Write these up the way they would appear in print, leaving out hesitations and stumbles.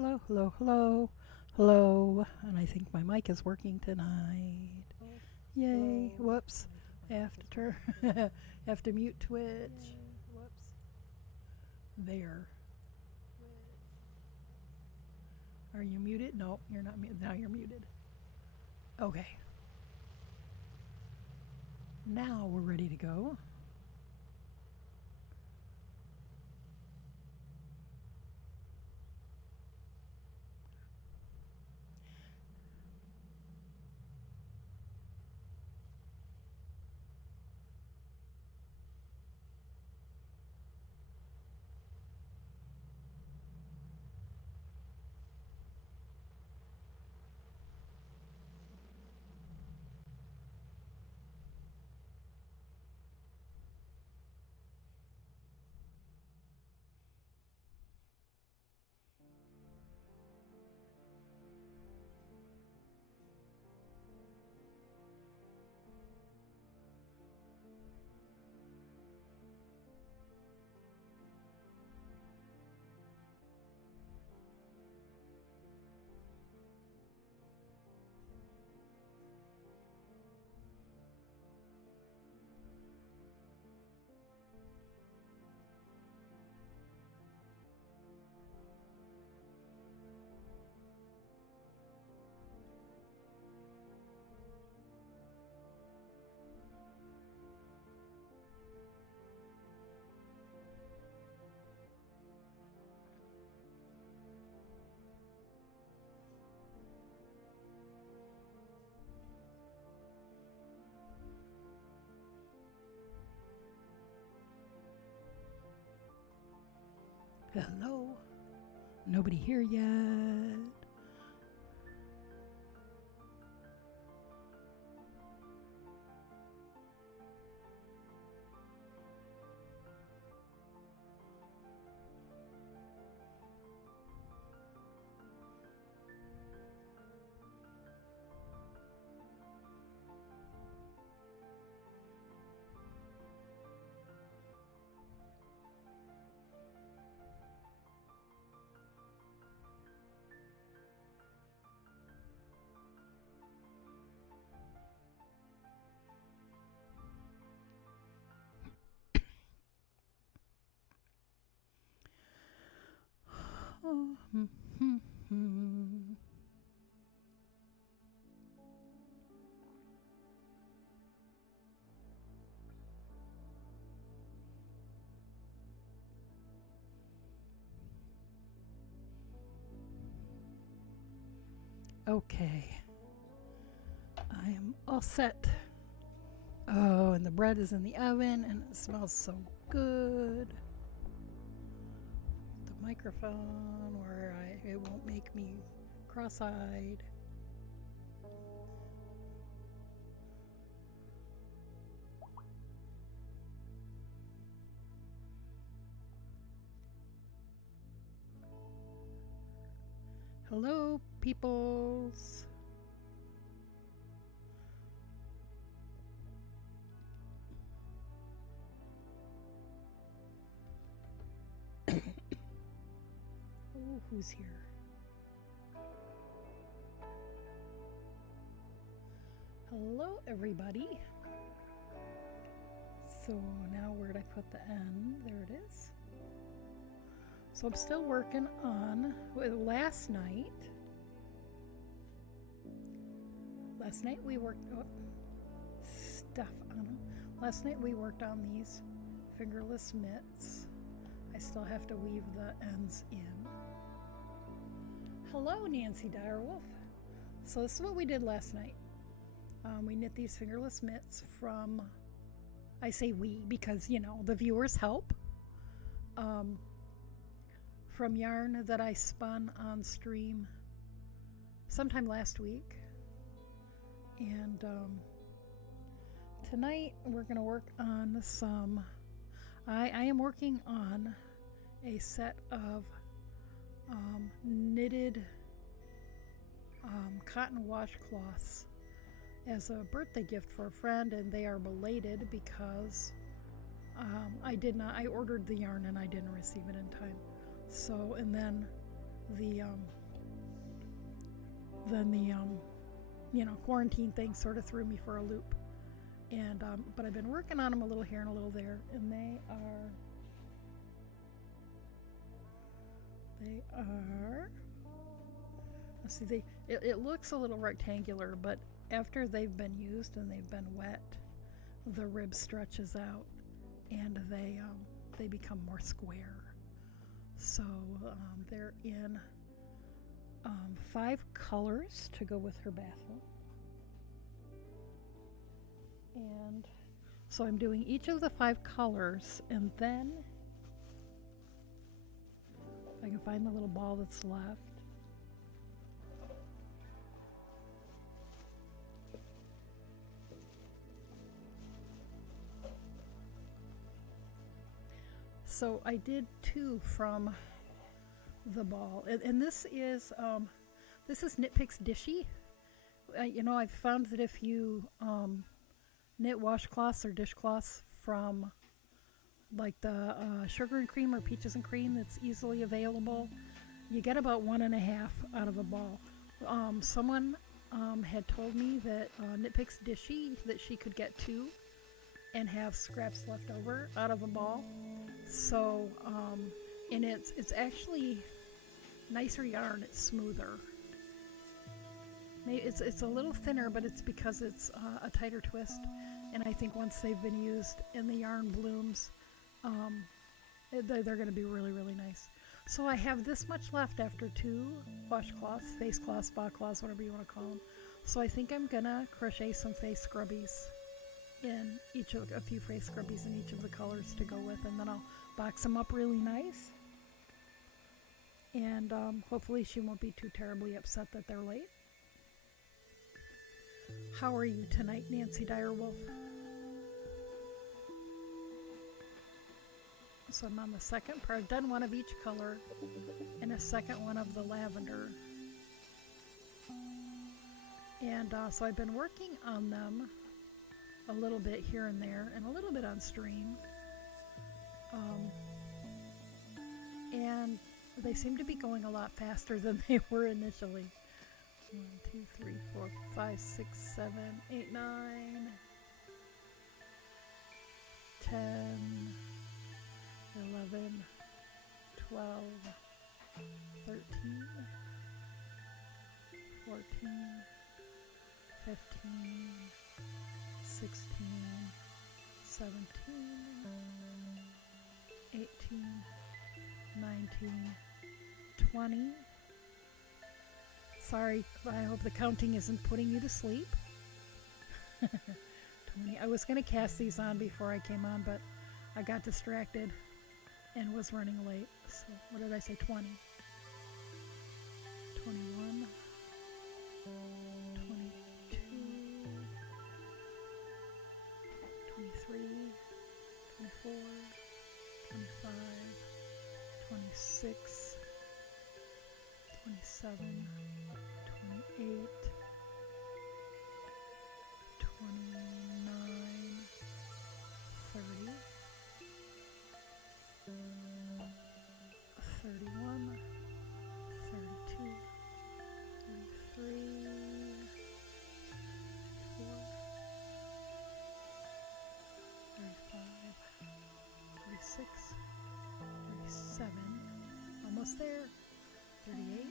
hello, hello, hello, hello. And I think my mic is working tonight. Yay. Whoops. I have to turn, have to mute Twitch. Whoops. There. Are you muted? No, you're not muted. Now you're muted. Okay. Now we're ready to go. Hello. Nobody here yet. Okay. I am all set. Oh, and the bread is in the oven and it smells so good. The microphone where it won't make me cross-eyed. Hello, peoples. Oh, who's here? Hello, everybody. So now where'd I put the N? There it is. So I'm still working on last night. Last night we worked stuff on them. Last night we worked on these fingerless mitts. I still have to weave the ends in. Hello, Nancy Direwolf. So this is what we did last night. We knit these fingerless mitts from, I say we because, you know, the viewers help. From yarn that I spun on stream sometime last week. And tonight we're going to work on some, I am working on a set of knitted cotton washcloths as a birthday gift for a friend, and they are belated because I ordered the yarn and I didn't receive it in time. So, and then the then the quarantine thing sort of threw me for a loop. And but I've been working on them a little here and a little there, and they are let's see, it looks a little rectangular, but after they've been used and they've been wet, the rib stretches out and they become more square. So they're in 5 colors to go with her bathroom. And so I'm doing each of the 5 colors, and then if I can find the little ball that's left. So I did 2 from the ball, and this is Knit Dishy. I've found that if you knit washcloths or dishcloths from like the sugar and cream or peaches and cream that's easily available, you get about 1.5 out of a ball. Someone had told me that Knit Dishy, that she could get 2 and have scraps left over out of a ball. So and it's actually nicer yarn, it's smoother. It's a little thinner, but it's because it's a tighter twist, and I think once they've been used and the yarn blooms, they're going to be really, really nice. So I have this much left after 2 washcloths, face cloths, spa cloths, whatever you want to call them. So I think I'm going to crochet some face scrubbies in a few face scrubbies in each of the colors to go with, and then I'll box them up really nice. And hopefully she won't be too terribly upset that they're late. How are you tonight, Nancy Direwolf? So I'm on the second part. I've done one of each color and a second one of the lavender. And so I've been working on them a little bit here and there and a little bit on stream. And they seem to be going a lot faster than they were initially. 1, 2, 3, 4, 5, 6, 7, 8, 9, 10, 11, 12, 13, 14, 15, 16, 17, 18, 19, 20. Sorry, I hope the counting isn't putting you to sleep. 20. I was going to cast these on before I came on, but I got distracted and was running late. So what did I say? 20. 21. 22. 23. 24. 25. 26. 27. 28, 29, 30, 31, 32, 33, 34, 35, 36, 37, almost there, 38,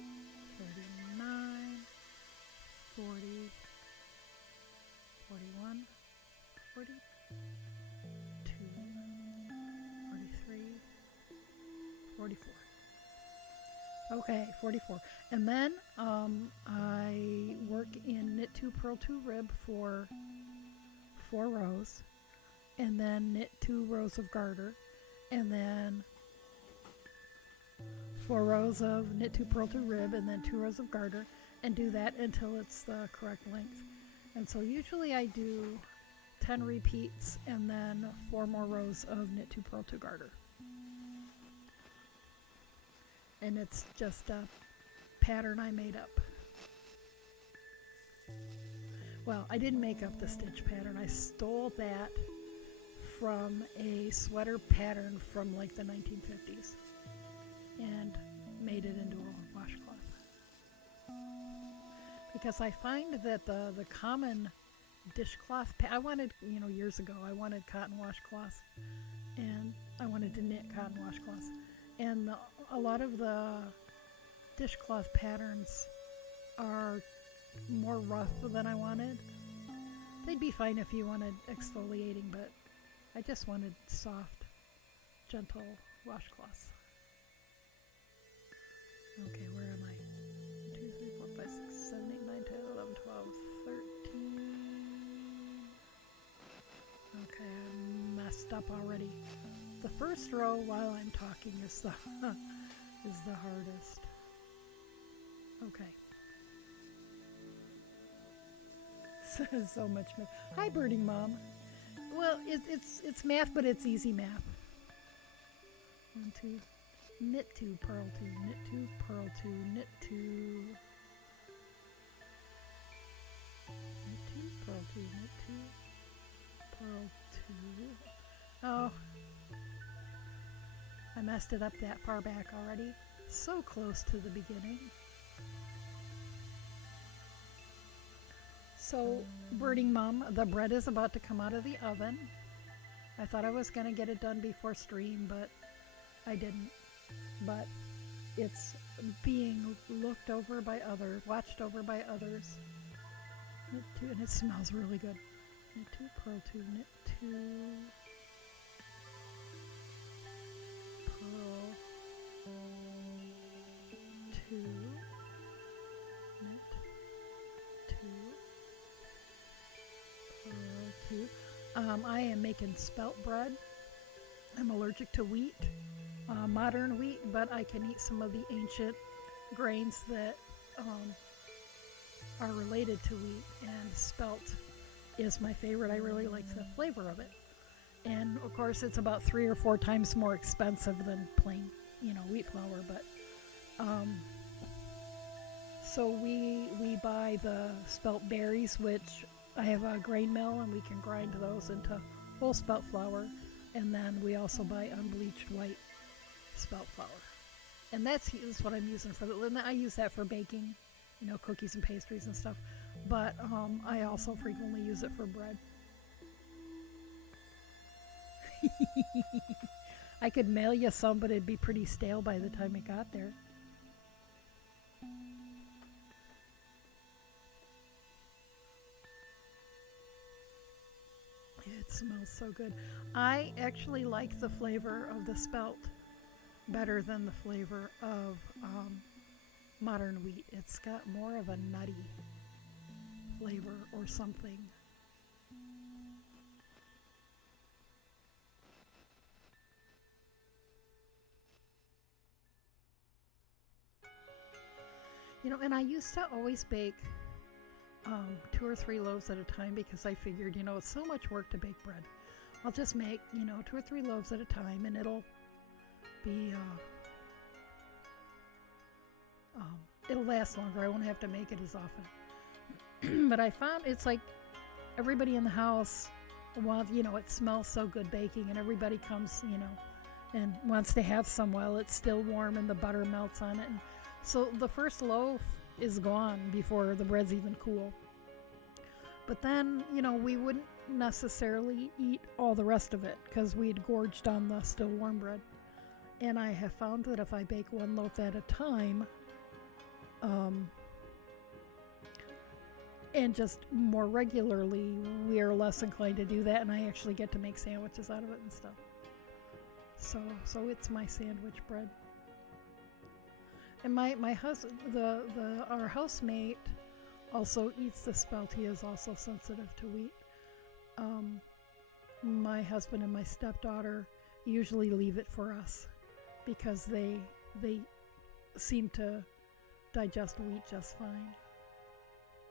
39, 40, 41, 42, 43, 44. Okay, 44. And then I work in knit 2, purl 2 rib for 4 rows, and then knit 2 rows of garter, and then 4 rows of knit 2, purl 2 rib, and then 2 rows of garter, and do that until it's the correct length. And so usually I do 10 repeats and then 4 more rows of knit 2, purl 2 garter. And it's just a pattern I made up. Well, I didn't make up the stitch pattern. I stole that from a sweater pattern from like the 1950s and made it into a washcloth. because I find that the common dishcloth, I wanted, years ago, I wanted cotton washcloths, and I wanted to knit cotton washcloths. And a lot of the dishcloth patterns are more rough than I wanted. They'd be fine if you wanted exfoliating, but I just wanted soft, gentle washcloths. Okay, where am I? 1, 2, 3, 4, 5, 6, 7, 8, 9, 10, 11, 12, 13. Okay, I messed up already. The first row while I'm talking is the is the hardest. Okay. So much math. Hi, Birding Mom. Well, it's math, but it's easy math. 1, 2, knit 2, purl 2, knit 2, purl 2, knit 2, knit 2, purl 2, knit 2, purl 2. Oh, I messed it up that far back already. So close to the beginning. So, Birding Mom, the bread is about to come out of the oven. I thought I was going to get it done before stream, but I didn't. But it's being looked over by others, watched over by others. Knit 2, and it smells really good. Knit 2, purl 2, knit 2, purl 2, knit 2, purl 2. I am making spelt bread. I'm allergic to wheat, modern wheat, but I can eat some of the ancient grains that are related to wheat, and spelt is my favorite. I really like the flavor of it. And of course it's about 3 or 4 times more expensive than plain, wheat flour, but so we buy the spelt berries, which I have a grain mill and we can grind those into whole spelt flour, and then we also buy unbleached white spelt flour. And that's what I'm using for and I use that for baking, cookies and pastries and stuff, but I also frequently use it for bread. I could mail you some, but it'd be pretty stale by the time it got there. It smells so good. I actually like the flavor of the spelt better than the flavor of modern wheat. It's got more of a nutty flavor or something. And I used to always bake 2 or 3 loaves at a time, because I figured, it's so much work to bake bread. I'll just make, 2 or 3 loaves at a time, and it'll be, it'll last longer. I won't have to make it as often. But I found it's like everybody in the house wants, it smells so good baking, and everybody comes, and wants to have some while it's still warm and the butter melts on it. And so the first loaf is gone before the bread's even cool. But then, we wouldn't necessarily eat all the rest of it because we'd gorged on the still warm bread. And I have found that if I bake 1 loaf at a time, and just more regularly, we are less inclined to do that, and I actually get to make sandwiches out of it and stuff. So it's my sandwich bread. And my husband, our housemate, also eats the spelt. He is also sensitive to wheat. My husband and my stepdaughter usually leave it for us because they seem to digest wheat just fine.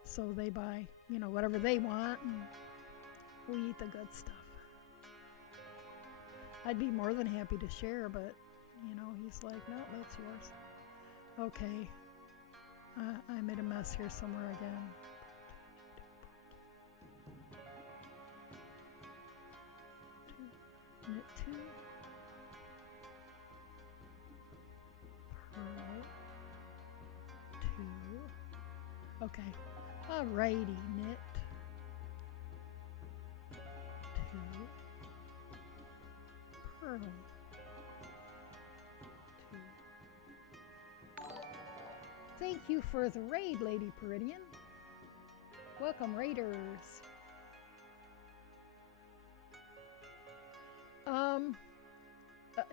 So they buy, whatever they want, and we eat the good stuff. I'd be more than happy to share, but, he's like, no, that's yours. Okay, I made a mess here somewhere again. Knit 2, purl 2, Okay. Alrighty, knit 2, purl 2. Thank you for the raid, Lady Peridian. Welcome, raiders.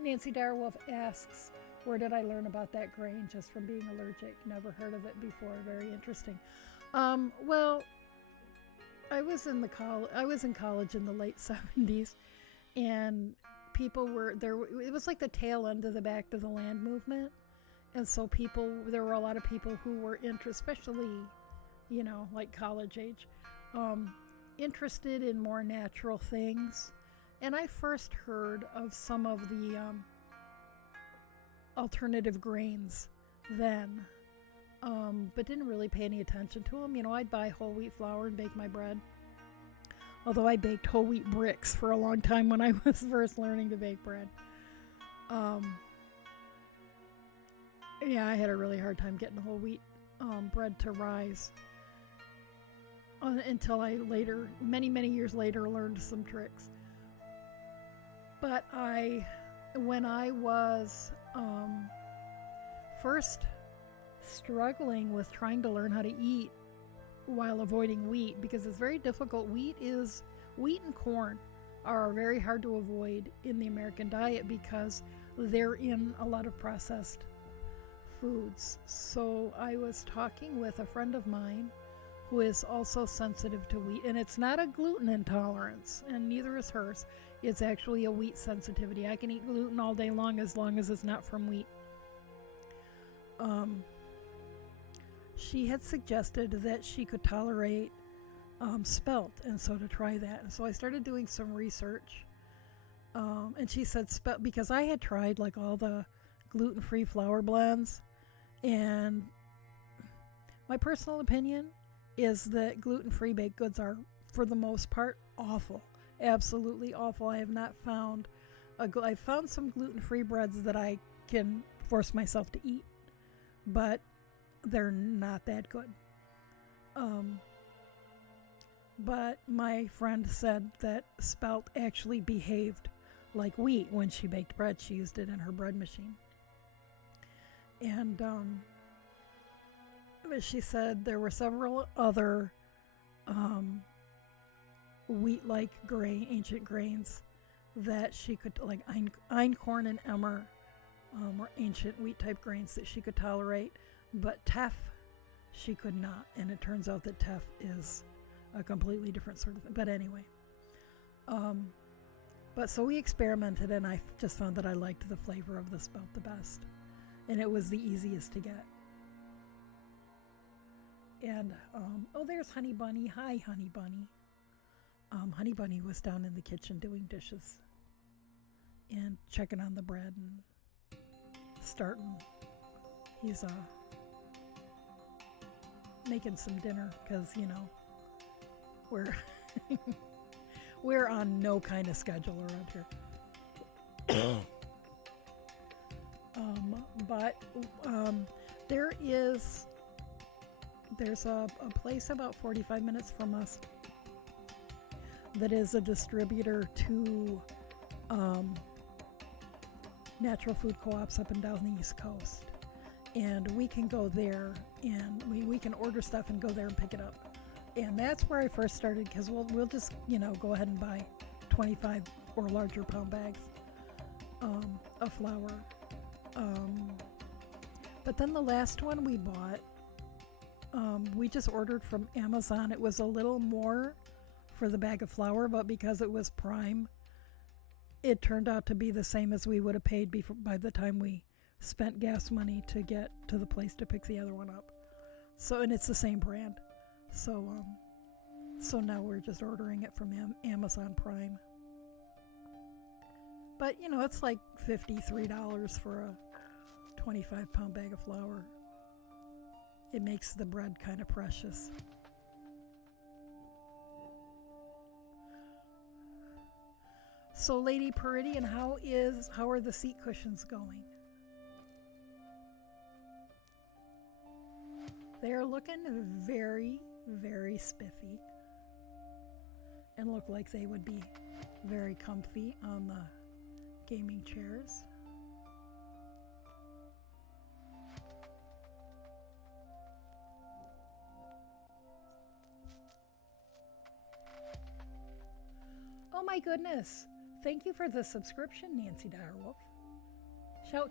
Nancy Direwolf asks, where did I learn about that grain? Just from being allergic. Never heard of it before. Very interesting. Well, I was in college in the late 70s, and people were there. It was like the tail end of the Back to the Land movement, and so there were a lot of people who were especially, like college age, interested in more natural things. And I first heard of some of the alternative grains then, but didn't really pay any attention to them. I'd buy whole wheat flour and bake my bread. Although I baked whole wheat bricks for a long time when I was first learning to bake bread. Yeah, I had a really hard time getting whole wheat bread to rise until I later, many years later, learned some tricks. But when I was first struggling with trying to learn how to eat while avoiding wheat, because it's very difficult. Wheat and corn are very hard to avoid in the American diet because they're in a lot of processed foods. So I was talking with a friend of mine who is also sensitive to wheat, and it's not a gluten intolerance, and neither is hers. It's actually a wheat sensitivity. I can eat gluten all day long as it's not from wheat. She had suggested that she could tolerate spelt, and so to try that. And so I started doing some research, and she said spelt, because I had tried like all the gluten-free flour blends, and my personal opinion is that gluten-free baked goods are, for the most part, awful. Absolutely awful. I have not found I've found some gluten-free breads that I can force myself to eat, but they're not that good. But my friend said that spelt actually behaved like wheat when she baked bread. She used it in her bread machine. And she said there were several other wheat-like ancient grains that she could, like einkorn and emmer, or ancient wheat-type grains that she could tolerate, but teff she could not. And it turns out that teff is a completely different sort of thing. But anyway, but so we experimented, and I just found that I liked the flavor of the spelt the best, and it was the easiest to get. And oh, there's Honey Bunny. Hi, Honey Bunny. Honey Bunny was down in the kitchen doing dishes and checking on the bread and starting. He's making some dinner because, we're we're on no kind of schedule around here. But there's a place about 45 minutes from us that is a distributor to natural food co-ops up and down the East Coast. And we can go there, and we can order stuff and go there and pick it up. And that's where I first started, because we'll just, go ahead and buy 25 or larger pound bags of flour. But then the last one we bought, we just ordered from Amazon. It was a little more for the bag of flour, but because it was Prime, it turned out to be the same as we would have paid by the time we spent gas money to get to the place to pick the other one up. So, and it's the same brand. So now we're just ordering it from Amazon Prime. But, it's like $53 for a 25-pound bag of flour. It makes the bread kind of precious. So, Lady Peridian, how are the seat cushions going? They're looking very, very spiffy and look like they would be very comfy on the gaming chairs. Oh my goodness! Thank you for the subscription, Nancy Direwolf.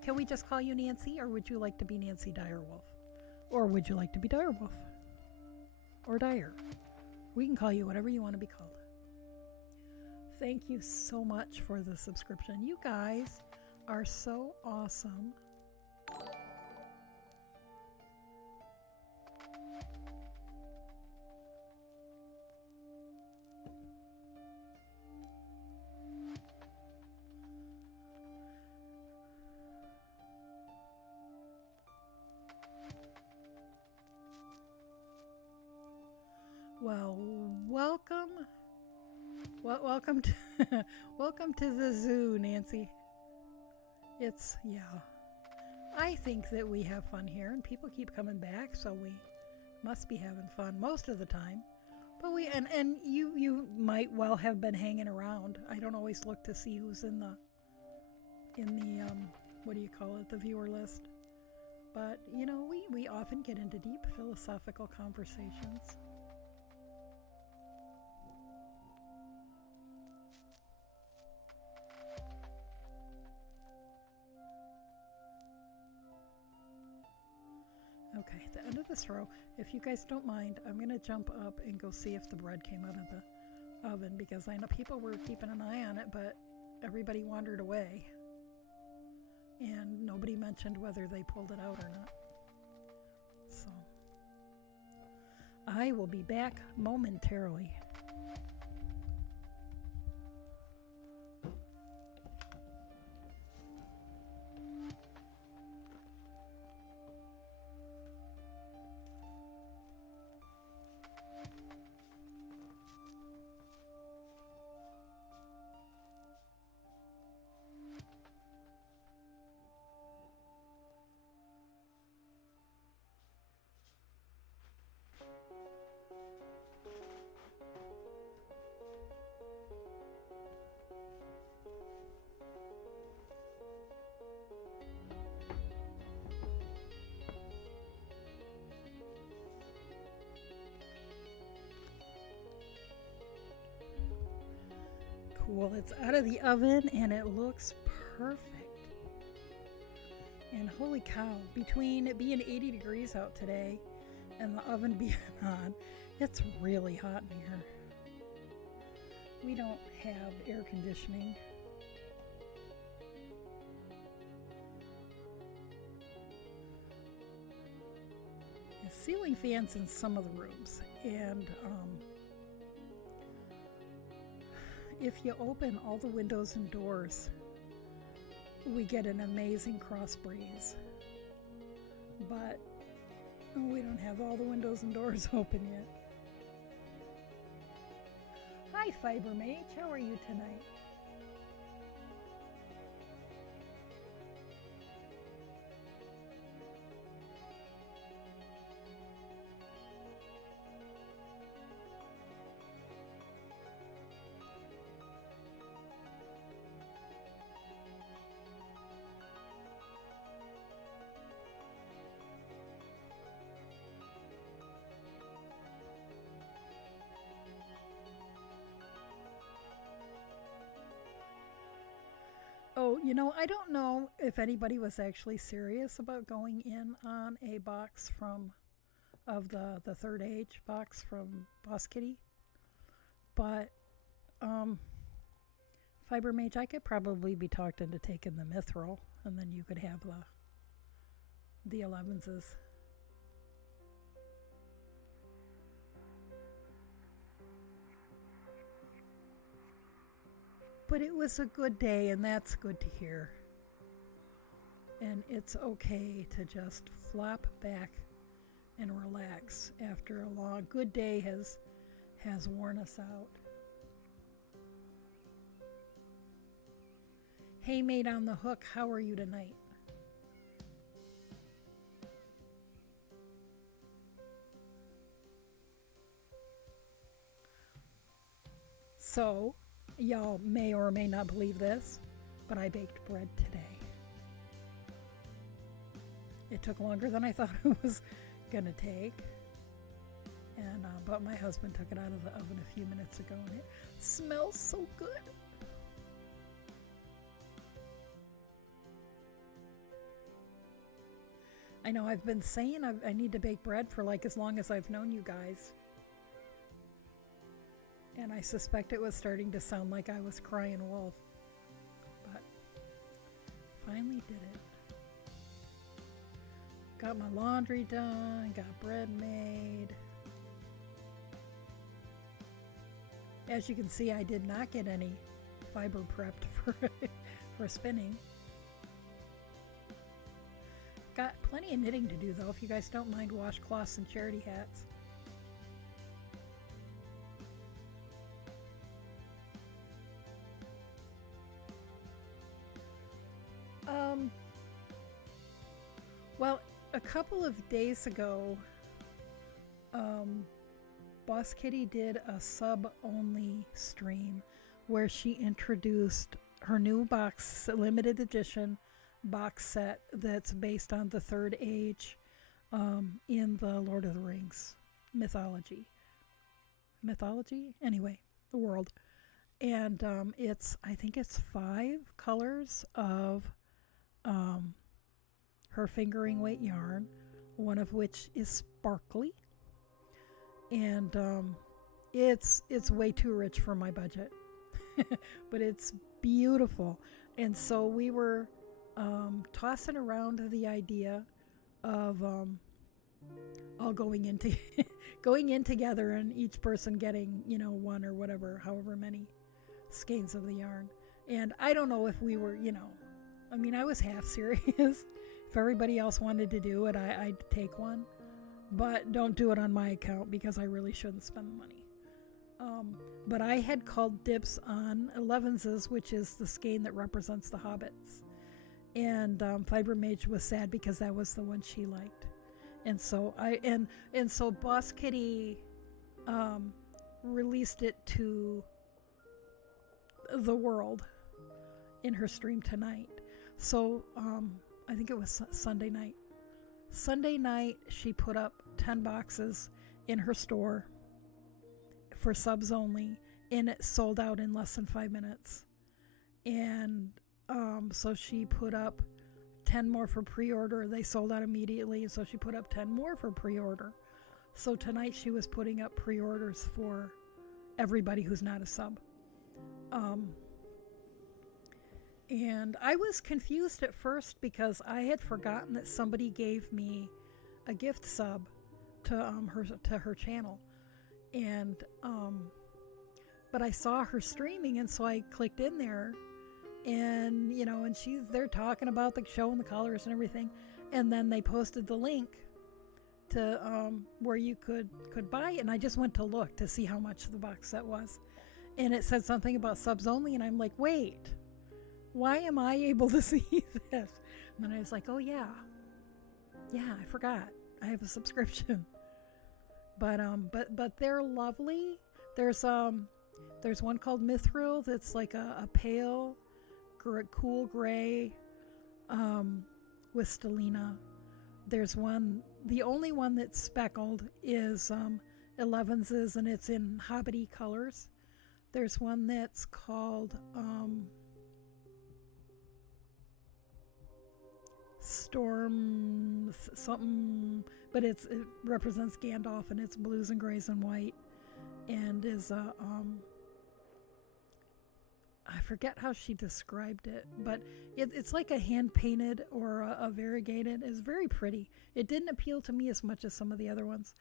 Can we just call you Nancy, or would you like to be Nancy Direwolf? Or would you like to be Direwolf? Or Dire? We can call you whatever you want to be called. Thank you so much for the subscription. You guys are so awesome. Well, welcome to welcome to the zoo, Nancy. Yeah. I think that we have fun here, and people keep coming back, so we must be having fun most of the time. But you might well have been hanging around. I don't always look to see who's in the what do you call it, the viewer list. But you know, we often get into deep philosophical conversations. Okay, at the end of this row, if you guys don't mind, I'm going to jump up and go see if the bread came out of the oven, because I know people were keeping an eye on it, but everybody wandered away. And nobody mentioned whether they pulled it out or not. So, I will be back momentarily. Cool, it's out of the oven and it looks perfect. And holy cow, between it being 80 degrees out today and the oven being on, it's really hot in here. We don't have air conditioning. There's ceiling fans in some of the rooms, and if you open all the windows and doors, we get an amazing cross breeze. But we don't have all the windows and doors open yet. Hi, Fiber Mage. How are you tonight? Oh, you know, I don't know if anybody was actually serious about going in on a box of the Third Age box from Boss Kitty, but Fiber Mage, I could probably be talked into taking the Mithril, and then you could have the 11s. But it was a good day, and that's good to hear. And it's okay to just flop back and relax after a long, good day has worn us out. Hey, Mate on the Hook, how are you tonight? So, y'all may or may not believe this, but I baked bread today. It took longer than I thought it was going to take. And but my husband took it out of the oven a few minutes ago, and it smells so good. I know I've been saying I need to bake bread for like as long as I've known you guys. And I suspect it was starting to sound like I was crying wolf. But finally did it. Got my laundry done, got bread made. As you can see, I did not get any fiber prepped for spinning. Got plenty of knitting to do though, if you guys don't mind washcloths and charity hats. Well, a couple of days ago, Boss Kitty did a sub-only stream where she introduced her new box, limited edition box set that's based on the Third Age in the Lord of the Rings mythology. Anyway, the world. And I think it's 5 colors of her fingering weight yarn, one of which is sparkly. And it's way too rich for my budget, but it's beautiful. And so we were tossing around the idea of all going into going in together and each person getting, one or whatever, however many skeins of the yarn. And I don't know if we were, I was half serious. If everybody else wanted to do it, I'd take one. But don't do it on my account because I really shouldn't spend the money. But I had called dibs on 11s, which is the skein that represents the hobbits. And Fiber Mage was sad because that was the one she liked. And so so Boss Kitty released it to the world in her stream tonight. So I think it was Sunday night. Sunday night, she put up 10 boxes in her store for subs only, and it sold out in less than 5 minutes. And so she put up 10 more for pre-order. They sold out immediately, so she put up 10 more for pre-order. So tonight she was putting up pre-orders for everybody who's not a sub. And I was confused at first because I had forgotten that somebody gave me a gift sub to her channel, and but I saw her streaming, and so I clicked in there, and and they're talking about the show and the colors and everything, and then they posted the link to where you could buy it, and I just went to look to see how much the box set was, and it said something about subs only, and I'm like, wait. Why am I able to see this? And then I was like, oh yeah, I forgot. I have a subscription. But they're lovely. There's one called Mithril that's like a pale, cool gray, with stellina. There's one. The only one that's speckled is 11s, and it's in hobbity colors. There's one that's called Storm something, but it represents Gandalf, and it's blues and grays and white, and is I forget how she described it, but it's like a hand painted or a variegated. It's very pretty. It didn't appeal to me as much as some of the other ones.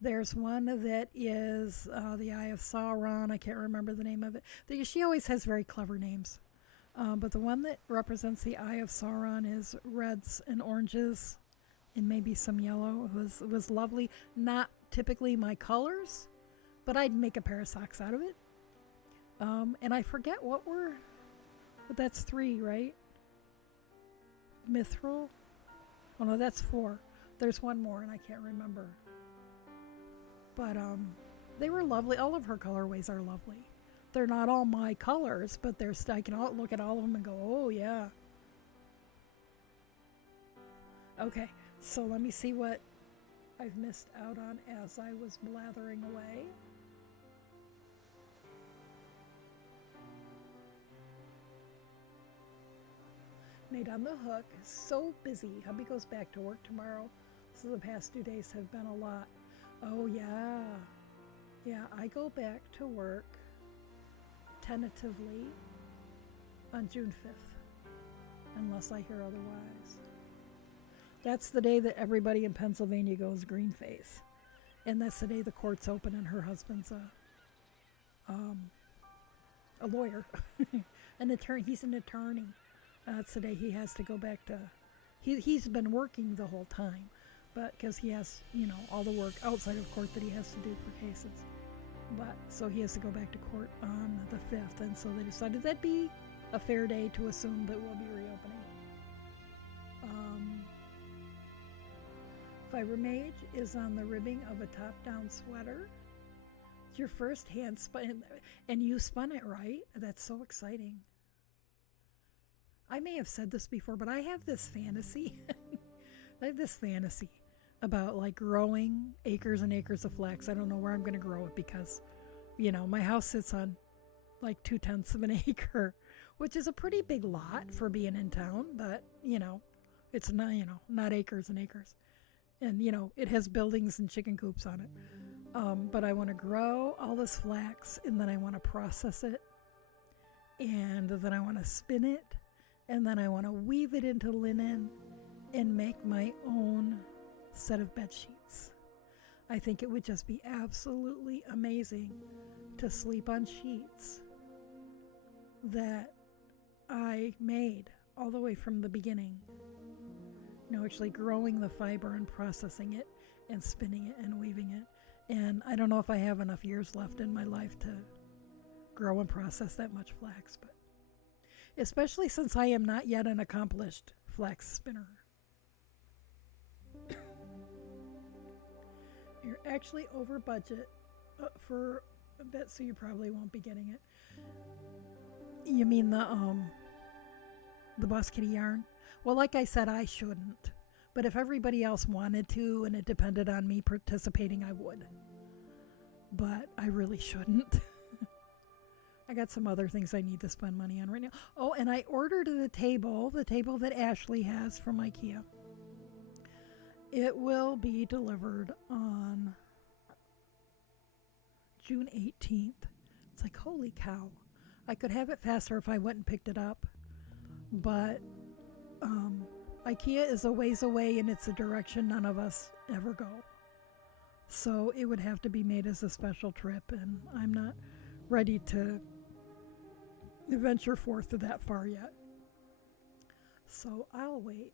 There's one that is the Eye of Sauron. I can't remember the name of it. She always has very clever names. But the one that represents the Eye of Sauron is reds and oranges and maybe some yellow. It was lovely. Not typically my colors, but I'd make a pair of socks out of it. And I forget but that's 3, right? Mithril? Oh no, that's 4. There's one more and I can't remember. But they were lovely. All of her colorways are lovely. They're not all my colors, but I can look at all of them and go, oh yeah. Okay, so let me see what I've missed out on as I was blathering away. Made on the Hook is so busy. Hubby goes back to work tomorrow, so the past 2 days have been a lot. Oh yeah. Yeah, I go back to work tentatively on June 5th, unless I hear otherwise. That's the day that everybody in Pennsylvania goes green face. And that's the day the court's open and her husband's a lawyer, an attorney. He's an attorney. That's the day he has to go back to, he's been working the whole time, but because he has, all the work outside of court that he has to do for cases. But so he has to go back to court on the 5th, and so they decided that'd be a fair day to assume that we'll be reopening. Fiber Mage is on the ribbing of a top-down sweater. It's your first hand spun, and you spun it right. That's so exciting. I may have said this before, but I have this fantasy. I have this fantasy about like growing acres and acres of flax. I don't know where I'm going to grow it because, my house sits on like 2/10 of an acre, which is a pretty big lot for being in town, but, it's not, not acres and acres. And, it has buildings and chicken coops on it. But I want to grow all this flax, and then I want to process it, and then I want to spin it, and then I want to weave it into linen and make my own set of bed sheets. I think it would just be absolutely amazing to sleep on sheets that I made all the way from the beginning. Actually growing the fiber and processing it and spinning it and weaving it. And I don't know if I have enough years left in my life to grow and process that much flax, but especially since I am not yet an accomplished flax spinner. You're actually over budget for a bit, so you probably won't be getting it. You mean the Boss Kitty yarn? Well, like I said, I shouldn't. But if everybody else wanted to and it depended on me participating, I would. But I really shouldn't. I got some other things I need to spend money on right now. Oh, and I ordered the table that Ashley has from IKEA. It will be delivered on June 18th. It's like, holy cow. I could have it faster if I went and picked it up. But IKEA is a ways away, and it's a direction none of us ever go. So it would have to be made as a special trip, and I'm not ready to venture forth to that far yet. So I'll wait.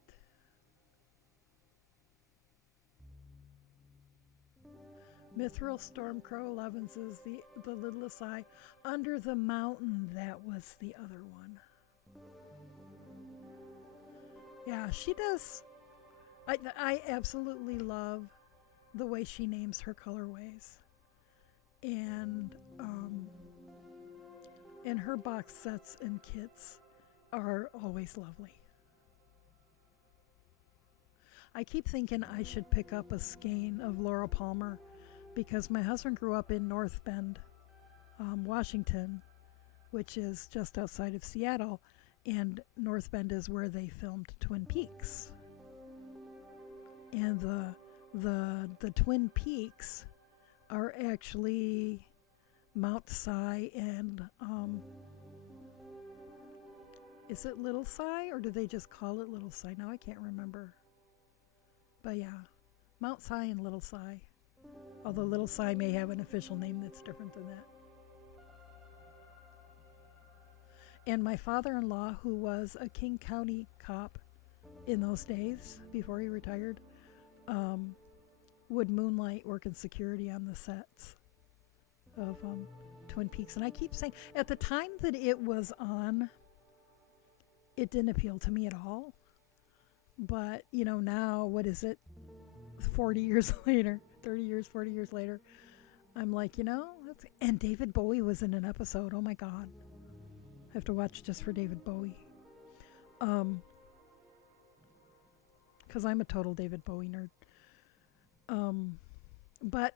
Mithril Stormcrow 11s is the littlest eye. Under the Mountain, that was the other one. Yeah, she does. I absolutely love the way she names her colorways. And her box sets and kits are always lovely. I keep thinking I should pick up a skein of Laura Palmer because my husband grew up in North Bend, Washington, which is just outside of Seattle, and North Bend is where they filmed Twin Peaks. And the Twin Peaks are actually Mount Si and is it Little Si, or do they just call it Little Si? Now I can't remember. But yeah, Mount Si and Little Si. Although Little Si may have an official name that's different than that. And my father-in-law, who was a King County cop in those days before he retired, would moonlight working security on the sets of Twin Peaks. And I keep saying, at the time that it was on, it didn't appeal to me at all. But, now, what is it, 40 years later, 30 years, 40 years later, I'm like, and David Bowie was in an episode. Oh my God. I have to watch just for David Bowie. Because I'm a total David Bowie nerd. But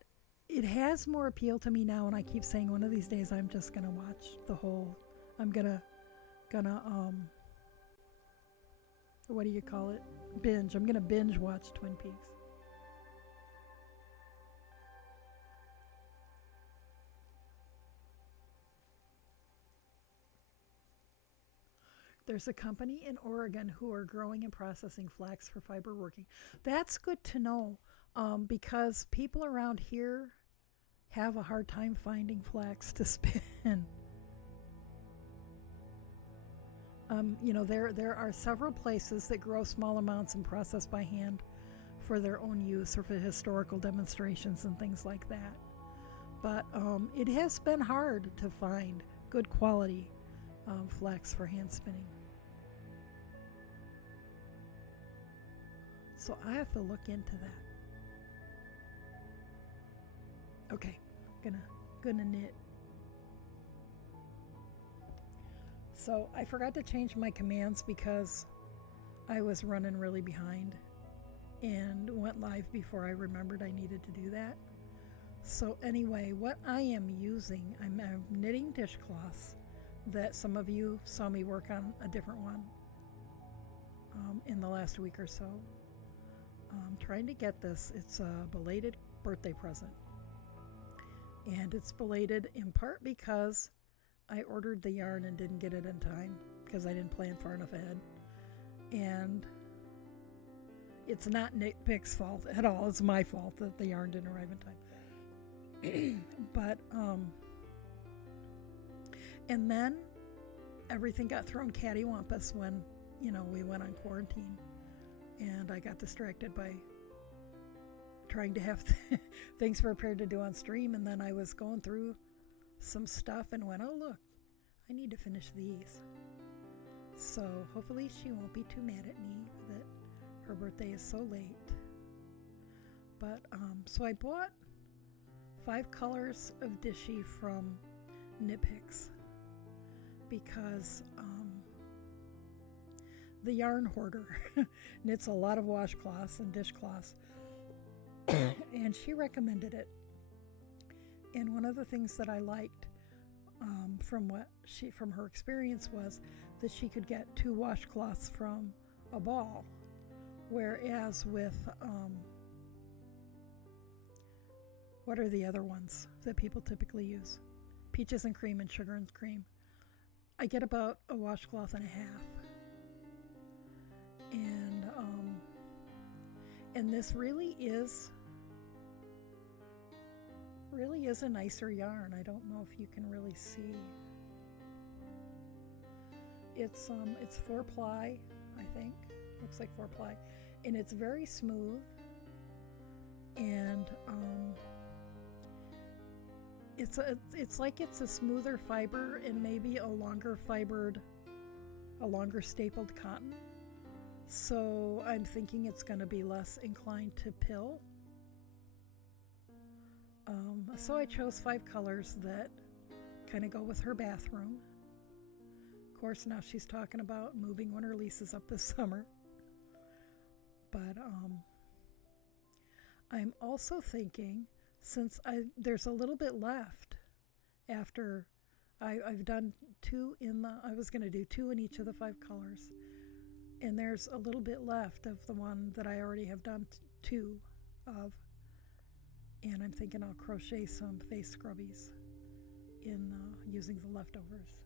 it has more appeal to me now, and I keep saying one of these days I'm just gonna watch the whole. I'm gonna what do you call it? Binge. I'm gonna binge watch Twin Peaks. There's a company in Oregon who are growing and processing flax for fiber working. That's good to know, because people around here have a hard time finding flax to spin. There are several places that grow small amounts and process by hand for their own use or for historical demonstrations and things like that. But it has been hard to find good quality flax for hand spinning. So I have to look into that. Okay, gonna knit. So I forgot to change my commands because I was running really behind and went live before I remembered I needed to do that. So anyway, what I am using, I'm knitting dishcloths that some of you saw me work on a different one in the last week or so. I'm trying to get this. It's a belated birthday present. And it's belated in part because I ordered the yarn and didn't get it in time because I didn't plan far enough ahead. And it's not Nick Pick's fault at all. It's my fault that the yarn didn't arrive in time. But, and then everything got thrown cattywampus when, we went on quarantine. And I got distracted by trying to have things prepared to do on stream. And then I was going through some stuff and went, oh, look, I need to finish these. So hopefully she won't be too mad at me that her birthday is so late. But so I bought 5 colors of Dishy from Knit Picks because the yarn hoarder knits a lot of washcloths and dishcloths, and she recommended it. And one of the things that I liked from her experience was that she could get 2 washcloths from a ball, whereas with what are the other ones that people typically use? Peaches and cream and sugar and cream. I get about a washcloth and a half. And this really is a nicer yarn. I don't know if you can really see. It's 4-ply, I think. Looks like 4-ply, and it's very smooth. And it's like it's a smoother fiber and maybe a longer stapled cotton. So I'm thinking it's going to be less inclined to pill. So I chose 5 colors that kind of go with her bathroom. Of course, now she's talking about moving when her lease is up this summer. But I'm also thinking, since there's a little bit left after I've done 2 I was going to do 2 in each of the 5 colors. And there's a little bit left of the one that I already have done 2 of. And I'm thinking I'll crochet some face scrubbies in using the leftovers.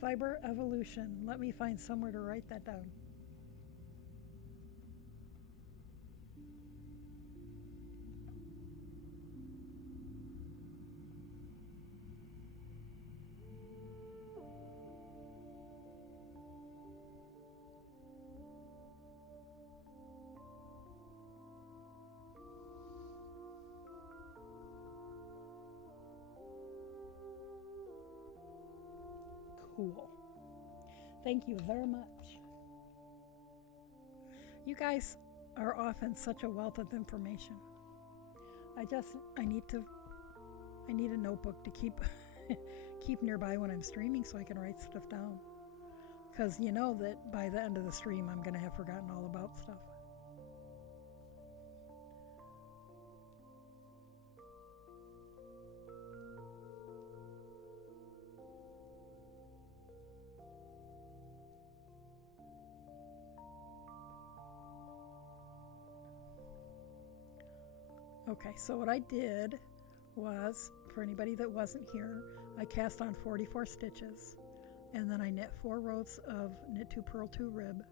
Fiber evolution. Let me find somewhere to write that down. Cool. Thank you very much. You guys, are often such a wealth of information. I need a notebook to keep keep nearby when I'm streaming so I can write stuff down. Because you know that by the end of the stream I'm going to have forgotten all about stuff. Okay, so what I did was, for anybody that wasn't here, I cast on 44 stitches, and then I knit 4 rows of knit 2 purl 2 rib,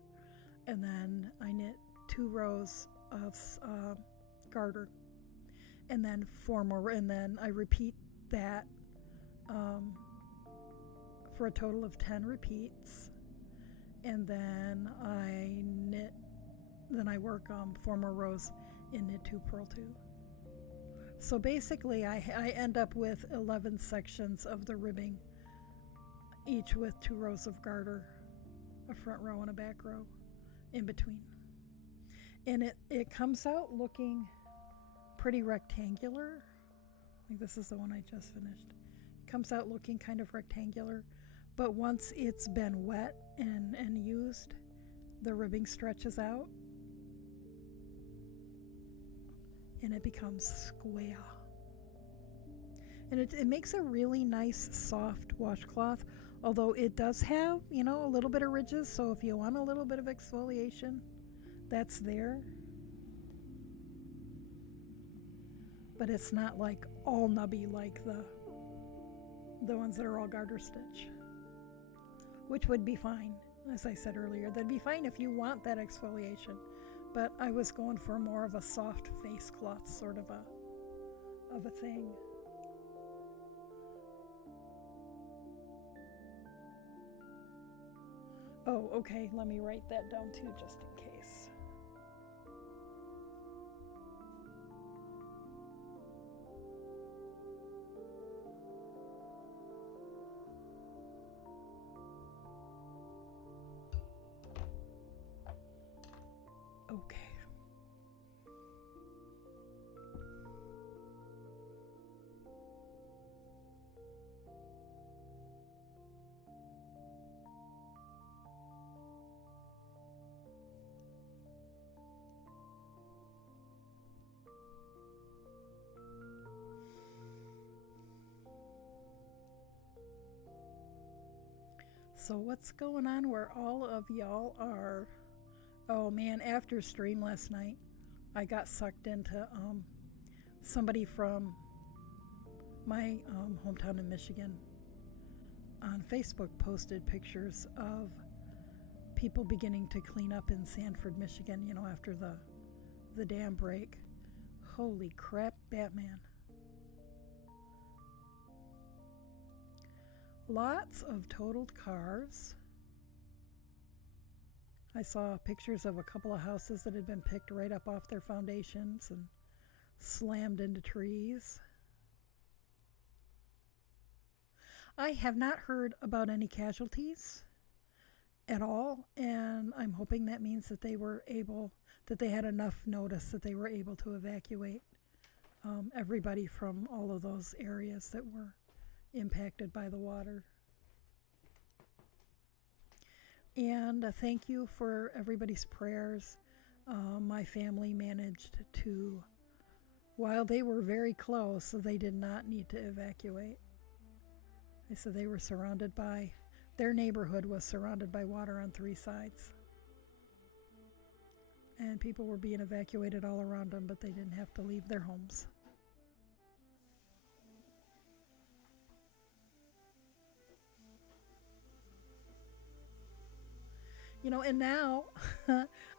and then I knit 2 rows of garter, and then 4 more, and then I repeat that for a total of 10 repeats, and then I work 4 more rows in knit 2 purl 2. So basically I end up with 11 sections of the ribbing, each with 2 rows of garter, a front row and a back row in between. And it comes out looking pretty rectangular. I think this is the one I just finished. It comes out looking kind of rectangular, but once it's been wet and used, the ribbing stretches out and it becomes square. And it makes a really nice soft washcloth, although it does have, you know, a little bit of ridges, so if you want a little bit of exfoliation, that's there. But it's not like all nubby like the ones that are all garter stitch, which would be fine. As I said earlier, that'd be fine if you want that exfoliation. But I was going for more of a soft face cloth sort of a thing. Oh, okay, let me write that down too, just in case. Okay. So what's going on where all of y'all are? Oh man, after stream last night, I got sucked into somebody from my hometown in Michigan on Facebook posted pictures of people beginning to clean up in Sanford, Michigan, you know, after the dam break. Holy crap, Batman. Lots of totaled cars. I saw pictures of a couple of houses that had been picked right up off their foundations and slammed into trees. I have not heard about any casualties at all, and I'm hoping that means that they had enough notice that they were able to evacuate everybody from all of those areas that were impacted by the water. And thank you for everybody's prayers. My family managed to, while they were very close, they did not need to evacuate. They said they were surrounded by, their neighborhood was surrounded by water on 3 sides. And people were being evacuated all around them, but they didn't have to leave their homes. You know, and now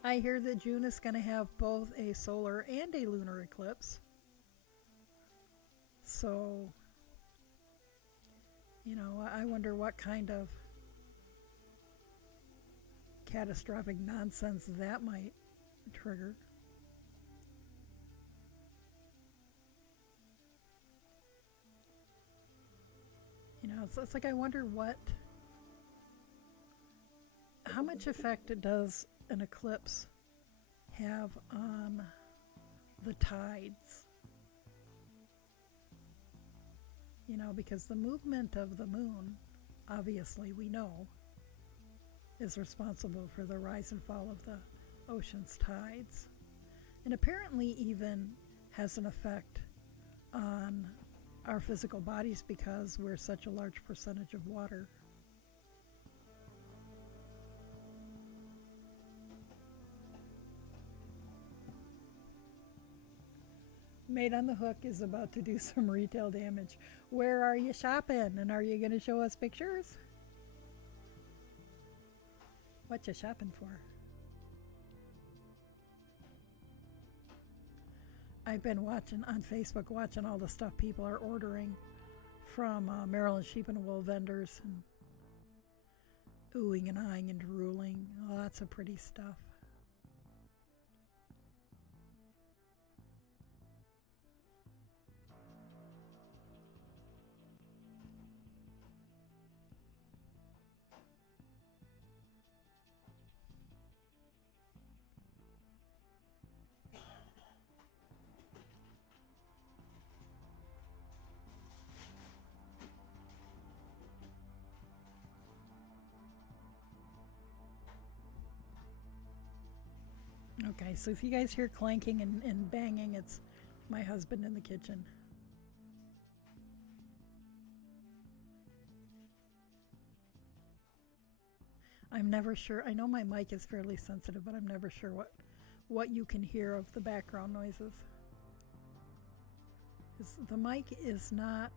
I hear that June is going to have both a solar and a lunar eclipse. So, you know, I wonder what kind of catastrophic nonsense that might trigger. You know, it's like I wonder how much effect does an eclipse have on the tides. You know, because the movement of the moon, obviously we know, is responsible for the rise and fall of the ocean's tides. And apparently even has an effect on our physical bodies because we're such a large percentage of water. Made on the Hook is about to do some retail damage. Where are you shopping? And are you going to show us pictures? What you shopping for? I've been watching on Facebook, watching all the stuff people are ordering from Maryland sheep and wool vendors, and oohing and eyeing and drooling. Lots of pretty stuff. Okay, so if you guys hear clanking and banging, it's my husband in the kitchen. I'm never sure. I know my mic is fairly sensitive, but I'm never sure what you can hear of the background noises. The mic is not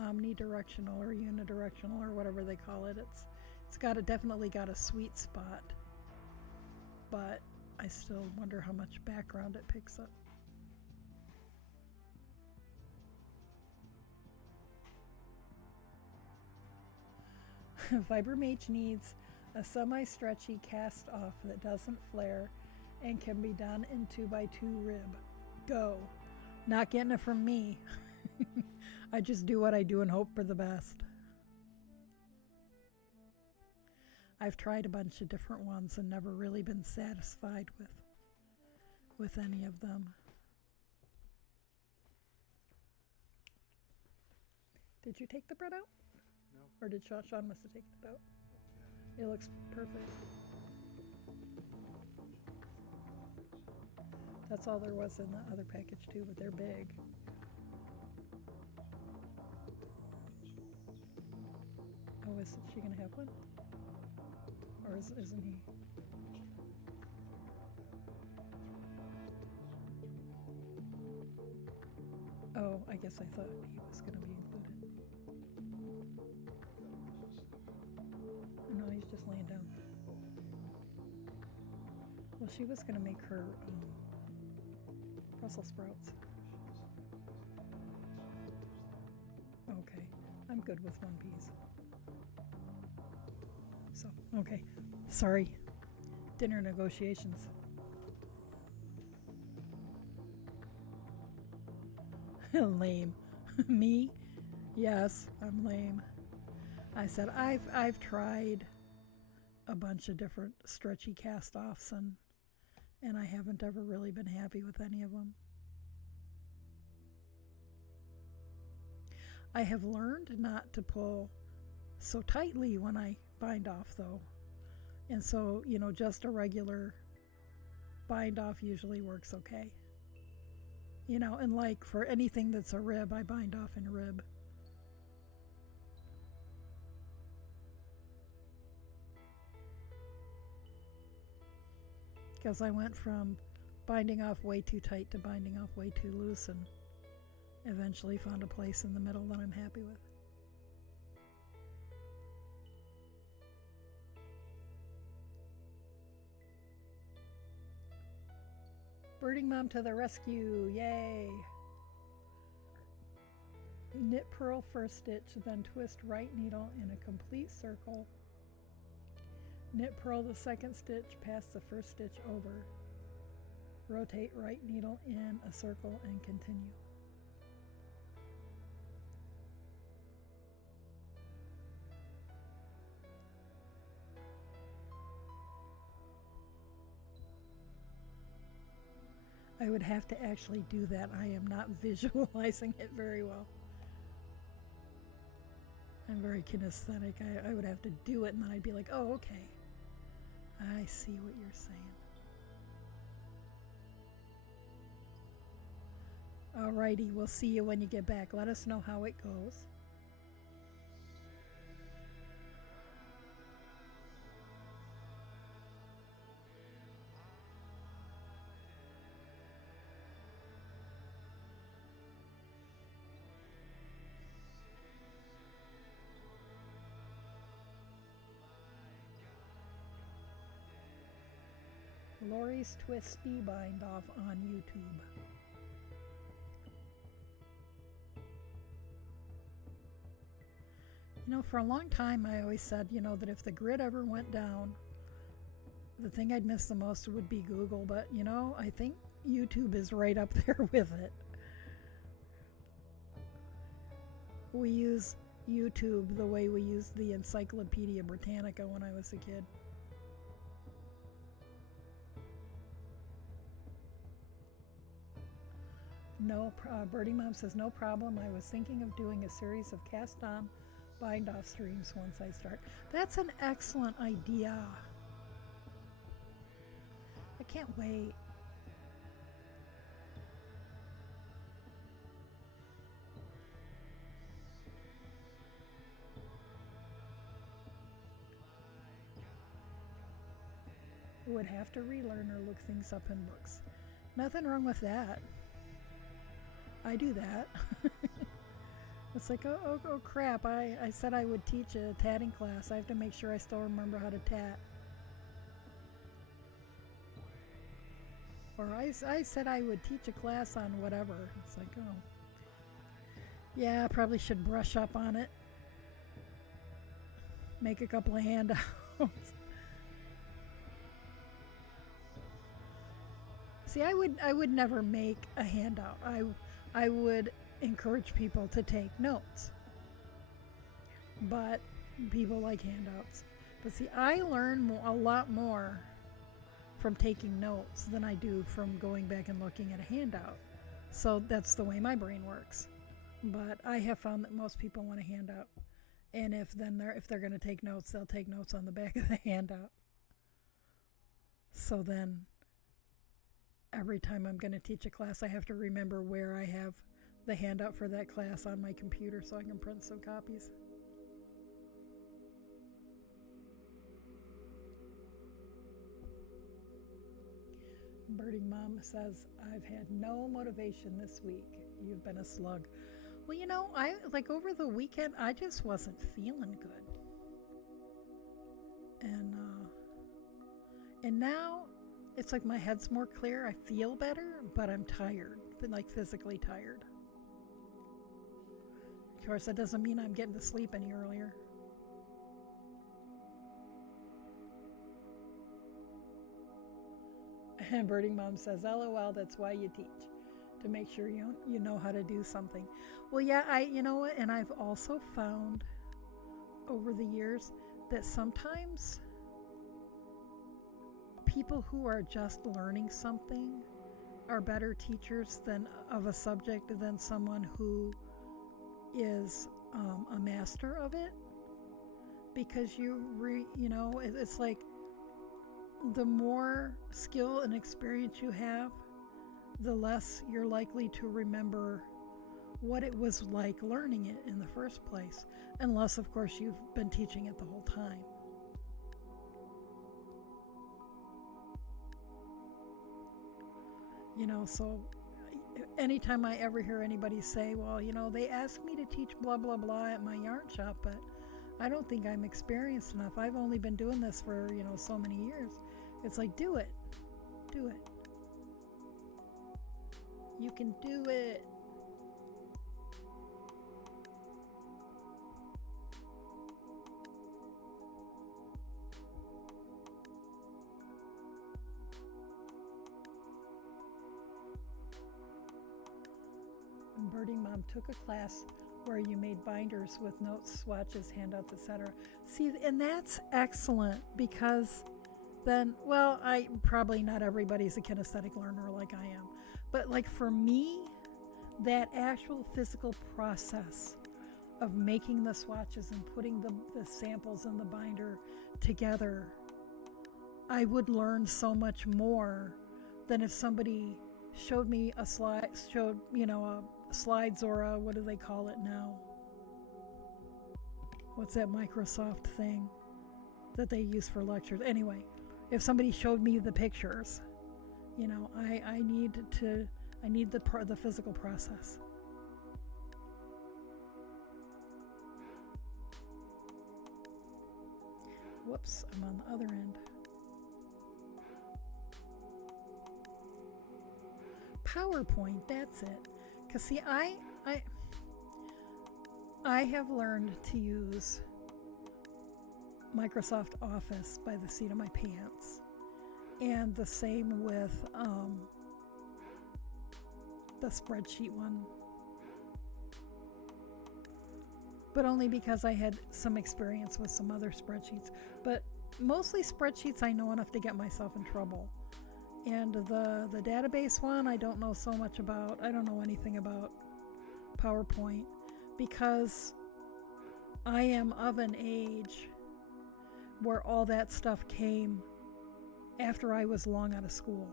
omnidirectional or unidirectional or whatever they call it. It's definitely got a sweet spot, but I still wonder how much background it picks up. Vibromage needs a semi-stretchy cast off that doesn't flare and can be done in 2x2 rib. Go. Not getting it from me. I just do what I do and hope for the best. I've tried a bunch of different ones and never really been satisfied with any of them. Did you take the bread out? No. Or did Sean must have taken it out? It looks perfect. That's all there was in the other package too, but they're big. Oh, is she gonna have one? Or isn't he? Oh, I guess I thought he was gonna be included. No, he's just laying down. Well, she was gonna make her Brussels sprouts. Okay, I'm good with 1 piece. So, okay, sorry. Dinner negotiations. Lame. Me? Yes, I'm lame. I said I've tried a bunch of different stretchy cast-offs and I haven't ever really been happy with any of them. I have learned not to pull so tightly when I bind off though. And so, you know, just a regular bind off usually works okay. You know, and like for anything that's a rib, I bind off in rib. Because I went from binding off way too tight to binding off way too loose and eventually found a place in the middle that I'm happy with. Birding Mom to the rescue, yay! Knit purl first stitch, then twist right needle in a complete circle. Knit purl the second stitch past the first stitch over. Rotate right needle in a circle and continue. I would have to actually do that. I am not visualizing it very well. I'm very kinesthetic. I would have to do it and then I'd be like, oh, okay. I see what you're saying. Alrighty, we'll see you when you get back. Let us know how it goes. Lori's Twisty Bind Off on YouTube. You know, for a long time I always said, you know, that if the grid ever went down, the thing I'd miss the most would be Google, but you know, I think YouTube is right up there with it. We use YouTube the way we used the Encyclopedia Britannica when I was a kid. No, Birdie Mom says, no problem. I was thinking of doing a series of cast-on bind-off streams once I start. That's an excellent idea. I can't wait. Would have to relearn or look things up in books. Nothing wrong with that. I do that. It's like, oh crap, I said I would teach a tatting class. I have to make sure I still remember how to tat. Or I said I would teach a class on whatever. It's like, oh. Yeah, I probably should brush up on it. Make a couple of handouts. See, I would never make a handout. I would encourage people to take notes. But people like handouts. But see, I learn a lot more from taking notes than I do from going back and looking at a handout. So that's the way my brain works. But I have found that most people want a handout. And if they're going to take notes, they'll take notes on the back of the handout. So then every time I'm going to teach a class, I have to remember where I have the handout for that class on my computer so I can print some copies. Birding Mom says, I've had no motivation this week. You've been a slug. Well, you know, over the weekend, I just wasn't feeling good. And now it's like my head's more clear. I feel better, but I'm tired, like physically tired. Of course, that doesn't mean I'm getting to sleep any earlier. And Birding Mom says, LOL, that's why you teach, to make sure you know how to do something. Well, yeah, you know what? And I've also found over the years that sometimes people who are just learning something are better teachers of a subject than someone who is a master of it, because it's like the more skill and experience you have, the less you're likely to remember what it was like learning it in the first place, unless of course you've been teaching it the whole time. So anytime I ever hear anybody say, well, they asked me to teach blah blah blah at my yarn shop, but I don't think I'm experienced enough. I've only been doing this for so many years. It's like, do it. You can do it. Birding Mom took a class where you made binders with notes, swatches, handouts, etc. See, and that's excellent, because then, well, probably not everybody's a kinesthetic learner like I am, But like for me, that actual physical process of making the swatches and putting the samples in the binder together, I would learn so much more than if somebody showed me a slide, a slides or a, what do they call it now? What's that Microsoft thing that they use for lectures? Anyway, if somebody showed me the pictures, I need the physical process. Whoops, I'm on the other end. PowerPoint, that's it. Because see, I have learned to use Microsoft Office by the seat of my pants. And the same with the spreadsheet one. But only because I had some experience with some other spreadsheets. But mostly spreadsheets I know enough to get myself in trouble. And the database one I don't know so much about. I don't know anything about PowerPoint because I am of an age where all that stuff came after I was long out of school.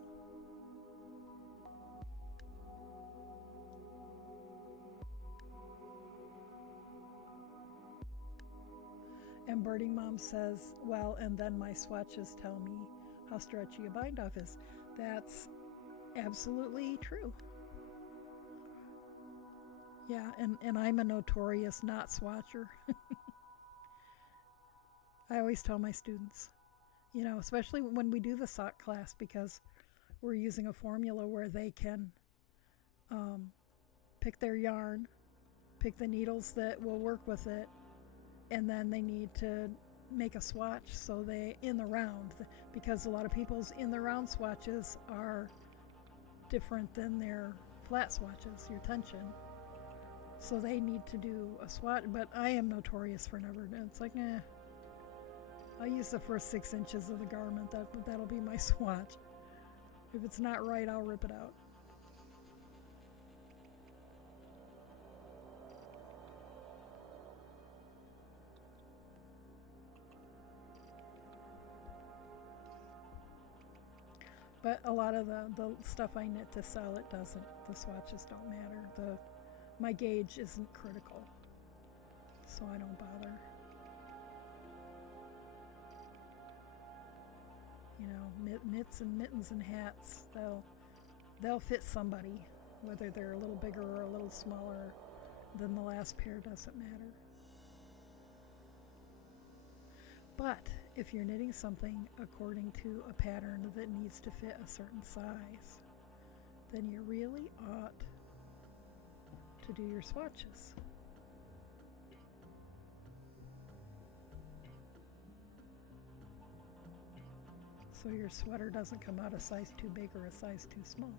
And Birding Mom says, well, and then my swatches tell me how stretchy a bind off is. That's absolutely true. Yeah, and I'm a notorious not swatcher. I always tell my students, especially when we do the sock class, because we're using a formula where they can pick their yarn, pick the needles that will work with it, and then they need to make a swatch so they in the round, because a lot of people's in the round swatches are different than their flat swatches, your tension. So they need to do a swatch, but I am notorious for never. It's like, I'll use the first 6 inches of the garment. That'll be my swatch. If it's not right, I'll rip it out. But a lot of the stuff I knit to sell, it doesn't. The swatches don't matter. My gauge isn't critical, so I don't bother. Mitts and mittens and hats, they'll fit somebody, whether they're a little bigger or a little smaller than the last pair, doesn't matter. But if you're knitting something according to a pattern that needs to fit a certain size, then you really ought to do your swatches. So your sweater doesn't come out a size too big or a size too small.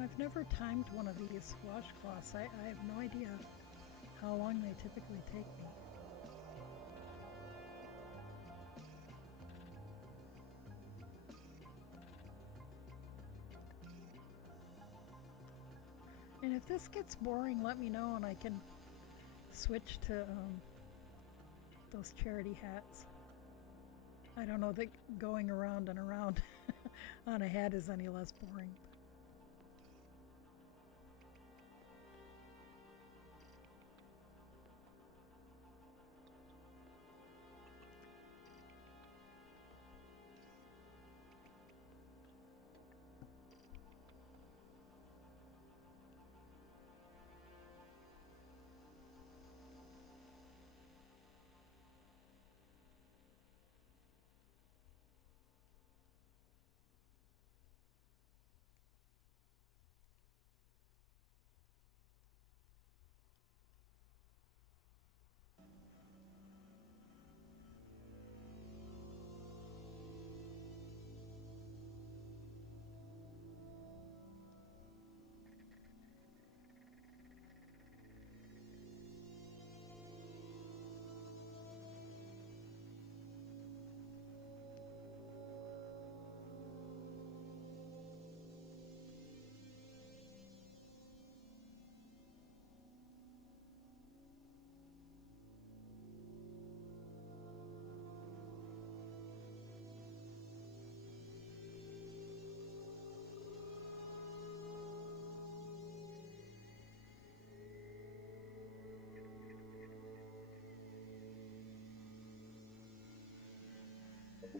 I've never timed one of these washcloths. I have no idea how long they typically take me. And if this gets boring, let me know and I can switch to those charity hats. I don't know that going around and around on a hat is any less boring. So,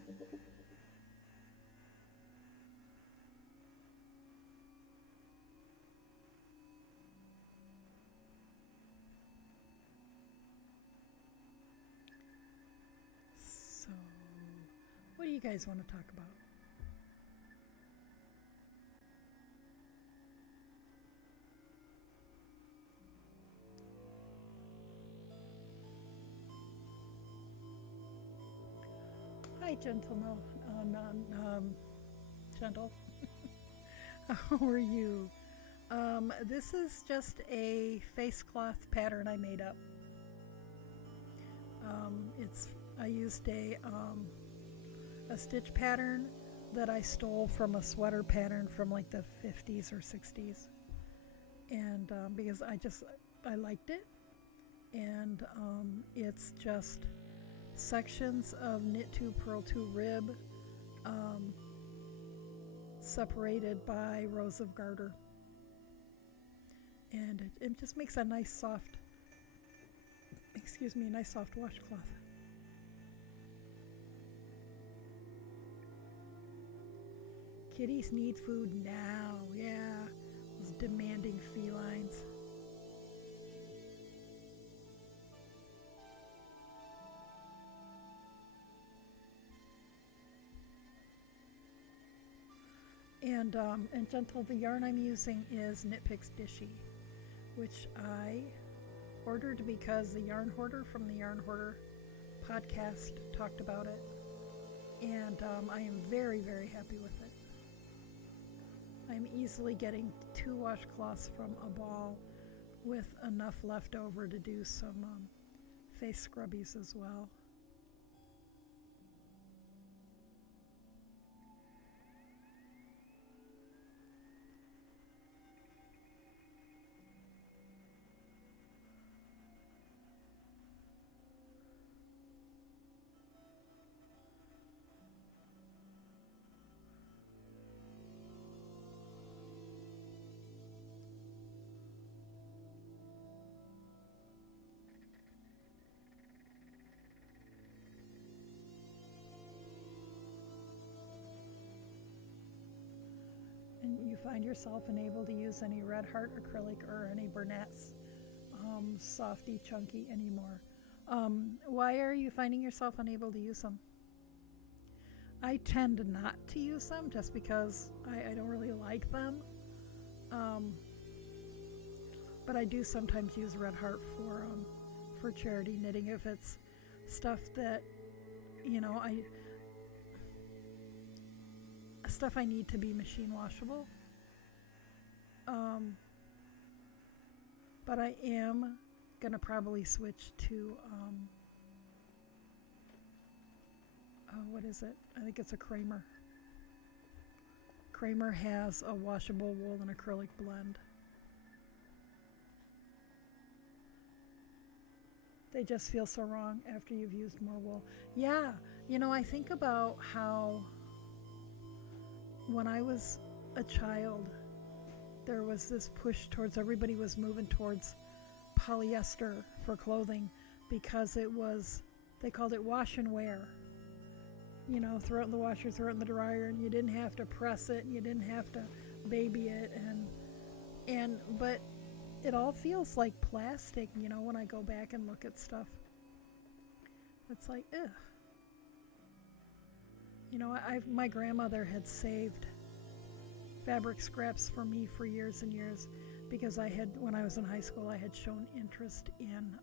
what do you guys want to talk about? Hi, gentleman. Gentle. How are you? This is just a face cloth pattern I made up. I used a stitch pattern that I stole from a sweater pattern from like the 50s or 60s, and because I liked it, and it's just sections of knit 2 purl 2 rib, separated by rows of garter, and it just makes a nice soft, nice soft washcloth. Kitties need food now, yeah, those demanding felines. And gentle, the yarn I'm using is Knit Picks Dishy, which I ordered because the Yarn Hoarder from the Yarn Hoarder podcast talked about it, and I am very, very happy with it. I'm easily getting 2 washcloths from a ball with enough left over to do some face scrubbies as well. And you find yourself unable to use any Red Heart acrylic or any Burnett's softy chunky anymore. Why are you finding yourself unable to use them? I tend not to use them just because I don't really like them. But I do sometimes use Red Heart for charity knitting if it's stuff that, you know, stuff I need to be machine washable. But I am gonna probably switch to what is it? I think it's a Kramer. Kramer has a washable wool and acrylic blend. They just feel so wrong after you've used more wool. Yeah, you know, I think about how when I was a child, there was this push towards, everybody was moving towards polyester for clothing because it was, they called it wash and wear. You know, throw it in the washer, throw it in the dryer, and you didn't have to press it, and you didn't have to baby it, but it all feels like plastic, you know, when I go back and look at stuff. It's like, ugh. You know, my grandmother had saved fabric scraps for me for years and years because when I was in high school, I had shown interest in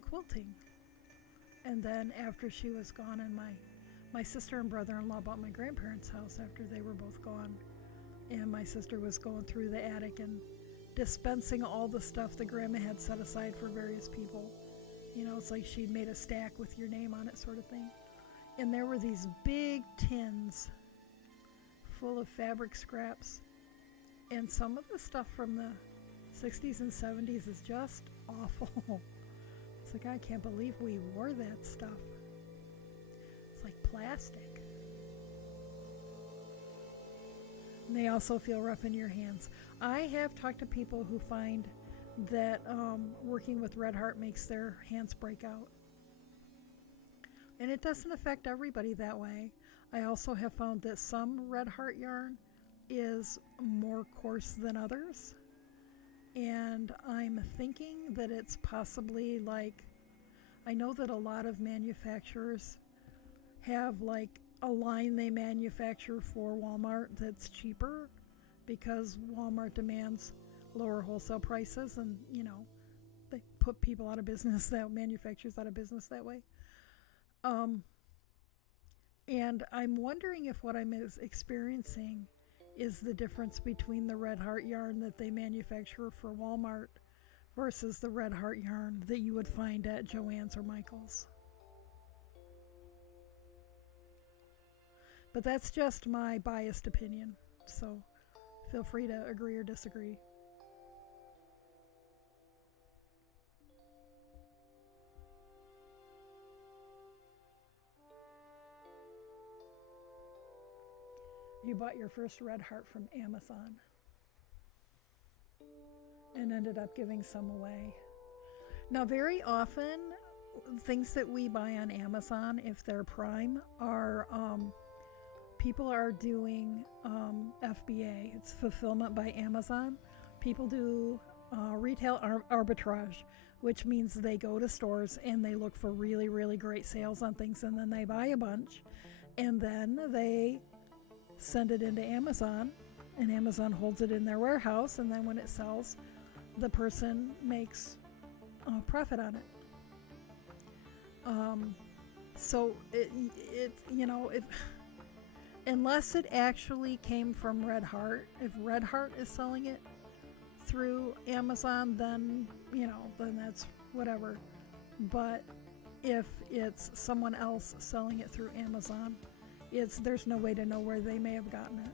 quilting. And then after she was gone, and my sister and brother-in-law bought my grandparents' house after they were both gone, and my sister was going through the attic and dispensing all the stuff that grandma had set aside for various people. You know, it's like she'd made a stack with your name on it, sort of thing. And there were these big tins full of fabric scraps, and some of the stuff from the 60s and 70s is just awful. It's like, I can't believe we wore that stuff. It's like plastic. And they also feel rough in your hands. I have talked to people who find that working with Red Heart makes their hands break out. And it doesn't affect everybody that way. I also have found that some red heart yarn is more coarse than others. And I'm thinking that it's possibly like, I know that a lot of manufacturers have like a line they manufacture for Walmart that's cheaper because Walmart demands lower wholesale prices, and they put people out of business, that manufacturers out of business that way. And I'm wondering if what I'm experiencing is the difference between the red heart yarn that they manufacture for Walmart versus the red heart yarn that you would find at Joann's or Michael's. But that's just my biased opinion, so feel free to agree or disagree. You bought your first red heart from Amazon and ended up giving some away. Now, very often, things that we buy on Amazon, if they're Prime, are people are doing FBA. It's fulfillment by Amazon. People do retail arbitrage, which means they go to stores and they look for really, really great sales on things, and then they buy a bunch, and then they send it into Amazon, and Amazon holds it in their warehouse, and then when it sells, the person makes a profit on it. So it if unless it actually came from Red Heart, if Red Heart is selling it through Amazon, then then that's whatever. But if it's someone else selling it through Amazon, there's no way to know where they may have gotten it.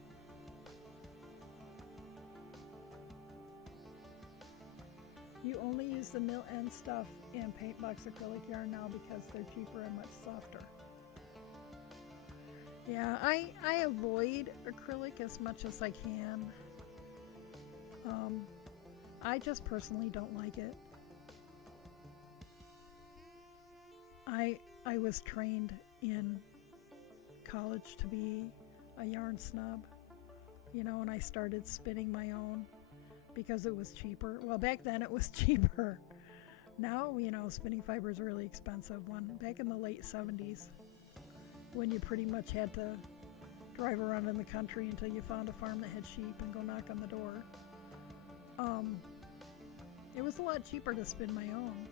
You only use the mill end stuff and paint box acrylic yarn now because they're cheaper and much softer. Yeah, I avoid acrylic as much as I can. I just personally don't like it. I was trained in college to be a yarn snub, and I started spinning my own because it was cheaper. Well, back then it was cheaper. Now, spinning fiber is really expensive. Back in the late 70s, when you pretty much had to drive around in the country until you found a farm that had sheep and go knock on the door, it was a lot cheaper to spin my own.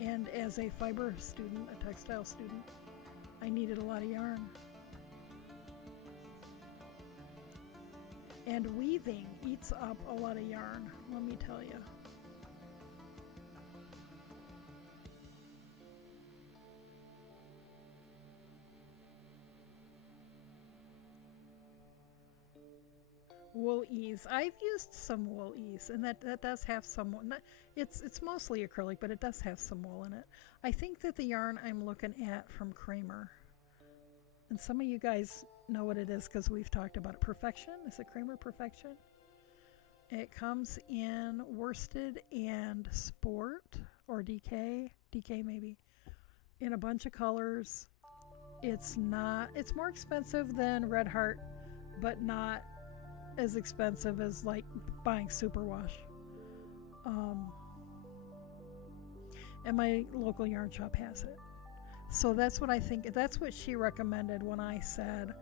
And as a fiber student, a textile student, I needed a lot of yarn. And weaving eats up a lot of yarn, let me tell you. Wool ease. I've used some wool ease, and that does have some. It's mostly acrylic, but it does have some wool in it. I think that the yarn I'm looking at from Kramer, and some of you guys know what it is because we've talked about it. Perfection? Is it Kramer Perfection? It comes in worsted and sport, or DK maybe, in a bunch of colors. It's more expensive than Red Heart, but not as expensive as like buying superwash. And my local yarn shop has it. So that's what I think. That's what she recommended when I said,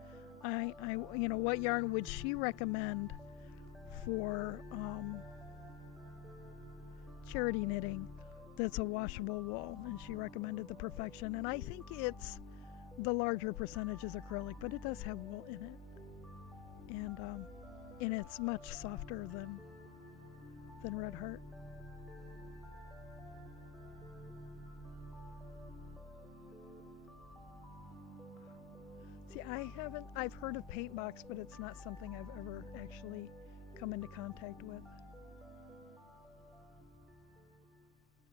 what yarn would she recommend for charity knitting that's a washable wool? And she recommended the Perfection. And I think it's the larger percentage is acrylic, but it does have wool in it. And it's much softer than Red Heart. See, I've heard of paint box, but it's not something I've ever actually come into contact with.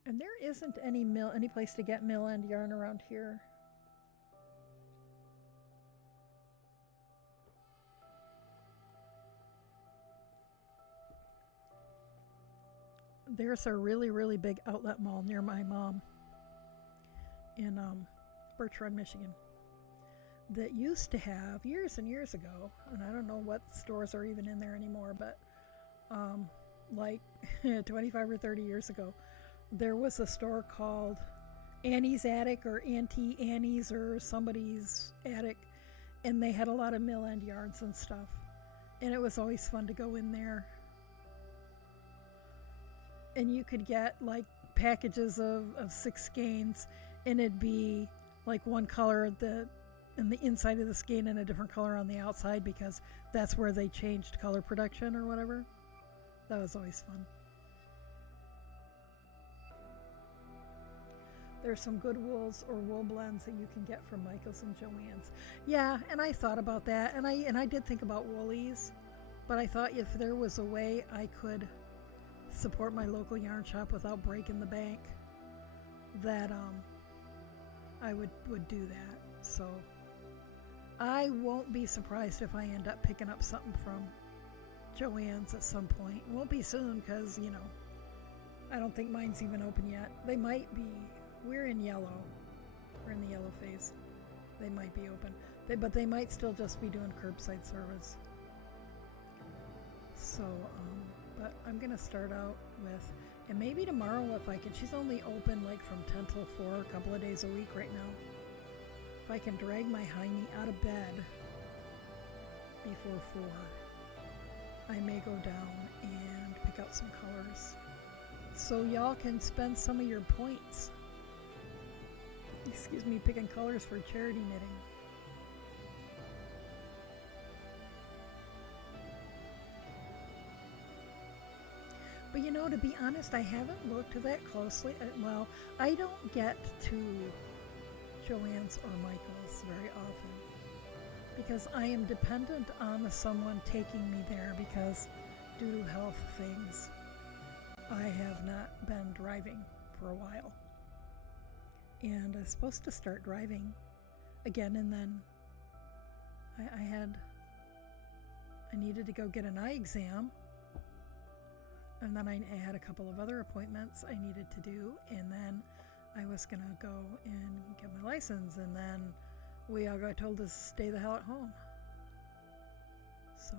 And there isn't any place to get mill end yarn around here. There's a really, really big outlet mall near my mom in Birch Run, Michigan. that used to have years and years ago, and I don't know what stores are even in there anymore, but like 25 or 30 years ago, there was a store called Annie's Attic or Auntie Annie's or somebody's attic, and they had a lot of mill end yarns and stuff, and it was always fun to go in there. And you could get like packages of 6 skeins, and it'd be like one color in the inside of the skein and a different color on the outside, because that's where they changed color production or whatever. That was always fun. There's some good wools or wool blends that you can get from Michaels and Joann's. Yeah, and I thought about that, and I did think about Woolies, but I thought if there was a way I could support my local yarn shop without breaking the bank, that I would do that. So I won't be surprised if I end up picking up something from Joann's at some point. It won't be soon, because, you know, I don't think mine's even open yet. They might be. We're in yellow. We're in the yellow phase. They might be open. But they might still just be doing curbside service. So, but I'm going to start out with, and maybe tomorrow if I can, she's only open like from 10 till 4, a couple of days a week right now. If I can drag my hiney out of bed before 4, I may go down and pick out some colors, so y'all can spend some of your points, excuse me, picking colors for charity knitting. But you know, to be honest, I haven't looked that closely. Well, I don't get to Joann's or Michael's very often, because I am dependent on someone taking me there, because due to health things, I have not been driving for a while. And I was supposed to start driving again, and then I needed to go get an eye exam, and then I had a couple of other appointments I needed to do, and then I was gonna go and get my license, and then we all got told to stay the hell at home. So,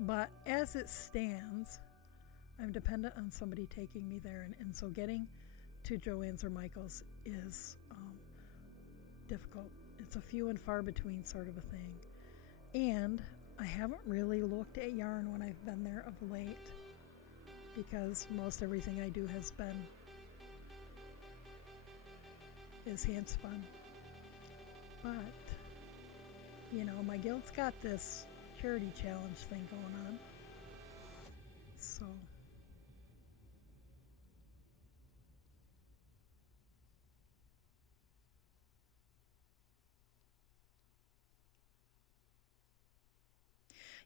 but as it stands, I'm dependent on somebody taking me there, and so getting to Joann's or Michael's is difficult. It's a few and far between sort of a thing. And I haven't really looked at yarn when I've been there of late, because most everything I do is hand spun. But, you know, my guild's got this charity challenge thing going on. So,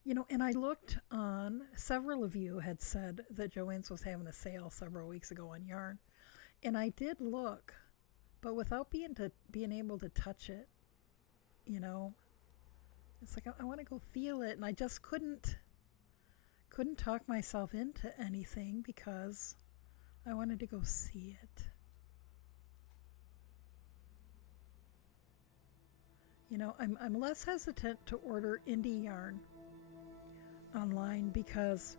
you know, and I looked on, several of you had said that Joann's was having a sale several weeks ago on yarn. And I did look, but without being able to touch it, you know, it's like I want to go feel it, and I just couldn't talk myself into anything because I wanted to go see it. You know, I'm less hesitant to order indie yarn online, because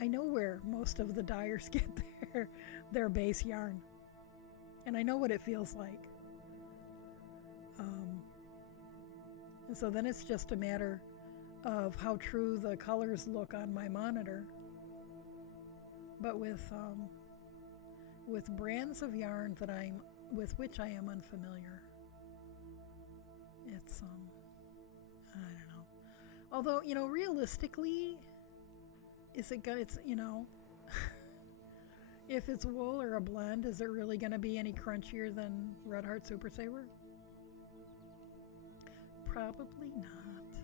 I know where most of the dyers get their base yarn, and I know what it feels like. And so then it's just a matter of how true the colors look on my monitor. But with brands of yarn with which I am unfamiliar, it's I don't know. Although, you know, realistically, it's, you know, if it's wool or a blend, is it really going to be any crunchier than Red Heart Super Saver? Probably not.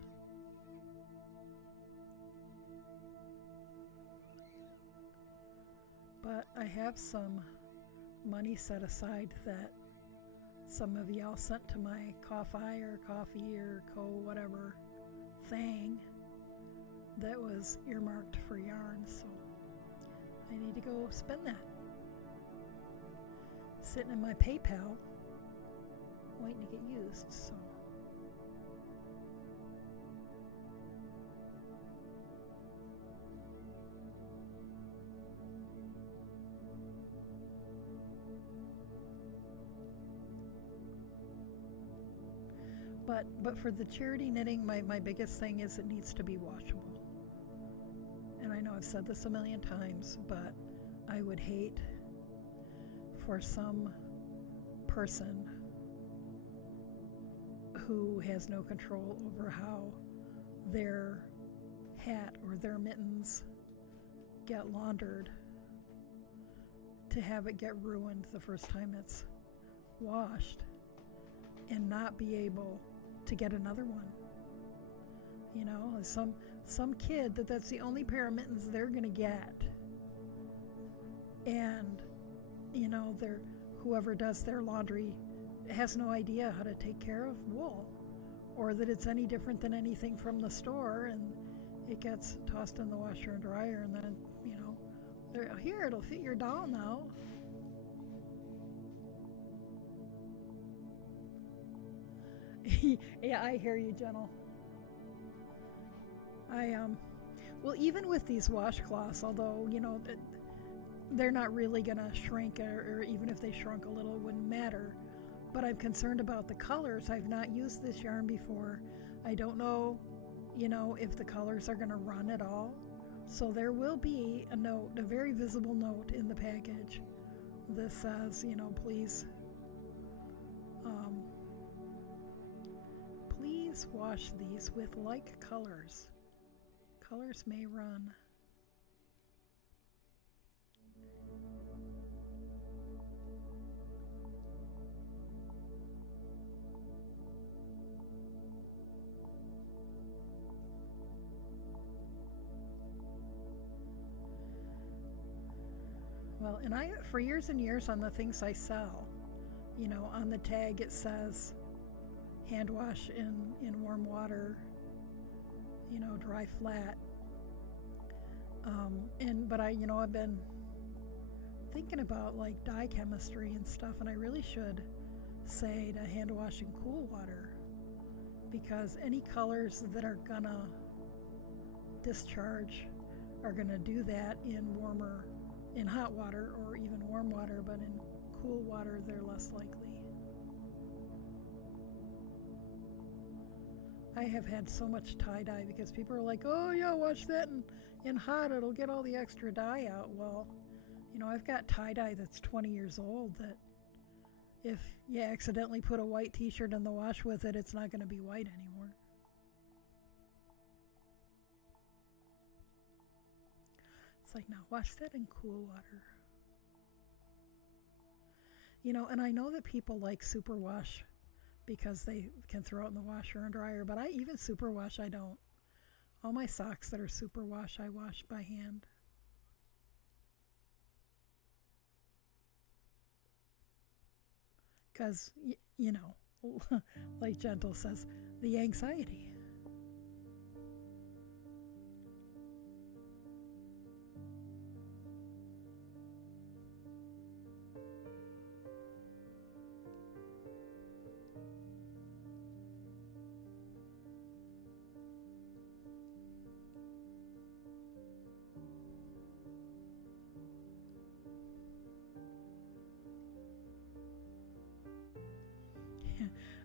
But I have some money set aside that some of y'all sent to my Ko-Fi or Coffee or whatever thing that was earmarked for yarn, so I need to go spend that. Sitting in my PayPal waiting to get used, so. But for the charity knitting, my biggest thing is it needs to be washable. And I know I've said this a million times, but I would hate for some person who has no control over how their hat or their mittens get laundered to have it get ruined the first time it's washed and not be able to get another one. You know, some kid that's the only pair of mittens they're gonna get, and you know, whoever does their laundry has no idea how to take care of wool, or that it's any different than anything from the store, and it gets tossed in the washer and dryer, and then, you know, here, it'll fit your doll now. Yeah, I hear you, Gentle. Well, even with these washcloths, although, you know, they're not really gonna shrink, or even if they shrunk a little, it wouldn't matter. But I'm concerned about the colors. I've not used this yarn before. I don't know, you know, if the colors are gonna run at all. So there will be a note, a very visible note in the package. This says, you know, please wash these with like colors. Colors may run. Well, and for years and years on the things I sell, you know, on the tag it says hand wash in warm water, you know, dry flat. But I've been thinking about like dye chemistry and stuff, and I really should say to hand wash in cool water, because any colors that are gonna discharge are gonna do that in hot water or even warm water, but in cool water they're less likely. I have had so much tie-dye because people are like, oh yeah, watch that in hot, it'll get all the extra dye out. Well, you know, I've got tie-dye that's 20 years old that if you accidentally put a white t-shirt in the wash with it, it's not going to be white anymore. It's like, now wash that in cool water. You know, and I know that people like superwash because they can throw it in the washer and dryer, but even superwash I don't. All my socks that are superwash I wash by hand. Because, you know, like Gentle says, the anxiety.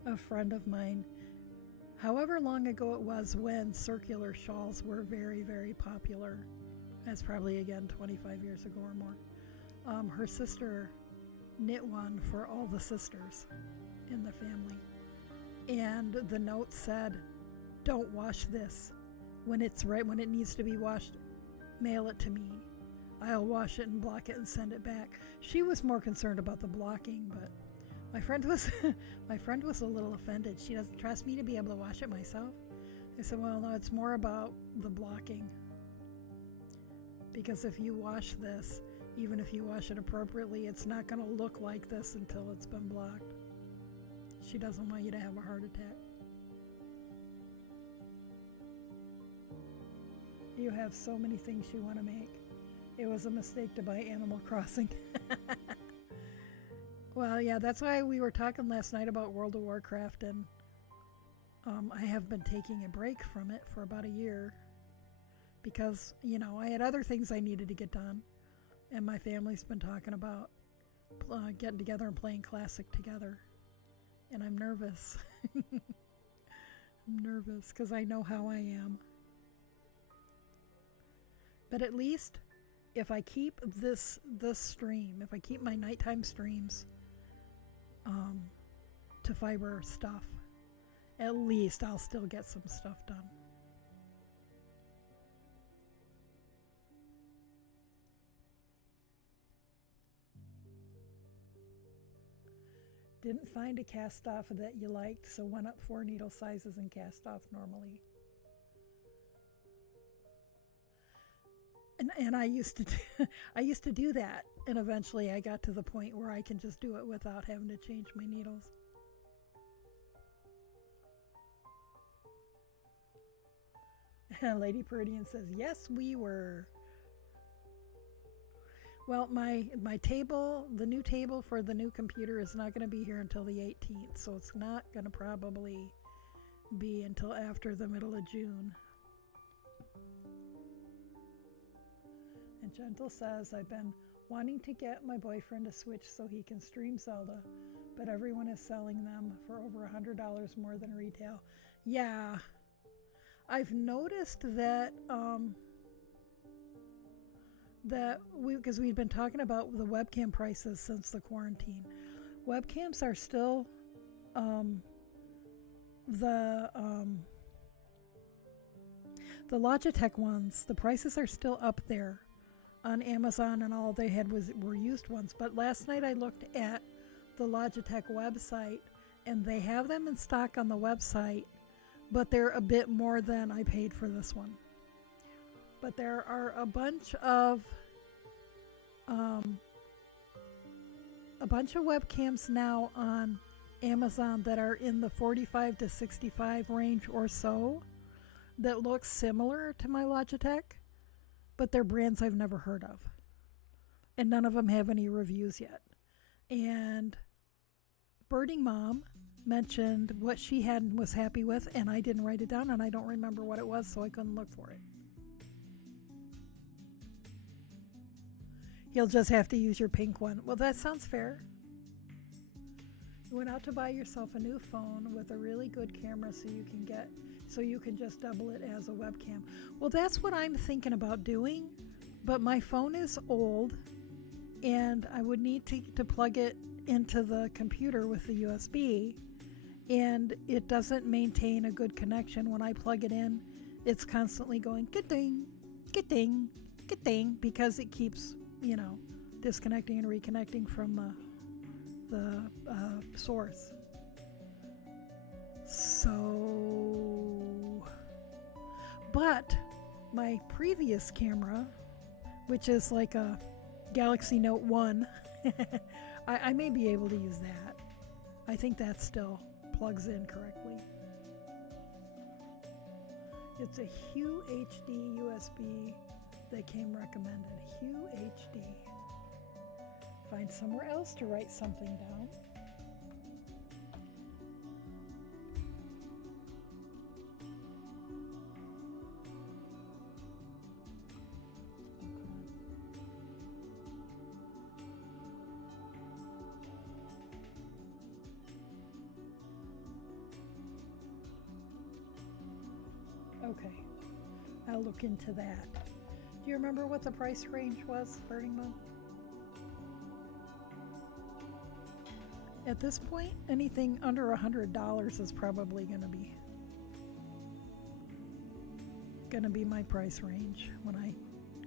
A friend of mine, however long ago it was when circular shawls were very, very popular, that's probably again 25 years ago or more, her sister knit one for all the sisters in the family, and the note said, don't wash this. When it needs to be washed, mail it to me. I'll wash it and block it and send it back. She was more concerned about the blocking, but my friend was a little offended. She doesn't trust me to be able to wash it myself. I said, well, no, it's more about the blocking. Because if you wash this, even if you wash it appropriately, it's not going to look like this until it's been blocked. She doesn't want you to have a heart attack. You have so many things you want to make. It was a mistake to buy Animal Crossing. Well, yeah, that's why we were talking last night about World of Warcraft, and I have been taking a break from it for about a year because, I had other things I needed to get done, and my family's been talking about getting together and playing Classic together, and I'm nervous. I'm nervous because I know how I am. But at least if I keep this stream, if I keep my nighttime streams to fiber stuff, at least I'll still get some stuff done. Didn't find a cast off that you liked, so went up 4 needle sizes and cast off normally. And I used to do that, and eventually I got to the point where I can just do it without having to change my needles. Lady Peridian says, yes, we were. Well, my table, the new table for the new computer is not going to be here until the 18th, so it's not going to probably be until after the middle of June. And Gentle says, I've been wanting to get my boyfriend a Switch so he can stream Zelda, but everyone is selling them for over $100 more than retail. Yeah, I've noticed that because we've been talking about the webcam prices since the quarantine. Webcams are still the Logitech ones. The prices are still up there on Amazon, and all they had were used ones. But last night I looked at the Logitech website, and they have them in stock on the website, but they're a bit more than I paid for this one. But there are a bunch of webcams now on Amazon that are in the 45 to 65 range or so that look similar to my Logitech, but they're brands I've never heard of. And none of them have any reviews yet. And Birding Mom mentioned what she had and was happy with, and I didn't write it down, and I don't remember what it was, so I couldn't look for it. You'll just have to use your pink one. Well, that sounds fair. You went out to buy yourself a new phone with a really good camera so you can just double it as a webcam. Well, that's what I'm thinking about doing, but my phone is old, and I would need to plug it into the computer with the USB, and it doesn't maintain a good connection. When I plug it in, it's constantly going ka-ding, ka-ding, ka-ding, because it keeps disconnecting and reconnecting from the source. So, but my previous camera, which is like a Galaxy Note 1, I may be able to use that. I think that still plugs in correctly. It's a Hue HD USB that came recommended. Hue HD. Find somewhere else to write something down. Okay, I'll look into that. Do you remember what the price range was, Burning Moon? At this point, anything under $100 is probably going to be my price range when I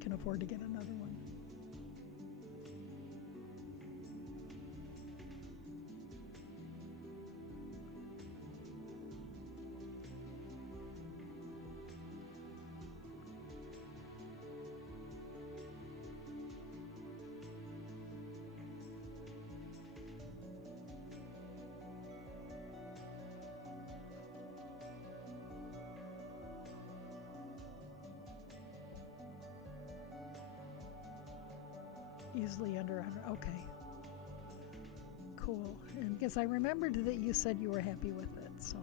can afford to get another one. Easily under 100. Okay. cool. And because I remembered that you said you were happy with it, so.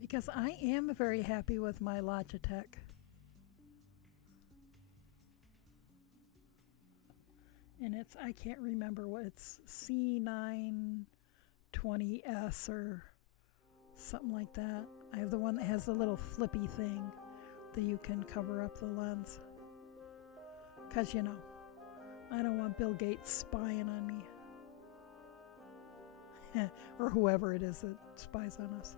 Because I am very happy with my Logitech. And it's, I can't remember what it's, C920S or something like that. I have the one that has the little flippy thing that you can cover up the lens. Because, you know, I don't want Bill Gates spying on me. Or whoever it is that spies on us.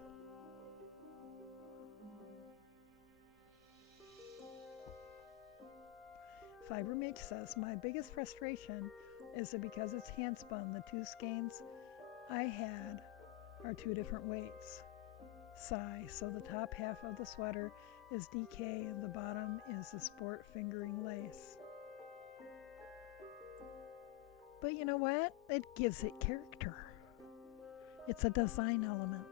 Fibermage says, my biggest frustration is that because it's hand spun, the two skeins I had are two different weights. Sigh. So the top half of the sweater is DK and the bottom is the sport fingering lace. But you know what? It gives it character. It's a design element.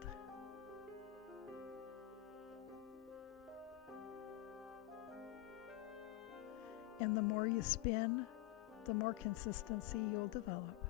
And the more you spin, the more consistency you'll develop.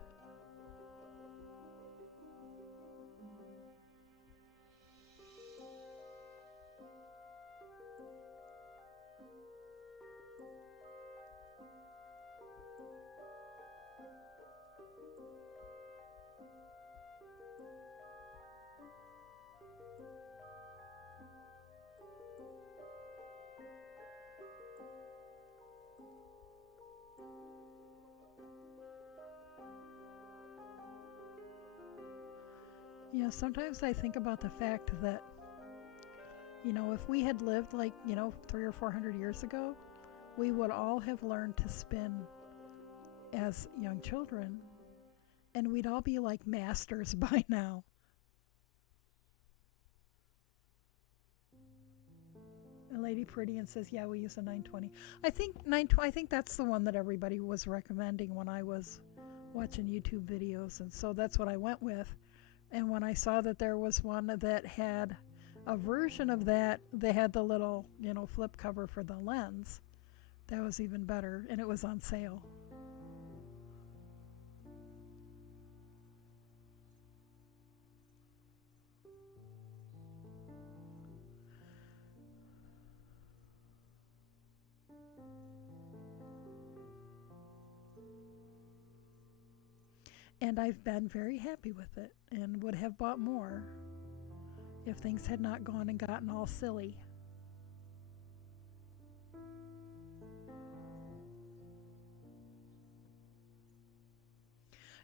You know, sometimes I think about the fact that, you know, if we had lived like, you know, 300 or 400 years ago, we would all have learned to spin as young children, and we'd all be like masters by now. And Lady Pretty says, yeah, we use a 920. I think that's the one that everybody was recommending when I was watching YouTube videos, and so that's what I went with. And when I saw that there was one that had a version of that, they had the little, you know, flip cover for the lens. That was even better, and it was on sale. And I've been very happy with it and would have bought more if things had not gone and gotten all silly.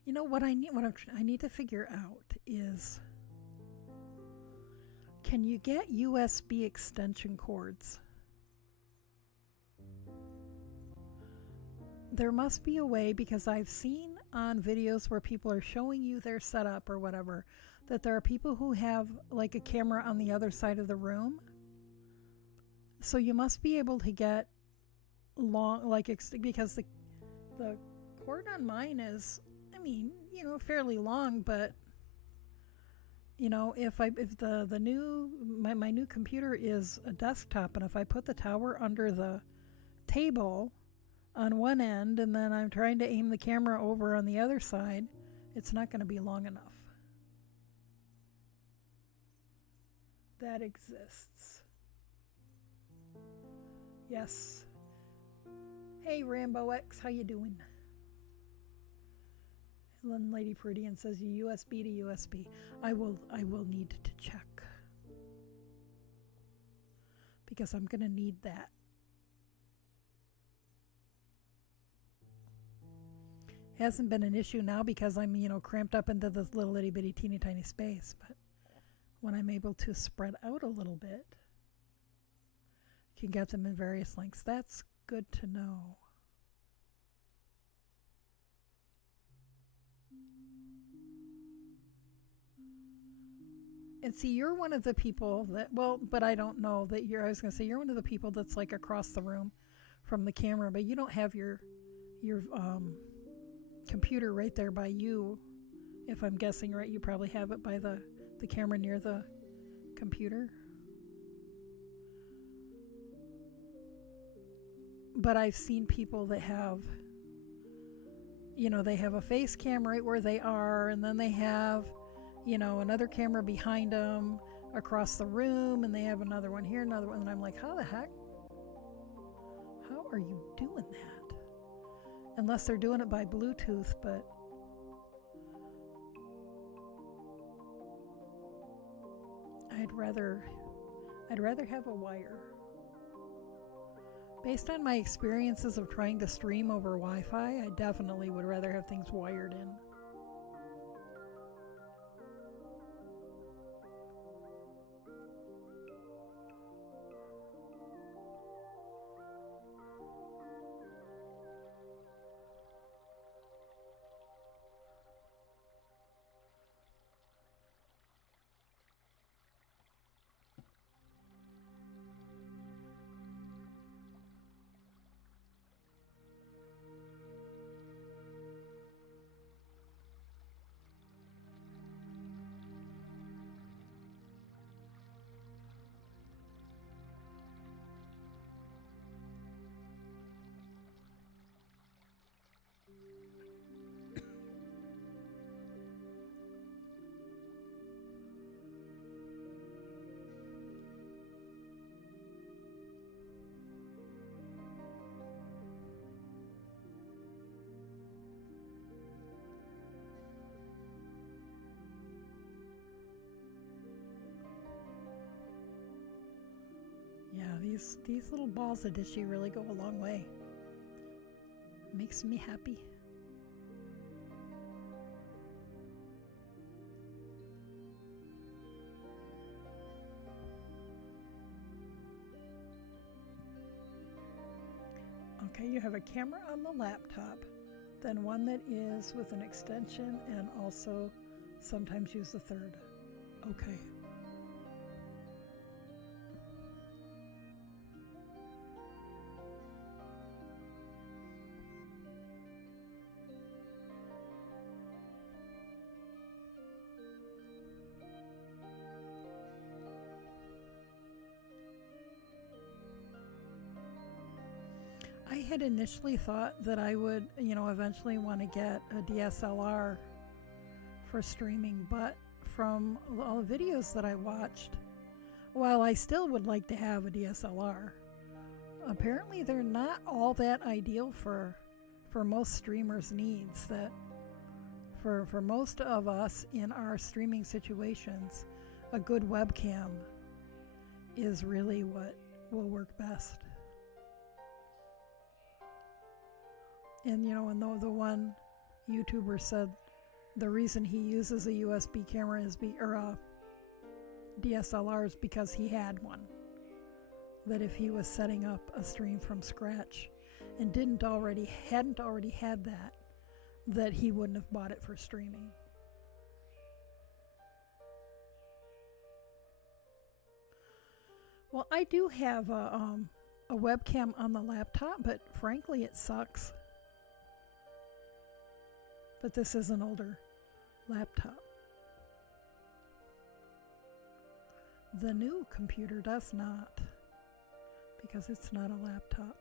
You know what I need to figure out is, can you get USB extension cords? There must be a way, because I've seen on videos where people are showing you their setup or whatever, that there are people who have like a camera on the other side of the room. So you must be able to get long, like, because the cord on mine is, I mean, you know, fairly long, but you know, if the new my new computer is a desktop, and if I put the tower under the table on one end and then I'm trying to aim the camera over on the other side, it's not going to be long enough. That exists. Yes. Hey Rambo X, how you doing? And then Lady Pretty says USB to USB. I will need to check, because I'm going to need that. Hasn't been an issue now because I'm, you know, cramped up into this little itty bitty teeny tiny space, but when I'm able to spread out a little bit, can get them in various lengths. That's good to know. And see, you're one of the people that, well, but I don't know that you're, I was going to say, you're one of the people that's like across the room from the camera, but you don't have your your computer right there by you. If I'm guessing right, you probably have it by the camera near the computer. But I've seen people that have, they have a face cam right where they are, and then they have, another camera behind them across the room, and they have another one here, another one, and I'm like, how the heck? How are you doing that? Unless they're doing it by Bluetooth, but I'd rather have a wire. Based on my experiences of trying to stream over Wi-Fi, I definitely would rather have things wired in. Yeah, these little balls of Dishy really go a long way. Makes me happy. Okay, you have a camera on the laptop, then one that is with an extension, and also sometimes use the third. Okay. I had initially thought that I would, eventually want to get a DSLR for streaming, but from all the videos that I watched, while I still would like to have a DSLR, apparently they're not all that ideal for most streamers' needs. That for most of us in our streaming situations, a good webcam is really what will work best. And and the one YouTuber said the reason he uses a USB camera or a DSLR is because he had one. That if he was setting up a stream from scratch and hadn't already had that he wouldn't have bought it for streaming. Well, I do have a webcam on the laptop, but frankly it sucks. But this is an older laptop. The new computer does not, because it's not a laptop.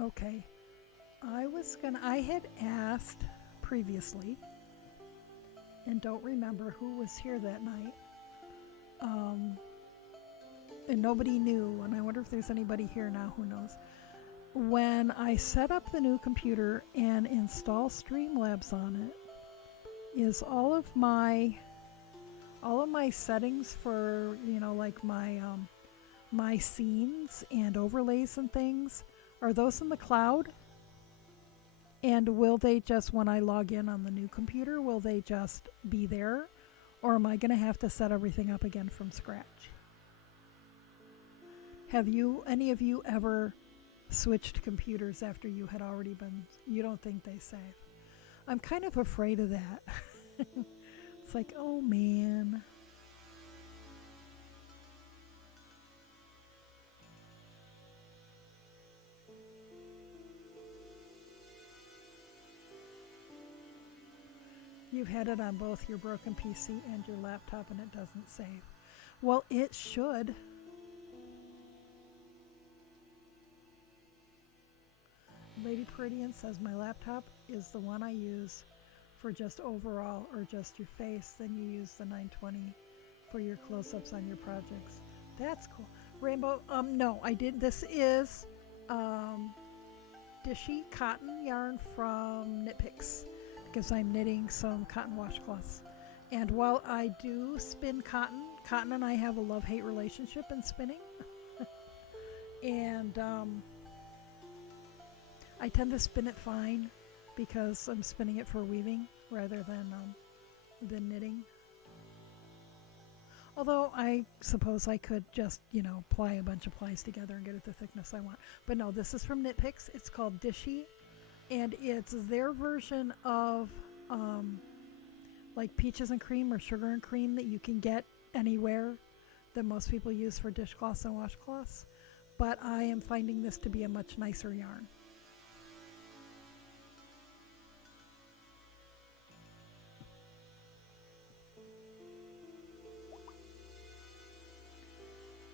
Okay, I had asked previously, and don't remember who was here that night, and nobody knew, and I wonder if there's anybody here now who knows. When I set up the new computer and install Streamlabs on it, is all of my settings for, like my scenes and overlays and things, are those in the cloud? And will they just, when I log in on the new computer, will they just be there? Or am I going to have to set everything up again from scratch? Have any of you ever switched computers after you had already been, you don't think they save? I'm kind of afraid of that. It's like, oh man. You've had it on both your broken PC and your laptop and it doesn't save. Well, it should. Lady Peridian says my laptop is the one I use for just overall or just your face. Then you use the 920 for your close-ups on your projects. That's cool. Rainbow, no, I didn't. This is Dishy cotton yarn from Knit Picks, because I'm knitting some cotton washcloths. And while I do spin cotton and I have a love-hate relationship in spinning. And I tend to spin it fine because I'm spinning it for weaving rather than knitting. Although I suppose I could just, ply a bunch of plies together and get it the thickness I want. But no, this is from Knit Picks. It's called Dishy. And it's their version of like peaches and cream or sugar and cream that you can get anywhere that most people use for dishcloths and washcloths. But I am finding this to be a much nicer yarn.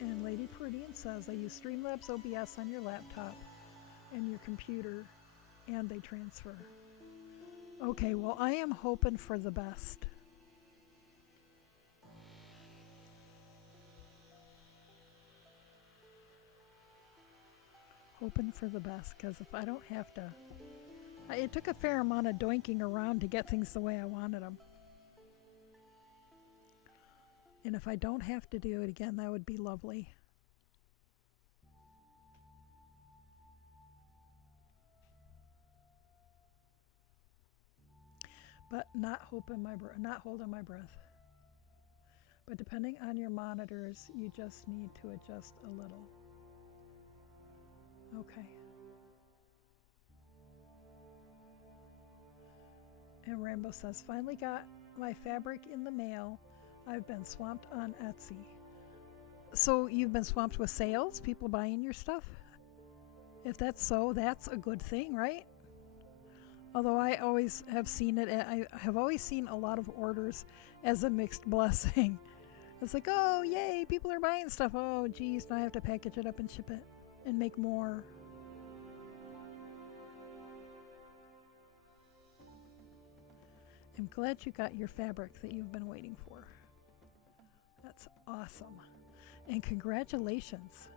And Lady Peridian says, I use Streamlabs OBS on your laptop and your computer, and they transfer. Okay, well, I am hoping for the best. Hoping for the best, because if I don't have to... It took a fair amount of doinking around to get things the way I wanted them. And if I don't have to do it again, that would be lovely. But not holding my breath. But depending on your monitors, you just need to adjust a little. Okay. And Rainbow says, finally got my fabric in the mail. I've been swamped on Etsy. So you've been swamped with sales? People buying your stuff? If that's so, that's a good thing, right? Although I always have seen it, I have always seen a lot of orders as a mixed blessing. It's like, oh, yay, people are buying stuff. Oh, geez, now I have to package it up and ship it and make more. I'm glad you got your fabric that you've been waiting for. That's awesome. And congratulations.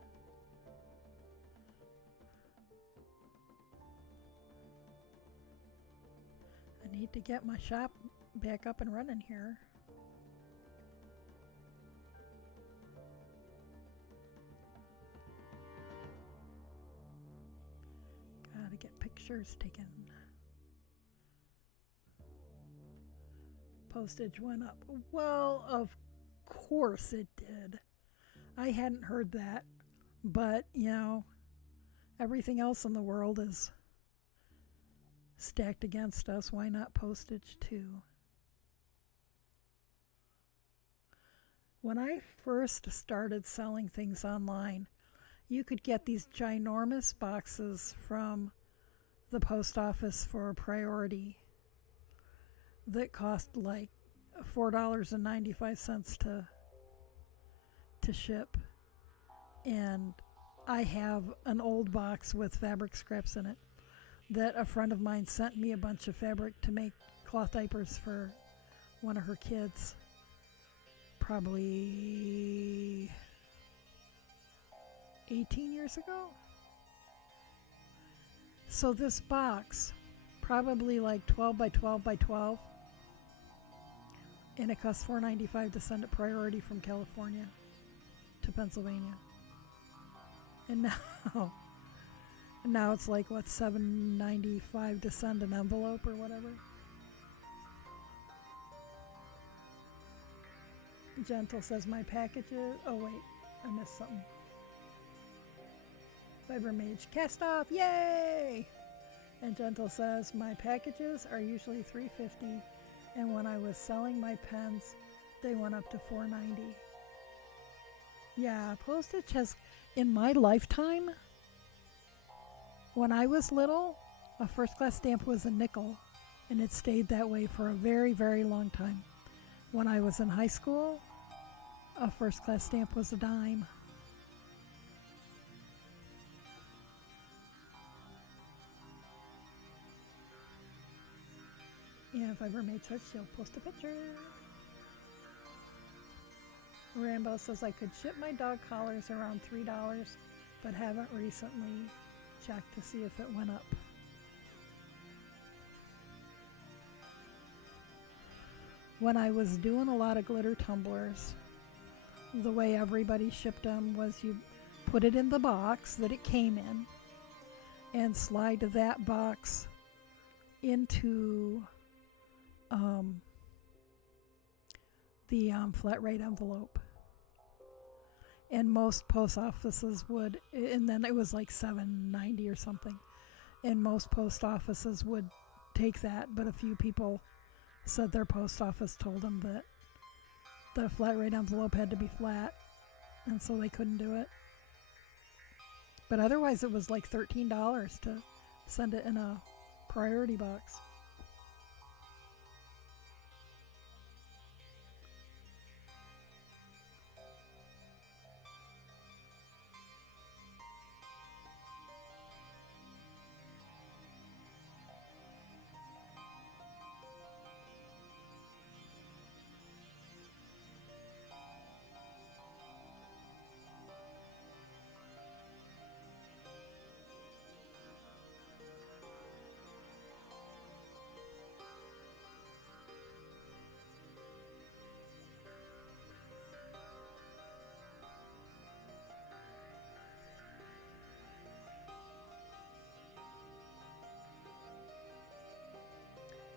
I need to get my shop back up and running here. Gotta get pictures taken. Postage went up. Well, of course it did. I hadn't heard that, but everything else in the world is stacked against us. Why not postage too? When I first started selling things online, you could get these ginormous boxes from the post office for a priority that cost like $4.95 to ship. And I have an old box with fabric scraps in it that a friend of mine sent me a bunch of fabric to make cloth diapers for one of her kids. Probably 18 years ago. So this box, probably like 12 by 12 by 12, and it costs $4.95 to send it priority from California to Pennsylvania. And now Now it's like, what, $7.95 to send an envelope or whatever. Gentle says my packages. Oh wait, I missed something. Fiber Mage cast off, yay! And Gentle says my packages are usually $3.50, and when I was selling my pens, they went up to $4.90. Yeah, postage has, in my lifetime, when I was little, a first class stamp was a nickel, and it stayed that way for a very, very long time. When I was in high school, a first class stamp was a dime. Yeah, if I ever made such, she'll post a picture. Rambo says I could ship my dog collars around $3, but haven't recently checked to see if it went up. When I was doing a lot of glitter tumblers, the way everybody shipped them was you put it in the box that it came in and slide that box into the flat rate envelope. And most post offices would, and then it was like $7.90 or something. And most post offices would take that, but a few people said their post office told them that the flat rate envelope had to be flat, and so they couldn't do it. But otherwise it was like $13 to send it in a priority box.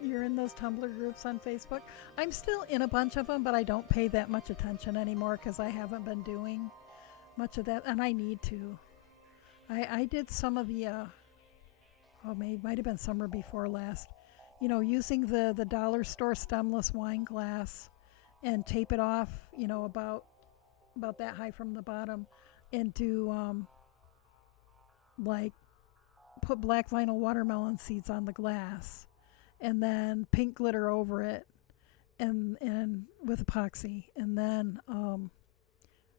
You're in those Tumblr groups on Facebook? I'm still in a bunch of them, but I don't pay that much attention anymore because I haven't been doing much of that, and I need to. I did some of the, might have been summer before last, using the dollar store stemless wine glass and tape it off, about that high from the bottom, and do, like, put black vinyl watermelon seeds on the glass and then pink glitter over it and with epoxy, and then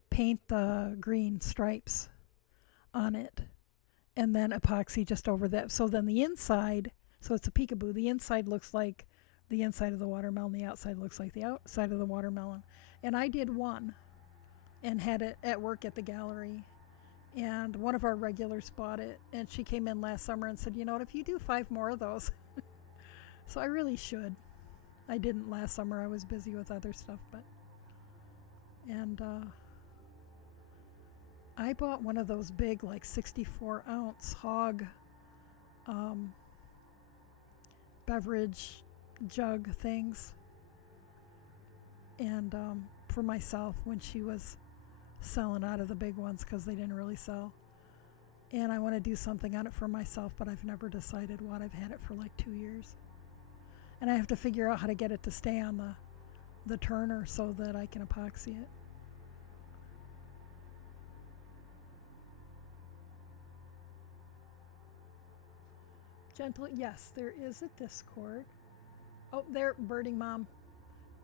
paint the green stripes on it, and then epoxy just over that. So then the inside, so it's a peekaboo, the inside looks like the inside of the watermelon, the outside looks like the outside of the watermelon. And I did one and had it at work at the gallery, and one of our regulars bought it, and she came in last summer and said, if you do 5 more of those. So I really should. I didn't last summer. I was busy with other stuff, but... And I bought one of those big, like 64-ounce hog beverage jug things. And for myself when she was selling out of the big ones because they didn't really sell. And I want to do something on it for myself, but I've never decided what. I've had it for like 2 years. And I have to figure out how to get it to stay on the turner so that I can epoxy it. Gentle, yes, there is a Discord. Oh, there, Birding Mom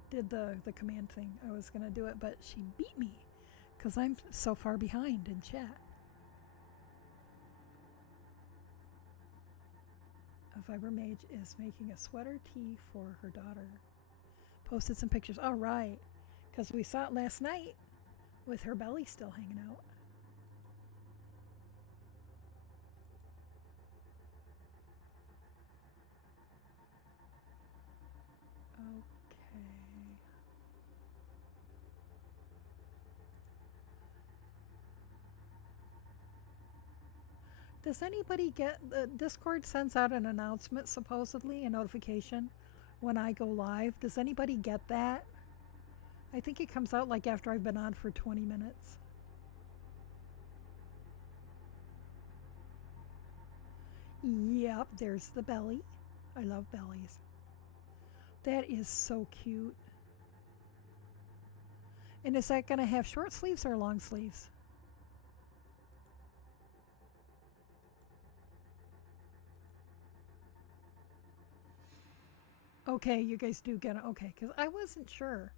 did the command thing. I was going to do it, but she beat me because I'm so far behind in chat. A Fiber Mage is making a sweater tee for her daughter. Posted some pictures. All right, because we saw it last night with her belly still hanging out. Okay. Does anybody get the Discord sends out an announcement, supposedly a notification when I go live? Does anybody get that? I think it comes out like after I've been on for 20 minutes. Yep, there's the belly. I love bellies. That is so cute. And is that going to have short sleeves or long sleeves? Okay, you guys do get it. Okay, because I wasn't sure.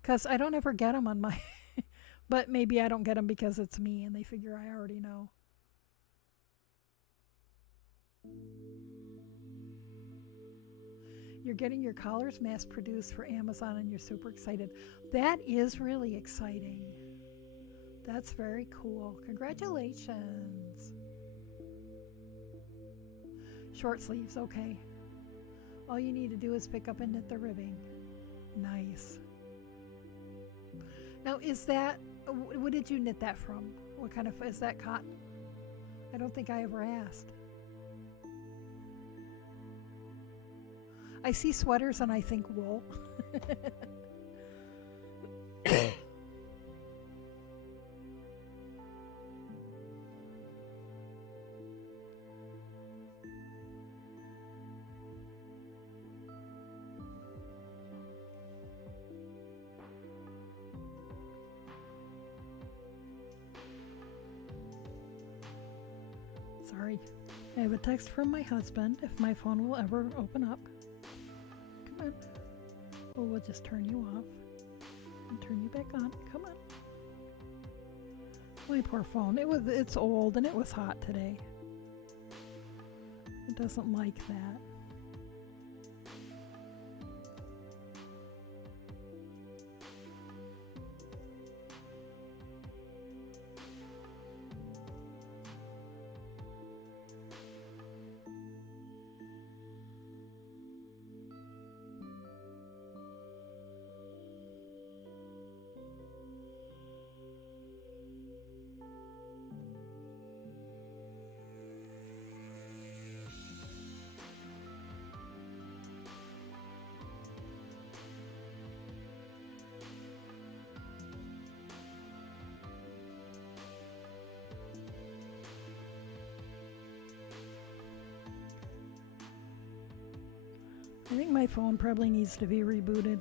Because I don't ever get them on my... but maybe I don't get them because it's me and they figure I already know. You're getting your collars mass produced for Amazon and you're super excited. That is really exciting. That's very cool. Congratulations. Short sleeves, okay. All you need to do is pick up and knit the ribbing. Nice. Now, is that, what did you knit that from? What kind of, is that cotton? I don't think I ever asked. I see sweaters and I think wool. Sorry. I have a text from my husband if my phone will ever open up. Come on. Well, we'll just turn you off and turn you back on. Come on. My poor phone. It's old and it was hot today. It doesn't like that. I think my phone probably needs to be rebooted.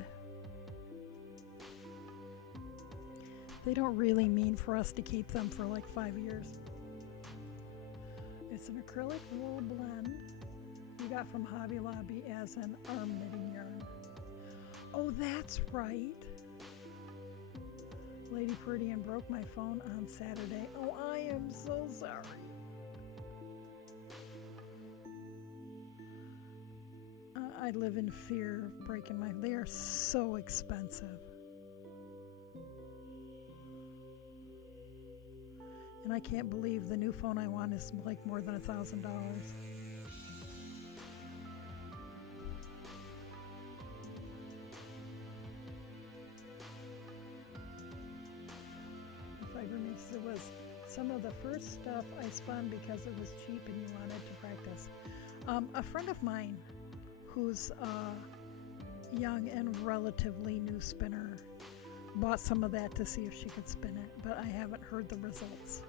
They don't really mean for us to keep them for like 5 years. It's an acrylic wool blend you got from Hobby Lobby as an arm knitting yarn. Oh, that's right. Lady Prudian broke my phone on Saturday. Oh, I am so sorry. I live in fear of breaking my... They are so expensive. And I can't believe the new phone I want is like more than $1,000. Fiber Mix, it was some of the first stuff I spun because it was cheap and you wanted to practice. A friend of mine who's a young and relatively new spinner bought some of that to see if she could spin it, but I haven't heard the results.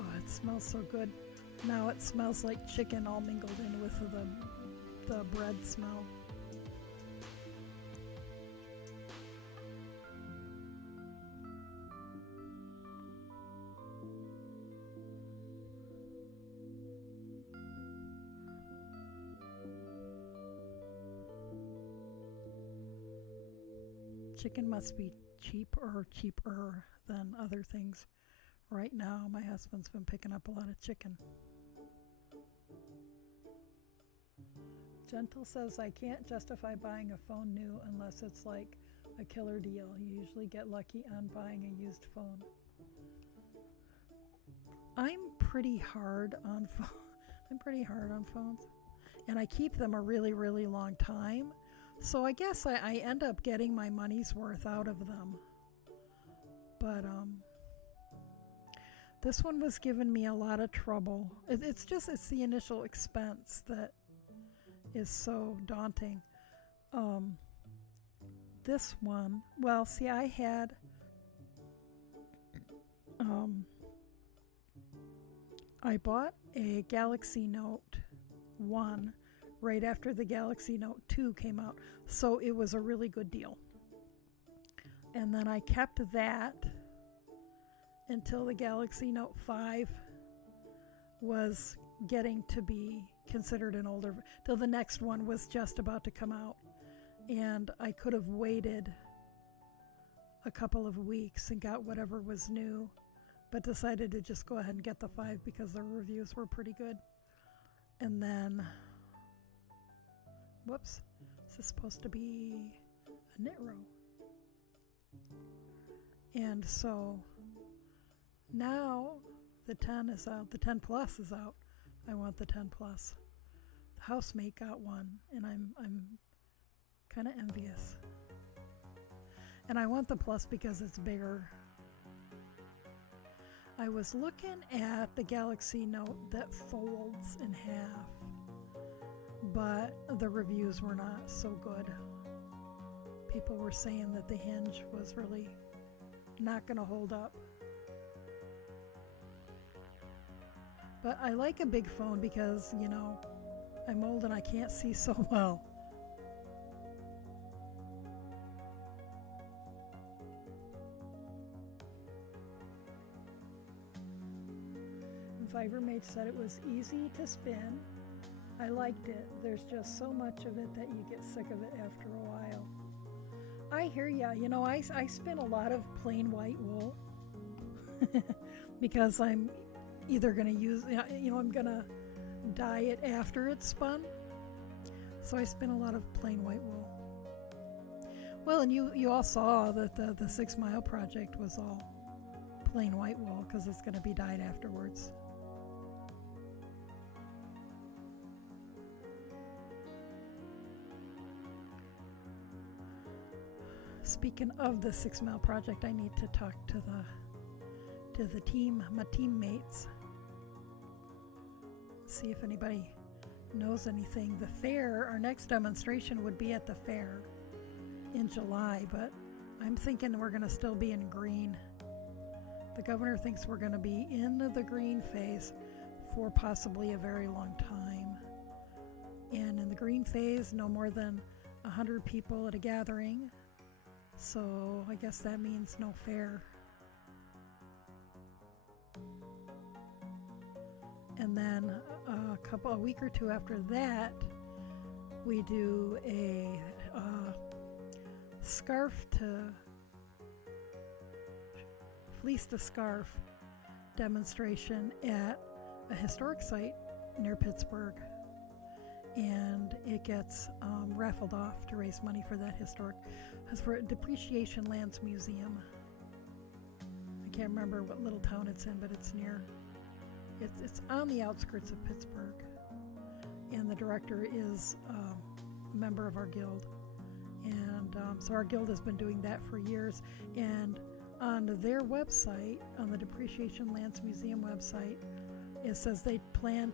Oh, it smells so good. Now it smells like chicken all mingled in with the bread smell. Chicken must be cheaper than other things. Right now, my husband's been picking up a lot of chicken. Gentle says, I can't justify buying a phone new unless it's like a killer deal. You usually get lucky on buying a used phone. I'm pretty hard on phones, and I keep them a really, really long time. So I guess I end up getting my money's worth out of them. But this one was giving me a lot of trouble. It's the initial expense that is so daunting. This one, well, see, I had I bought a Galaxy Note 1 right after the Galaxy Note 2 came out, so it was a really good deal. And then I kept that until the Galaxy Note 5 was getting to be considered an older, till the next one was just about to come out. And I could have waited a couple of weeks and got whatever was new, but decided to just go ahead and get the 5 because the reviews were pretty good. And then, whoops, this is supposed to be a knit row. And so now the 10 is out, the 10 Plus is out. I want the 10 Plus. The housemate got one, and I'm kind of envious. And I want the Plus because it's bigger. I was looking at the Galaxy Note that folds in half, but the reviews were not so good. People were saying that the hinge was really not going to hold up. But I like a big phone because, you know, I'm old and I can't see so well. Fibermate said it was easy to spin. I liked it. There's just so much of it that you get sick of it after a while. I hear ya. You know, I spin a lot of plain white wool because I'm either going to use, you know, I'm going to dye it after it's spun. So I spin a lot of plain white wool. Well, and you all saw that the 6 Mile project was all plain white wool because it's going to be dyed afterwards. Speaking of the 6 Mile project, I need to talk to the team, my teammates. See if anybody knows anything. The fair, our next demonstration would be at the fair in July, but I'm thinking we're going to still be in green. The governor thinks we're going to be in the green phase for possibly a very long time. And in the green phase, no more than 100 people at a gathering. So I guess that means no fair. And then a week or two after that, we do a fleece to scarf demonstration at a historic site near Pittsburgh. And it gets raffled off to raise money for that for Depreciation Lands Museum. I can't remember what little town it's in, but it's near. It's on the outskirts of Pittsburgh, and the director is a member of our guild, and so our guild has been doing that for years. And on their website, on the Depreciation Lands Museum website, it says they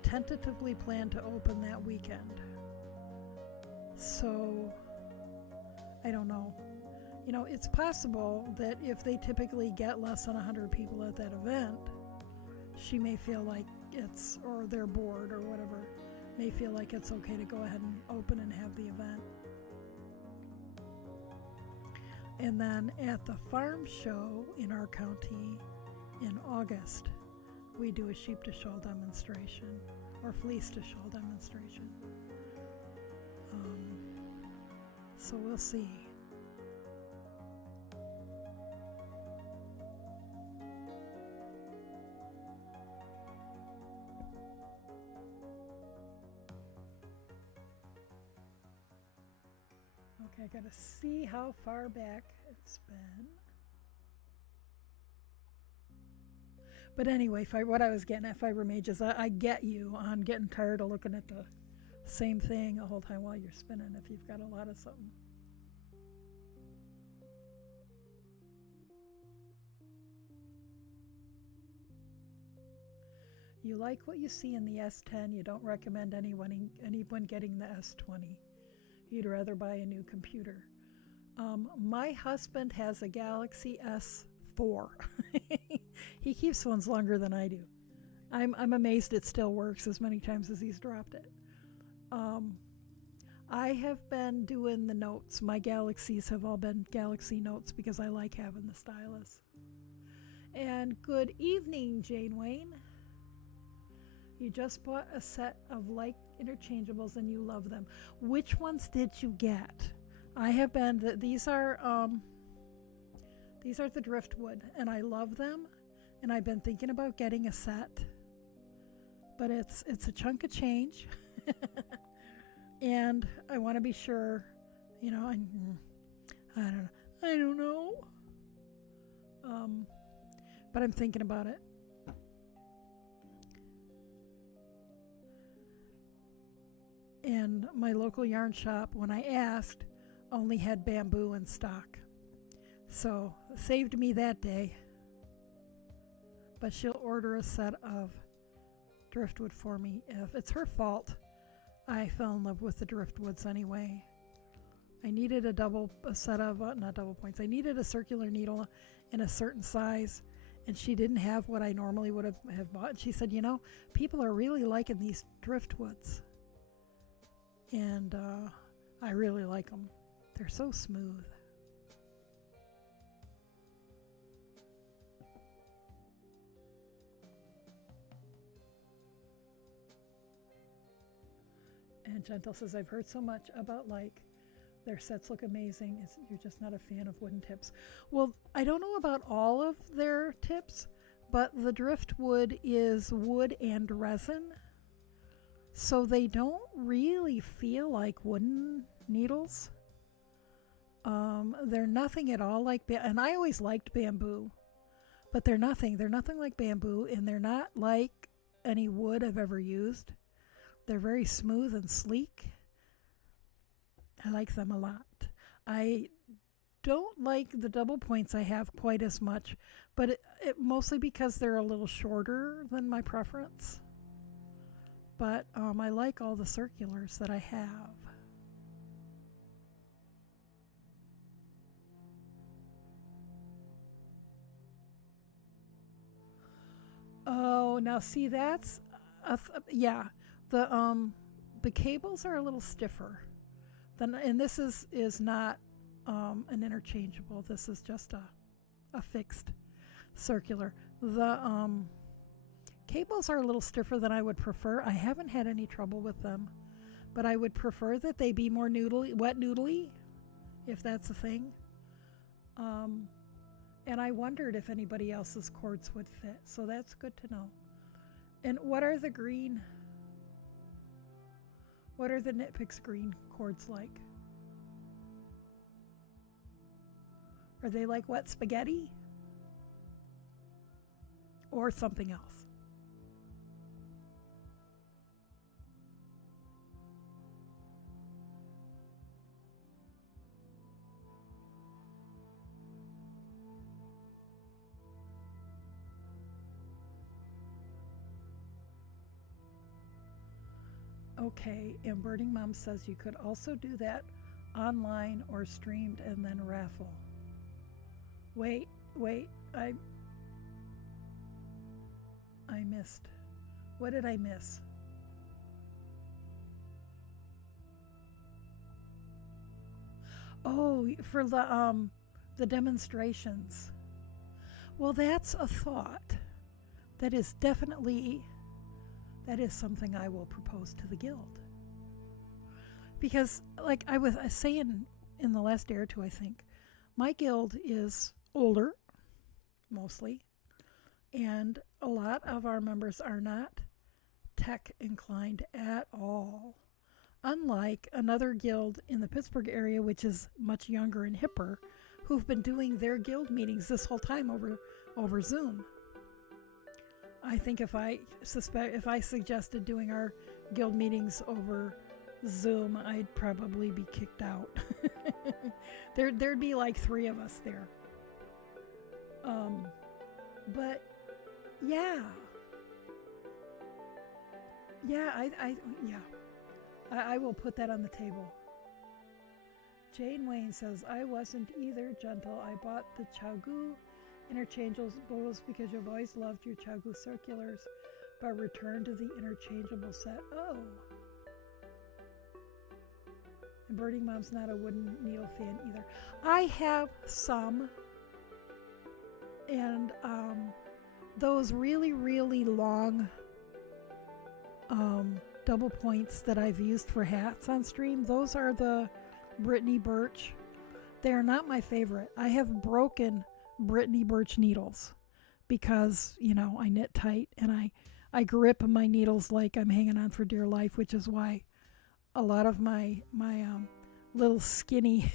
tentatively plan to open that weekend. So I don't know. You know, it's possible that if they typically get less than 100 people at that event, she may feel like or their board or whatever, may feel like it's okay to go ahead and open and have the event. And then at the farm show in our county in August, we do a sheep to shawl demonstration or fleece to shawl demonstration. So we'll see. I gotta see how far back it's been. But anyway, what I was getting at, Fiber Mage, is I get you on getting tired of looking at the same thing the whole time while you're spinning if you've got a lot of something. You like what you see in the S10. You don't recommend anyone getting the S20. You'd rather buy a new computer. My husband has a Galaxy S4. He keeps ones longer than I do. I'm amazed it still works as many times as he's dropped it. I have been doing the notes. My Galaxies have all been Galaxy Notes because I like having the stylus. And good evening, Jane Wayne. You just bought a set of like interchangeables and you love them. Which ones did you get? I have been, these are the driftwood and I love them, and I've been thinking about getting a set, but it's a chunk of change. And I want to be sure, you know, I don't know. But I'm thinking about it. And my local yarn shop, when I asked, only had bamboo in stock. So saved me that day. But she'll order a set of driftwood for me. If it's her fault, I fell in love with the driftwoods anyway. I needed a set of, not double points, I needed a circular needle in a certain size, and she didn't have what I normally would have bought. And she said, you know, people are really liking these driftwoods. And I really like them. They're so smooth. And Gentle says, I've heard so much about their sets look amazing. You're just not a fan of wooden tips. Well, I don't know about all of their tips, but the driftwood is wood and resin. So they don't really feel like wooden needles. They're nothing at all like and I always liked bamboo, but they're nothing like bamboo, and they're not like any wood I've ever used. They're very smooth and sleek. I like them a lot. I don't like the double points I have quite as much, but it mostly because they're a little shorter than my preference. But I like all the circulars that I have. Oh, now see, that's yeah. The cables are a little stiffer than, and this is not an interchangeable. This is just a fixed circular. The cables are a little stiffer than I would prefer. I haven't had any trouble with them, but I would prefer that they be more wet noodly, if that's a thing. And I wondered if anybody else's cords would fit, so that's good to know. And what are the Knit Picks green cords like? Are they like wet spaghetti? Or something else? Okay, and Birding Mom says you could also do that online or streamed and then raffle. Wait, I missed. What did I miss? Oh, for the demonstrations. Well, that's a thought. That is something I will propose to the guild. Because, like I was saying in the last day or two, I think, my guild is older, mostly, and a lot of our members are not tech inclined at all. Unlike another guild in the Pittsburgh area, which is much younger and hipper, who've been doing their guild meetings this whole time over Zoom. I think if I suggested doing our guild meetings over Zoom, I'd probably be kicked out. There'd be like 3 of us there. But yeah, I will put that on the table. Jane Wayne says, I wasn't either, Gentle. I bought the Chaogu interchangeables because you've always loved your Chaogu circulars, but returned to the interchangeable set. Oh. And Birding Mom's not a wooden needle fan either. I have some, and those really, really long double points that I've used for hats on stream, those are the Brittany Birch. They are not my favorite. I have broken Brittany Birch needles because, I knit tight and I grip my needles like I'm hanging on for dear life, which is why a lot of my little skinny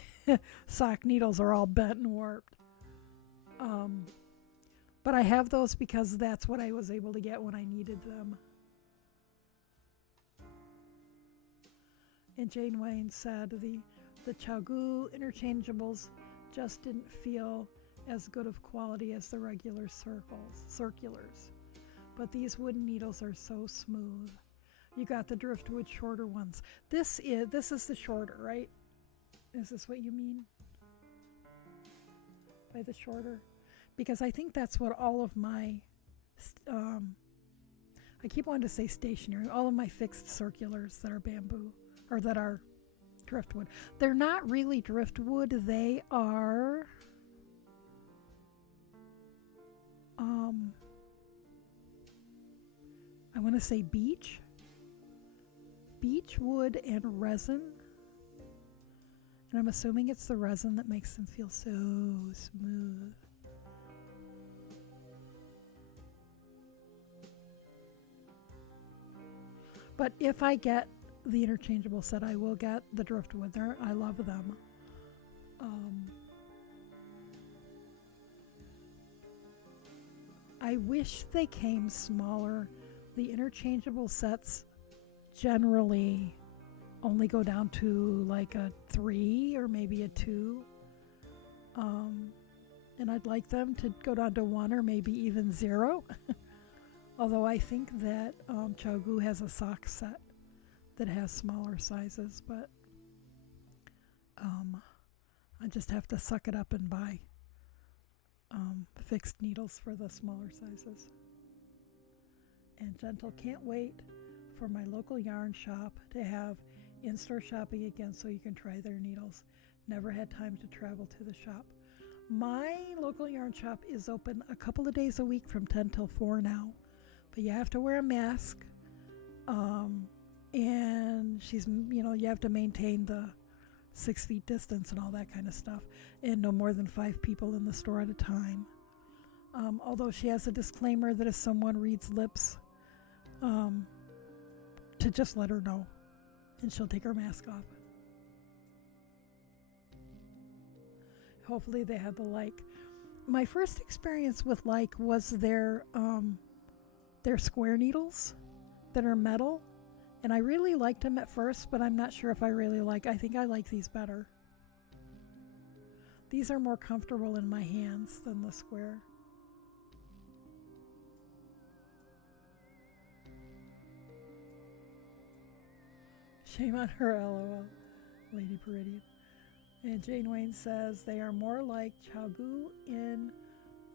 sock needles are all bent and warped. But I have those because that's what I was able to get when I needed them. And Jane Wayne said the Chaogu interchangeables just didn't feel as good of quality as the regular circulars. But these wooden needles are so smooth. You got the driftwood shorter ones. This is the shorter, right? Is this what you mean by the shorter? Because I think that's what all of my, I keep wanting to say stationary, all of my fixed circulars that are bamboo, or that are driftwood. They're not really driftwood, they are, I want to say beech wood and resin. And I'm assuming it's the resin that makes them feel so smooth. But if I get the interchangeable set, I will get the driftwood. I love them. I wish they came smaller. The interchangeable sets generally only go down to like a 3 or maybe a 2. And I'd like them to go down to 1 or maybe even 0. Although I think that Chaogu has a sock set that has smaller sizes, but I just have to suck it up and buy fixed needles for the smaller sizes. And Gentle can't wait for my local yarn shop to have in-store shopping again so you can try their needles. Never had time to travel to the shop. My local yarn shop is open a couple of days a week from 10 till 4 now, but you have to wear a mask. And you have to maintain the 6 feet distance and all that kind of stuff, and no more than 5 people in the store at a time. Although she has a disclaimer that if someone reads lips, to just let her know, and she'll take her mask off. Hopefully they have the like. My first experience with like was their square needles that are metal. And I really liked them at first, but I'm not sure if I think I like these better. These are more comfortable in my hands than the square. Shame on her, LOL, Lady Peridian. And Jane Wayne says, they are more like Chaogu in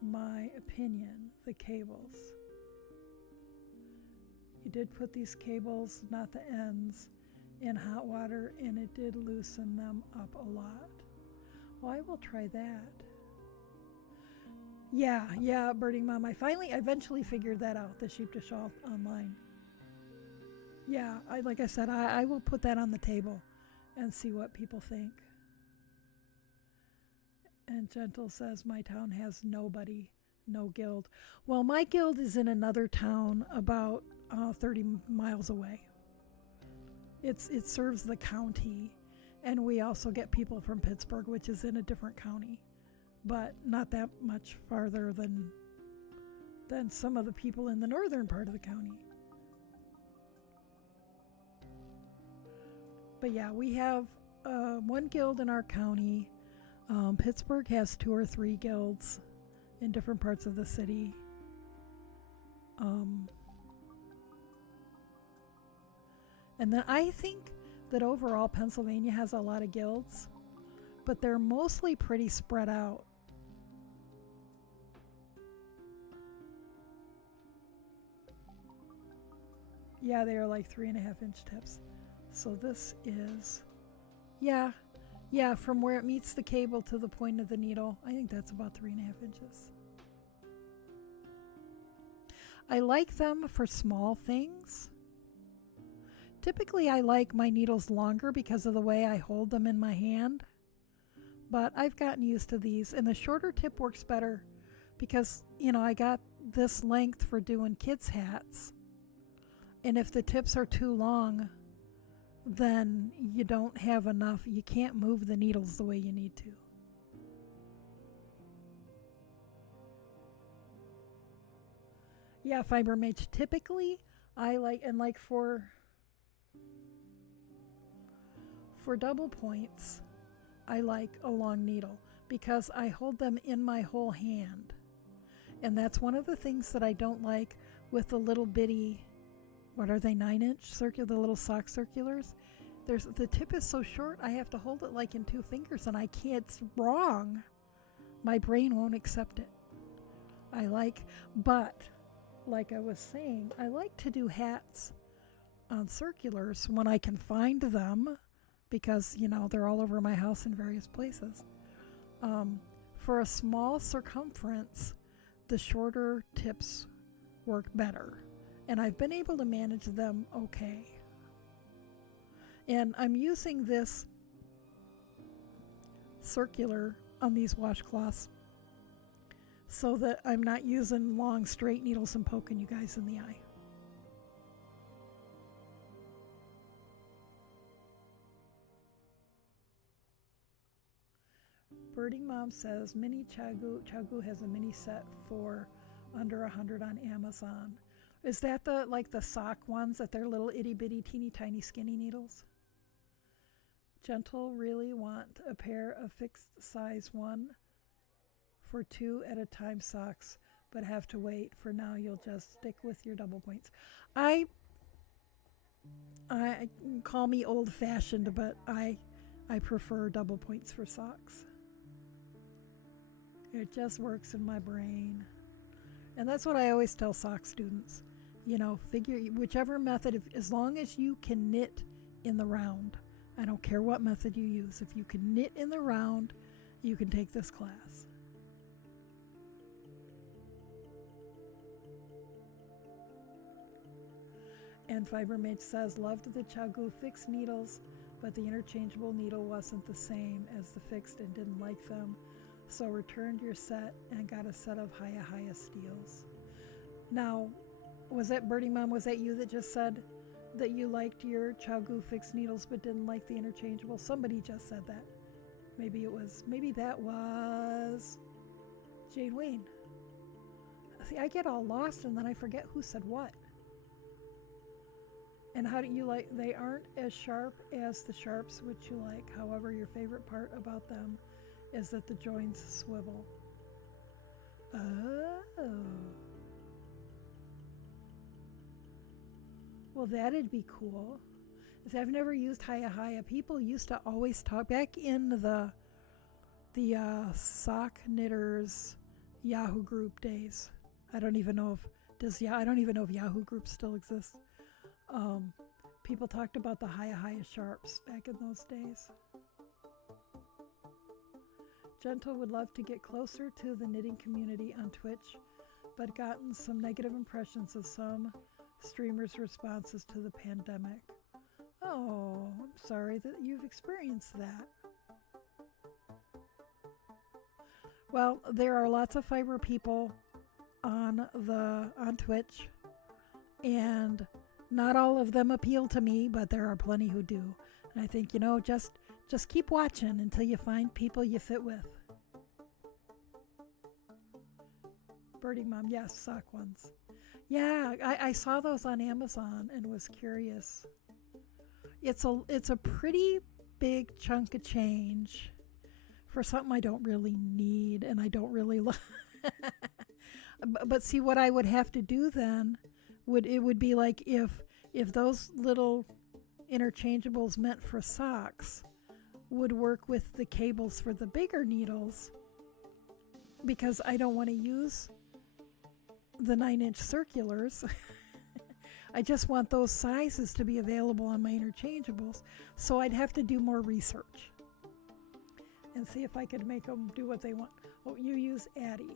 my opinion, the cables. You did put these cables, not the ends, in hot water, and it did loosen them up a lot. Well, I will try that. Yeah, Birding Mom. I eventually figured that out, the sheep to shawl online. Yeah, like I said, I will put that on the table and see what people think. And Gentle says, my town has nobody, no guild. Well, my guild is in another town about 30 miles away. it serves the county, and we also get people from Pittsburgh, which is in a different county, but not that much farther than some of the people in the northern part of the county. But yeah, we have one guild in our county. Pittsburgh has 2 or 3 guilds in different parts of the city. And then I think that overall Pennsylvania has a lot of guilds, but they're mostly pretty spread out. Yeah, they are like 3.5-inch tips. So this is, yeah, from where it meets the cable to the point of the needle, I think that's about 3.5 inches. I like them for small things. Typically, I like my needles longer because of the way I hold them in my hand, but I've gotten used to these, and the shorter tip works better because, you know, I got this length for doing kids' hats, and if the tips are too long, then you don't have enough, you can't move the needles the way you need to. Yeah, fiber mage typically I like, and like for double points, I like a long needle because I hold them in my whole hand. And that's one of the things that I don't like with the little bitty, what are they, 9-inch circular, the little sock circulars. The tip is so short, I have to hold it like in 2 fingers, and I can't, it's wrong. My brain won't accept it. But like I was saying, I like to do hats on circulars when I can find them, because, you know, they're all over my house in various places. For a small circumference, the shorter tips work better, and I've been able to manage them okay. And I'm using this circular on these washcloths so that I'm not using long straight needles and poking you guys in the eye. Birding Mom says mini Chagu has a mini set for under $100 on Amazon. Is that the sock ones that they're little itty bitty teeny tiny skinny needles? Gentle really want a pair of fixed size 1 for 2 at a time socks, but have to wait. For now, you'll just stick with your double points. I call me old fashioned, but I prefer double points for socks. It just works in my brain. And that's what I always tell sock students. You know, figure whichever method, as long as you can knit in the round. I don't care what method you use. If you can knit in the round, you can take this class. And Fibermate says, loved the Chagu fixed needles, but the interchangeable needle wasn't the same as the fixed and didn't like them. So returned your set and got a set of Haya steels. Now, was that Birdie Mom, was that you that just said that you liked your Chagu fixed needles but didn't like the interchangeable? Somebody just said that. Maybe that was Jane Wayne. See, I get all lost and then I forget who said what. And how do you like, they aren't as sharp as the sharps which you like. However, your favorite part about them is that the joints swivel. Oh. Well, that'd be cool. I've never used Haya. People used to always talk back in the sock knitters Yahoo group days. I don't even know if Yahoo groups still exist. People talked about the Haya sharps back in those days. Gentle would love to get closer to the knitting community on Twitch, but gotten some negative impressions of some streamers' responses to the pandemic. Oh, I'm sorry that you've experienced that. Well, there are lots of fiber people on Twitch, and Not all of them appeal to me, but there are plenty who do. And I think, just keep watching until you find people you fit with. Birdie Mom, yes, sock ones. Yeah, I saw those on Amazon and was curious. It's a pretty big chunk of change for something I don't really need and I don't really love. But see, what I would have to do then would be like if those little interchangeables meant for socks would work with the cables for the bigger needles, because I don't want to use the 9-inch circulars. I just want those sizes to be available on my interchangeables. So I'd have to do more research and see if I could make them do what they want. Oh, you use Addy.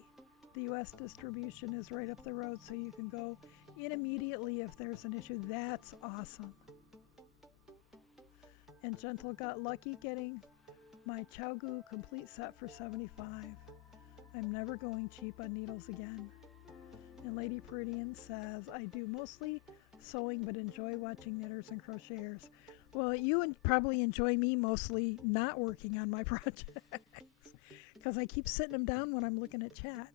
The U.S. distribution is right up the road, so you can go in immediately if there's an issue. That's awesome. And Gentle got lucky getting my Chowgoo complete set for $75. I'm never going cheap on needles again. And Lady Peridian says, I do mostly sewing but enjoy watching knitters and crocheters. Well, you probably enjoy me mostly not working on my projects because I keep sitting them down when I'm looking at chat.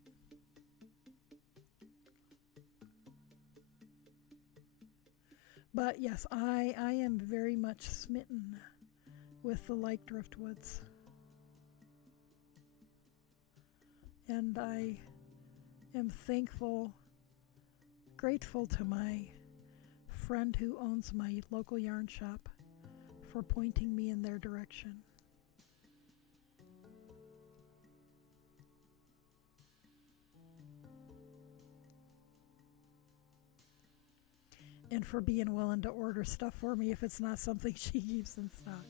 But yes, I am very much smitten with the like driftwoods. And I am grateful to my friend who owns my local yarn shop for pointing me in their direction. And for being willing to order stuff for me if it's not something she keeps in stock.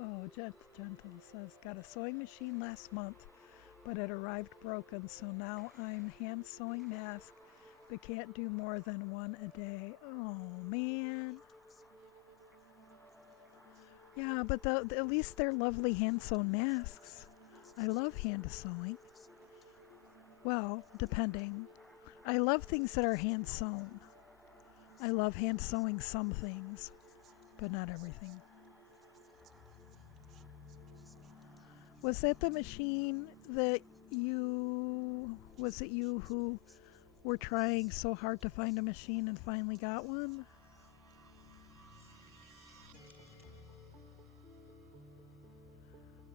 Oh, Gentle says, got a sewing machine last month, but it arrived broken, so now I'm hand sewing masks, but can't do more than one a day. Oh, man. Yeah, but at least they're lovely hand-sewn masks. I love hand sewing. Well, depending. I love things that are hand-sewn. I love hand sewing some things, but not everything. Was that the machine that was it you who were trying so hard to find a machine and finally got one?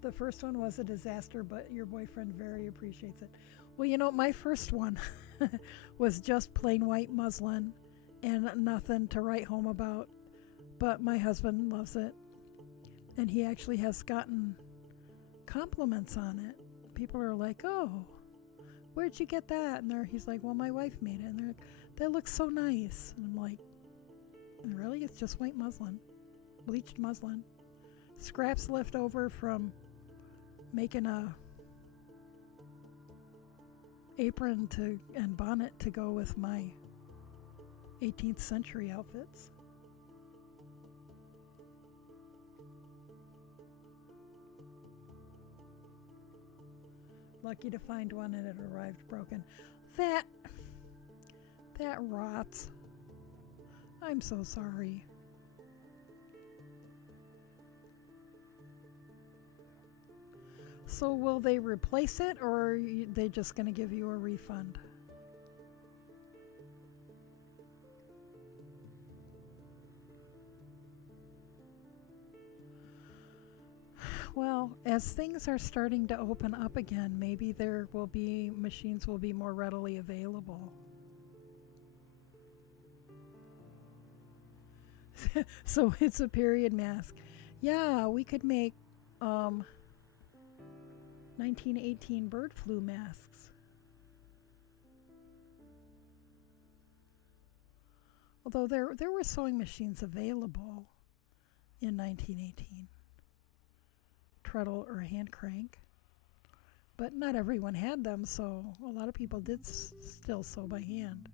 The first one was a disaster, but your boyfriend very appreciates it. Well, my first one was just plain white muslin and nothing to write home about, but my husband loves it, and he actually has gotten compliments on it. People are like, oh, where'd you get that? And he's like, well, my wife made it. And they're like, that looks so nice. And I'm like, really? It's just white muslin, bleached muslin. Scraps left over from making a apron and bonnet to go with my 18th century outfits. Lucky to find one and it arrived broken. That rots. I'm so sorry. So will they replace it, or are they just going to give you a refund? Well, as things are starting to open up again, maybe machines will be more readily available. So it's a period mask. Yeah, we could make 1918 bird flu masks. Although there were sewing machines available in 1918. Treadle or hand crank, but not everyone had them, so a lot of people did still sew by hand.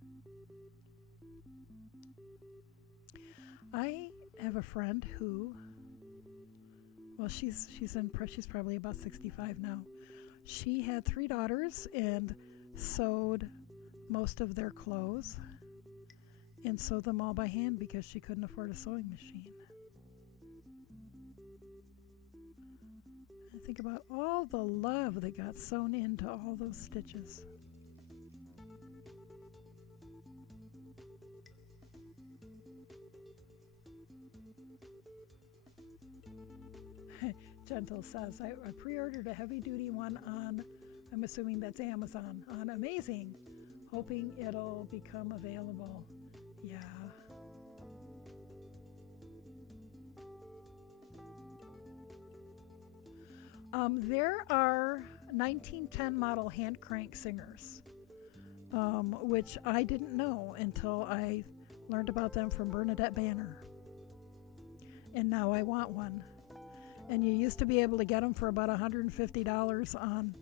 I have a friend who, well, she's probably about 65 now. She had 3 daughters and sewed most of their clothes and sewed them all by hand because she couldn't afford a sewing machine. I think about all the love that got sewn into all those stitches. Gentle says, I pre-ordered a heavy-duty one on, I'm assuming that's Amazon, on Amazing, hoping it'll become available. Yeah. There are 1910 model hand crank singers, which I didn't know until I learned about them from Bernadette Banner. And now I want one. And you used to be able to get them for about $150 on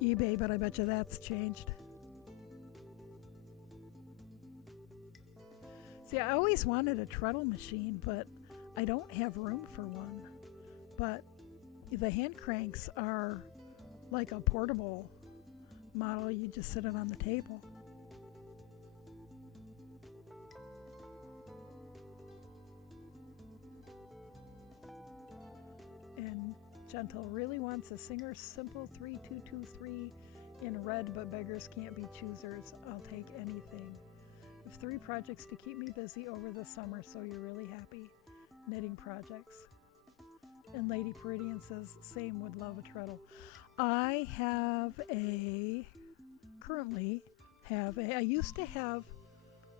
eBay, but I bet you that's changed. See, I always wanted a treadle machine, but I don't have room for one. But the hand cranks are like a portable model. You just sit it on the table. And Gentle really wants a Singer Simple 3223 in red, but beggars can't be choosers. I'll take anything. I have 3 projects to keep me busy over the summer, so you're really happy. Knitting projects. And Lady Peridian says, same, would love a treadle. I used to have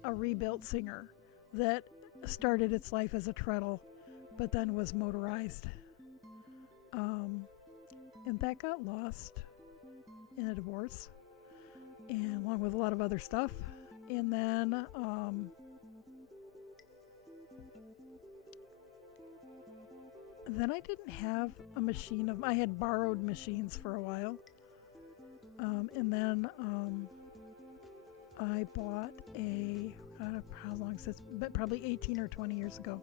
a rebuilt Singer that started its life as a treadle, but then was motorized. And that got lost in a divorce, and along with a lot of other stuff. And then I didn't have a machine. I had borrowed machines for a while. And then I bought how long since? But probably 18 or 20 years ago.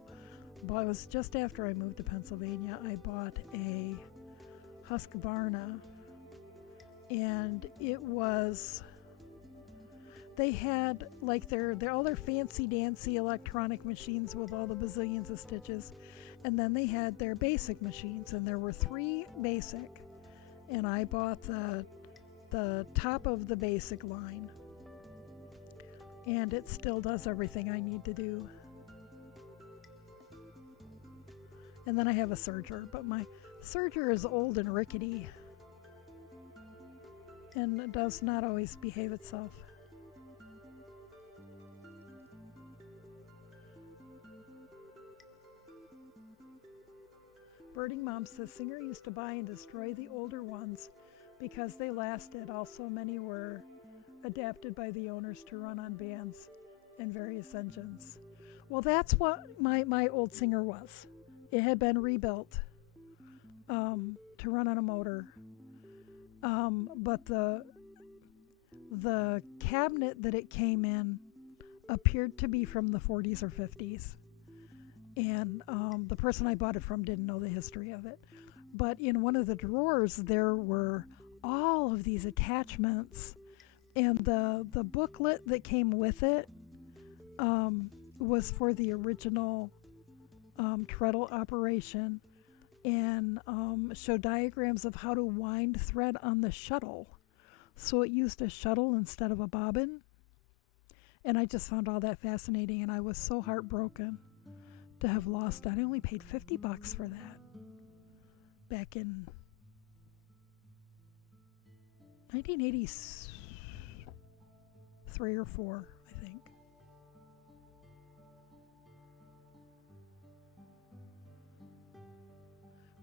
But it was just after I moved to Pennsylvania. I bought a Husqvarna, and it was. They had like all their fancy dancy electronic machines with all the bazillions of stitches, and then they had their basic machines, and there were 3 basic, and I bought the top of the basic line, and it still does everything I need to do. And then I have a serger, but my serger is old and rickety and does not always behave itself. Birding Mom says Singer used to buy and destroy the older ones because they lasted. Also, many were adapted by the owners to run on bands and various engines. Well, that's what my old Singer was. It had been rebuilt to run on a motor, but the cabinet that it came in appeared to be from the 40s or 50s. And the person I bought it from didn't know the history of it. But in one of the drawers, there were all of these attachments. And the booklet that came with it was for the original treadle operation, and showed diagrams of how to wind thread on the shuttle. So it used a shuttle instead of a bobbin. And I just found all that fascinating, and I was so heartbroken to have lost it. I only paid $50 for that back in 1983 or 4, I think.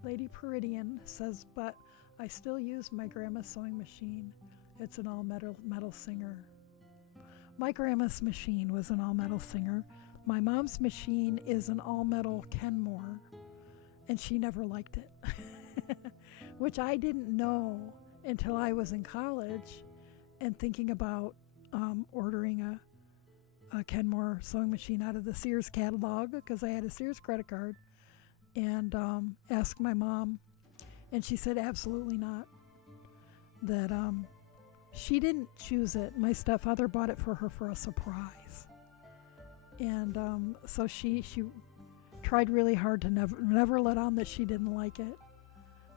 Lady Peridian says, but I still use my grandma's sewing machine. It's an all-metal Singer. My grandma's machine was an all-metal Singer. My mom's machine is an all-metal Kenmore, and she never liked it, which I didn't know until I was in college and thinking about ordering a Kenmore sewing machine out of the Sears catalog because I had a Sears credit card, and asked my mom, and she said absolutely not. That she didn't choose it. My stepfather bought it for her for a surprise, and so she tried really hard to never let on that she didn't like it,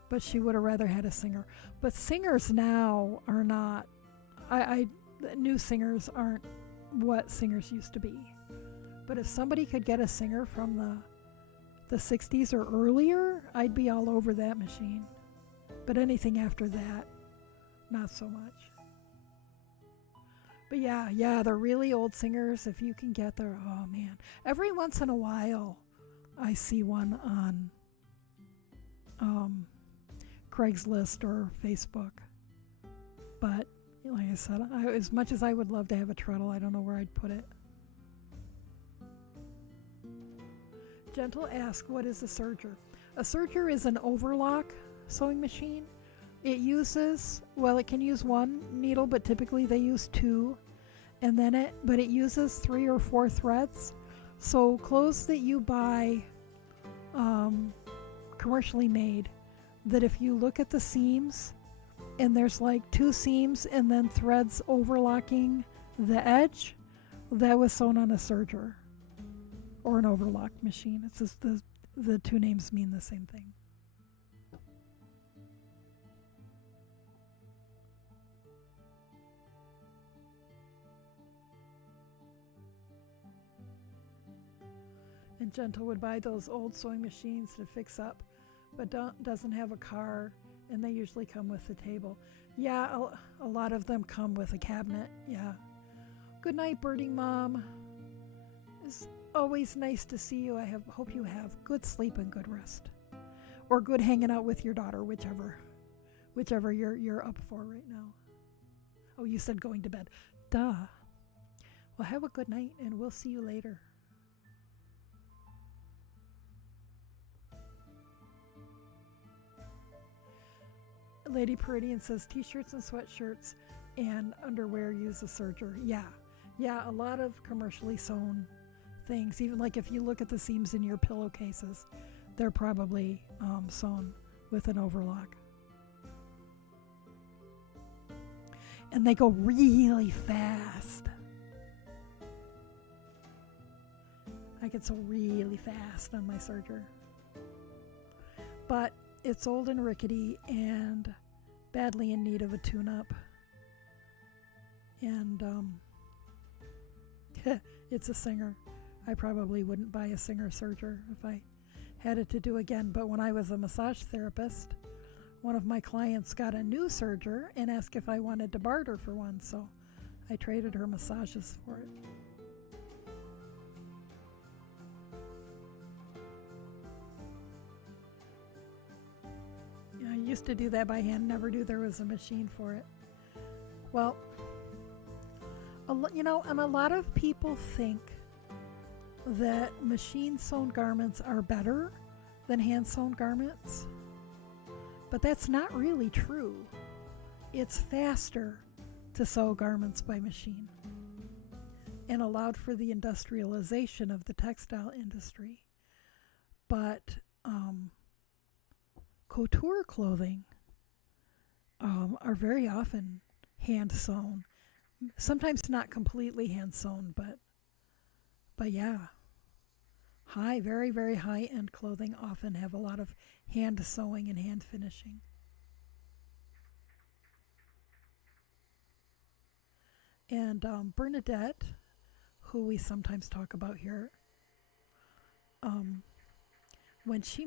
but she would have rather had a Singer. But Singers now are not. New Singers aren't what Singers used to be. But if somebody could get a Singer from the 60s or earlier, I'd be all over that machine. But anything after that, not so much. But yeah, the really old Singers, if you can get there, oh man. Every once in a while, I see one on Craigslist or Facebook. But like I said, as much as I would love to have a treadle, I don't know where I'd put it. Gentle ask, what is a serger? A serger is an overlock sewing machine. It can use one needle, but typically they use two. But it uses 3 or 4 threads. So clothes that you buy commercially made, that if you look at the seams, and there's like 2 seams and then threads overlocking the edge, that was sewn on a serger or an overlock machine. It's just the two names mean the same thing. And Gentle would buy those old sewing machines to fix up, but doesn't have a car, and they usually come with the table. Yeah, a lot of them come with a cabinet, yeah. Good night, Birdie Mom. It's always nice to see you. I hope you have good sleep and good rest. Or good hanging out with your daughter, whichever you're up for right now. Oh, you said going to bed. Duh. Well, have a good night, and we'll see you later. Lady Peridian says t-shirts and sweatshirts and underwear use a serger. Yeah, a lot of commercially sewn things. Even like if you look at the seams in your pillowcases, they're probably sewn with an overlock. And they go really fast. I get so really fast on my serger. But it's old and rickety and badly in need of a tune-up. And it's a Singer. I probably wouldn't buy a Singer serger if I had it to do again. But when I was a massage therapist, one of my clients got a new serger and asked if I wanted to barter for one. So I traded her massages for it. I used to do that by hand, never knew there was a machine for it. Well, and a lot of people think that machine sewn garments are better than hand sewn garments, but that's not really true. It's faster to sew garments by machine and allowed for the industrialization of the textile industry. But couture clothing are very often hand sewn. Sometimes not completely hand sewn, but yeah. Very, very high end clothing often have a lot of hand sewing and hand finishing. And Bernadette, who we sometimes talk about here, when she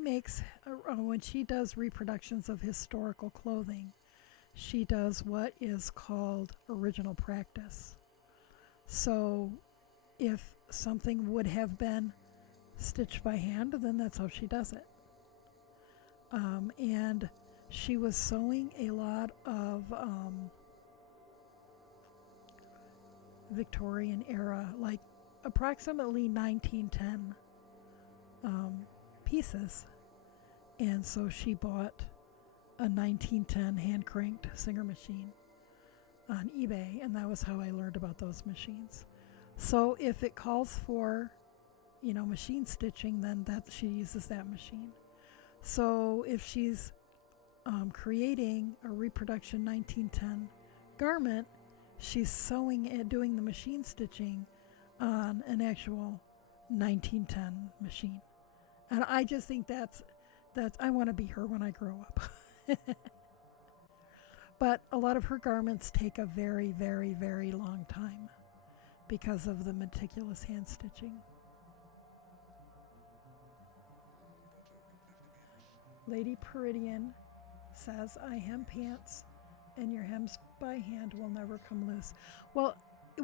does reproductions of historical clothing, she does what is called original practice. So if something would have been stitched by hand, then that's how she does it. And she was sewing a lot of Victorian era, like approximately 1910 pieces. And so she bought a 1910 hand cranked Singer machine on eBay, and that was how I learned about those machines. So if it calls for, machine stitching, then she uses that machine. So if she's creating a reproduction 1910 garment, she's sewing and doing the machine stitching on an actual 1910 machine. And I just think that's I want to be her when I grow up. But a lot of her garments take a very, very, very long time because of the meticulous hand stitching. Lady Peridian says, I hem pants and your hems by hand will never come loose. Well,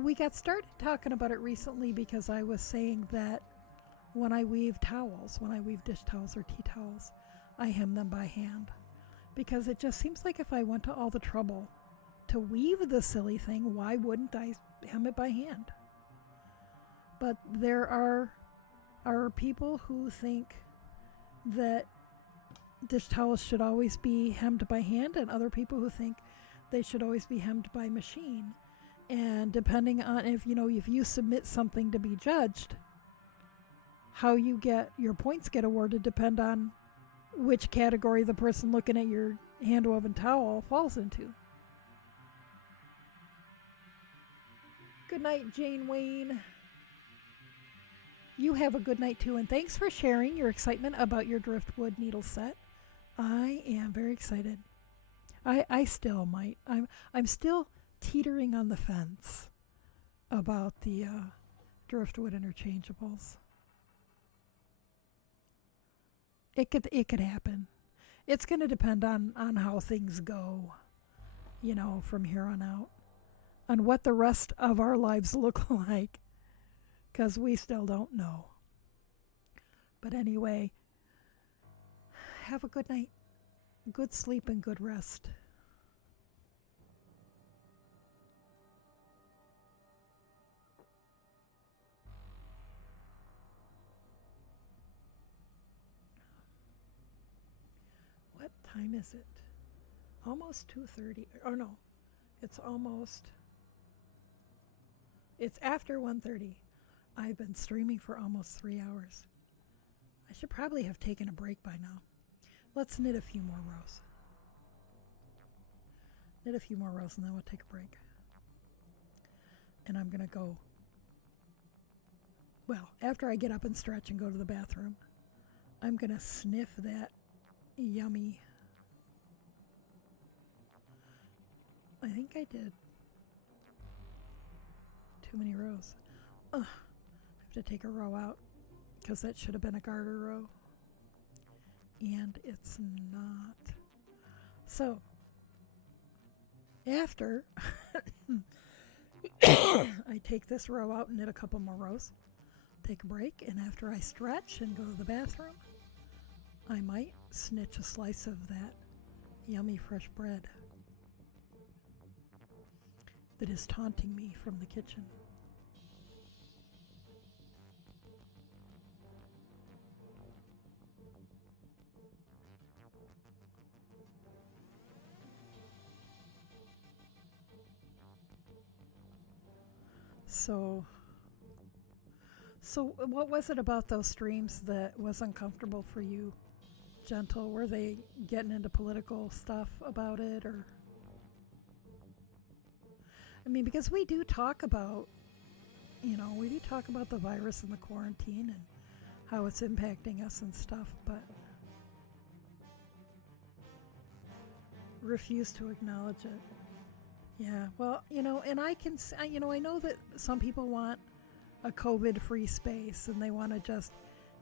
we got started talking about it recently because I was saying that when I weave dish towels or tea towels, I hem them by hand. Because it just seems like if I went to all the trouble to weave the silly thing, why wouldn't I hem it by hand? But there are people who think that dish towels should always be hemmed by hand, and other people who think they should always be hemmed by machine. And depending on if you submit something to be judged, how you get your points get awarded depend on which category the person looking at your hand-woven towel falls into. Good night, Jane Wayne. You have a good night too, and thanks for sharing your excitement about your driftwood needle set. I am very excited. I still might. I'm still teetering on the fence about the driftwood interchangeables. It could happen. It's going to depend on how things go, from here on out, on what the rest of our lives look like, because we still don't know. But anyway, have a good night, good sleep, and good rest. What time is it? Almost 2:30. Oh no, it's after 1:30. I've been streaming for almost 3 hours. I should probably have taken a break by now. Let's knit a few more rows. Knit a few more rows and then we'll take a break. And I'm going to go, after I get up and stretch and go to the bathroom, I'm going to sniff that yummy. I think I did too many rows. I have to take a row out because that should have been a garter row. And it's not. So, after I take this row out and knit a couple more rows, take a break, and after I stretch and go to the bathroom, I might snitch a slice of that yummy fresh bread that is taunting me from the kitchen. So what was it about those streams that was uncomfortable for you, Gentle? Were they getting into political stuff about it, or? I mean, because we do talk about, the virus and the quarantine and how it's impacting us and stuff, but refuse to acknowledge it. Yeah, well, and I can, I know that some people want a COVID-free space and they want to just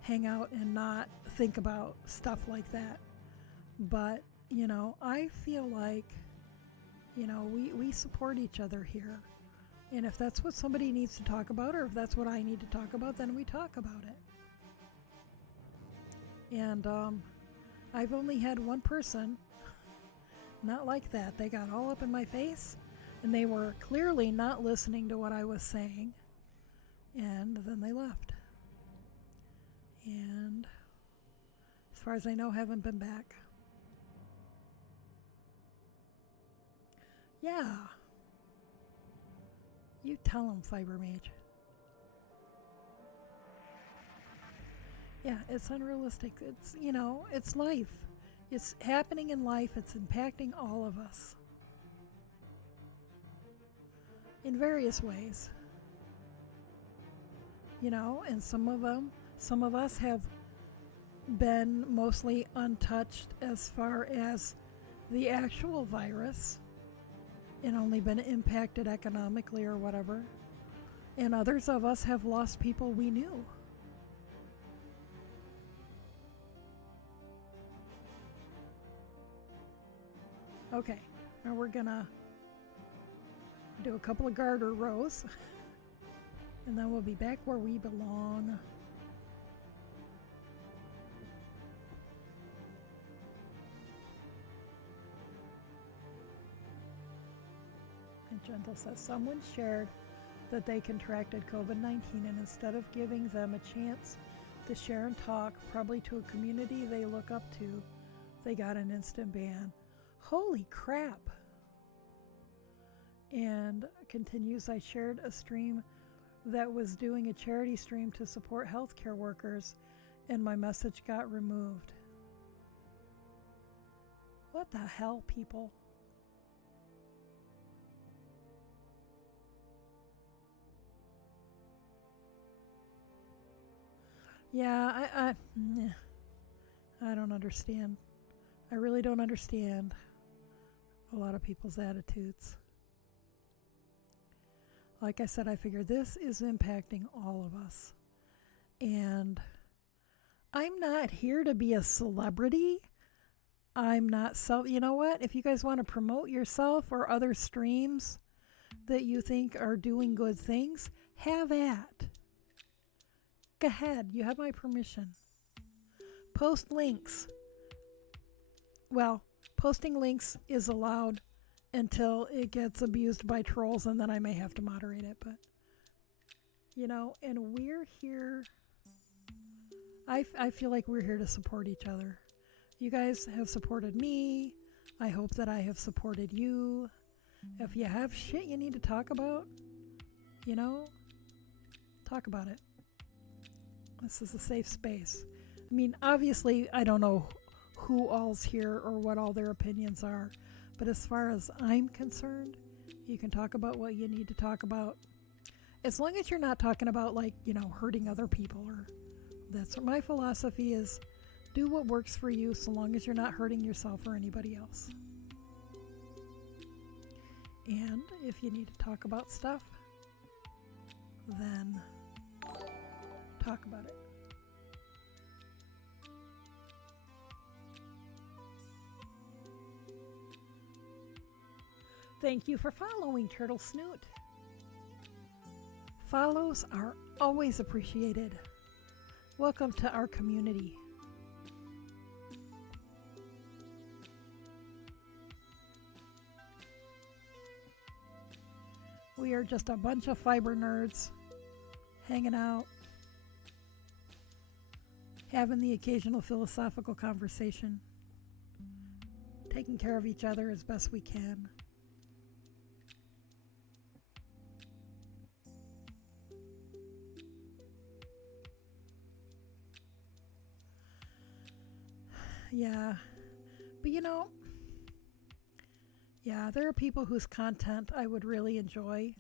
hang out and not think about stuff like that. But, I feel like, we support each other here. And if that's what somebody needs to talk about, or if that's what I need to talk about, then we talk about it. And I've only had one person not like that. They got all up in my face, and they were clearly not listening to what I was saying. And then they left. And as far as I know, haven't been back. Yeah. You tell them, Fiber Mage. Yeah, it's unrealistic. It's, it's life. It's happening in life. It's impacting all of us in various ways. And some of us have been mostly untouched as far as the actual virus and only been impacted economically or whatever. And others of us have lost people we knew. Okay, now we're gonna do a couple of garter rows and then we'll be back where we belong. And Gentle says, someone shared that they contracted COVID-19 and instead of giving them a chance to share and talk, probably to a community they look up to, they got an instant ban. Holy crap. And continues, I shared a stream that was doing a charity stream to support healthcare workers and my message got removed. What the hell, people? Yeah, I don't understand. I really don't understand a lot of people's attitudes. Like I said, I figure this is impacting all of us. And I'm not here to be a celebrity. I'm not you know what? If you guys want to promote yourself or other streams that you think are doing good things, have at. Go ahead. You have my permission. Post links. Well, posting links is allowed until it gets abused by trolls, and then I may have to moderate it. But, and we're here. I feel like we're here to support each other. You guys have supported me. I hope that I have supported you. If you have shit you need to talk about, talk about it. This is a safe space. I mean, obviously, I don't know who all's here or what all their opinions are. But as far as I'm concerned, you can talk about what you need to talk about. As long as you're not talking about, hurting other people. That's what my philosophy is. Do what works for you so long as you're not hurting yourself or anybody else. And if you need to talk about stuff, then talk about it. Thank you for following, Turtle Snoot. Follows are always appreciated. Welcome to our community. We are just a bunch of fiber nerds hanging out, having the occasional philosophical conversation, taking care of each other as best we can. Yeah, but there are people whose content I would really enjoy,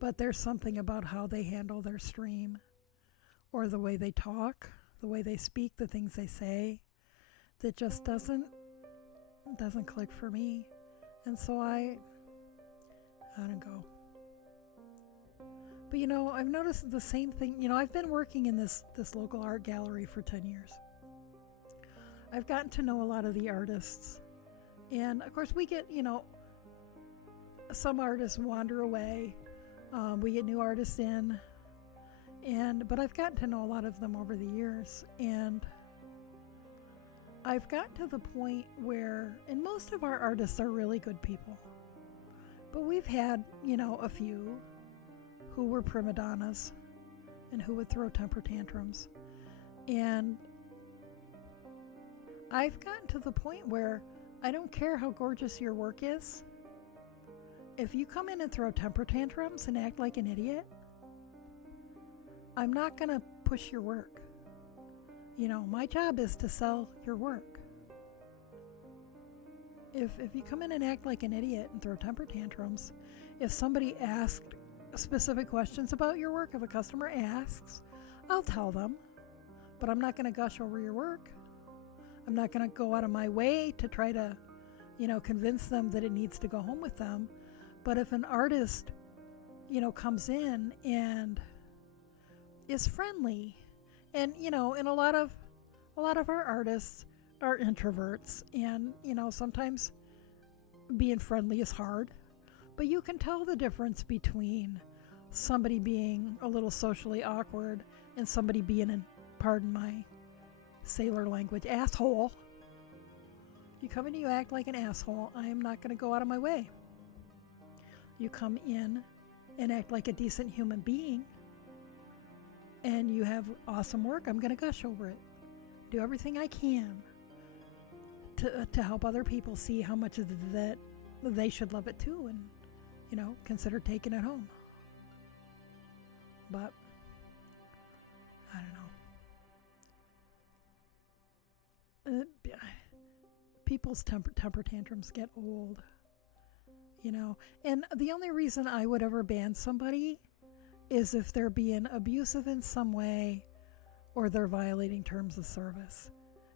but there's something about how they handle their stream or the way they talk, the way they speak, the things they say that just doesn't click for me. And so I don't go. But I've noticed the same thing. I've been working in this local art gallery for 10 years. I've gotten to know a lot of the artists. And of course we get, some artists wander away. We get new artists in. But I've gotten to know a lot of them over the years. And I've gotten to the point where, and most of our artists are really good people. But we've had, a few who were prima donnas and who would throw temper tantrums. And I've gotten to the point where I don't care how gorgeous your work is. If you come in and throw temper tantrums and act like an idiot, I'm not going to push your work. my job is to sell your work. If you come in and act like an idiot and throw temper tantrums, if somebody asked specific questions about your work, if a customer asks, I'll tell them, but I'm not going to gush over your work. I'm not going to go out of my way to try to, convince them that it needs to go home with them. But if an artist, comes in and is friendly, and and a lot of our artists are introverts, and sometimes being friendly is hard, but you can tell the difference between somebody being a little socially awkward and somebody being an, pardon my sailor language, asshole. You come in and you act like an asshole, I am not going to go out of my way. You come in and act like a decent human being, and you have awesome work, I'm going to gush over it. Do everything I can to help other people see how much of that they should love it too, and consider taking it home. But I don't know. People's temper tantrums get old, and the only reason I would ever ban somebody is if they're being abusive in some way or they're violating terms of service.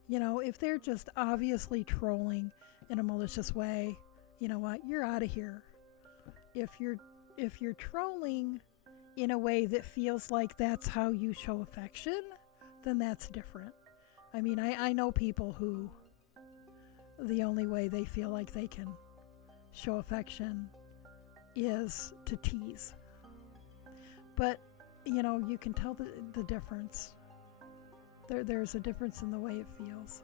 If they're just obviously trolling in a malicious way, you know what, you're out of here. If you're trolling in a way that feels like that's how you show affection, then that's different. I mean, I know people who the only way they feel like they can show affection is to tease. But, you can tell the difference. There's a difference in the way it feels.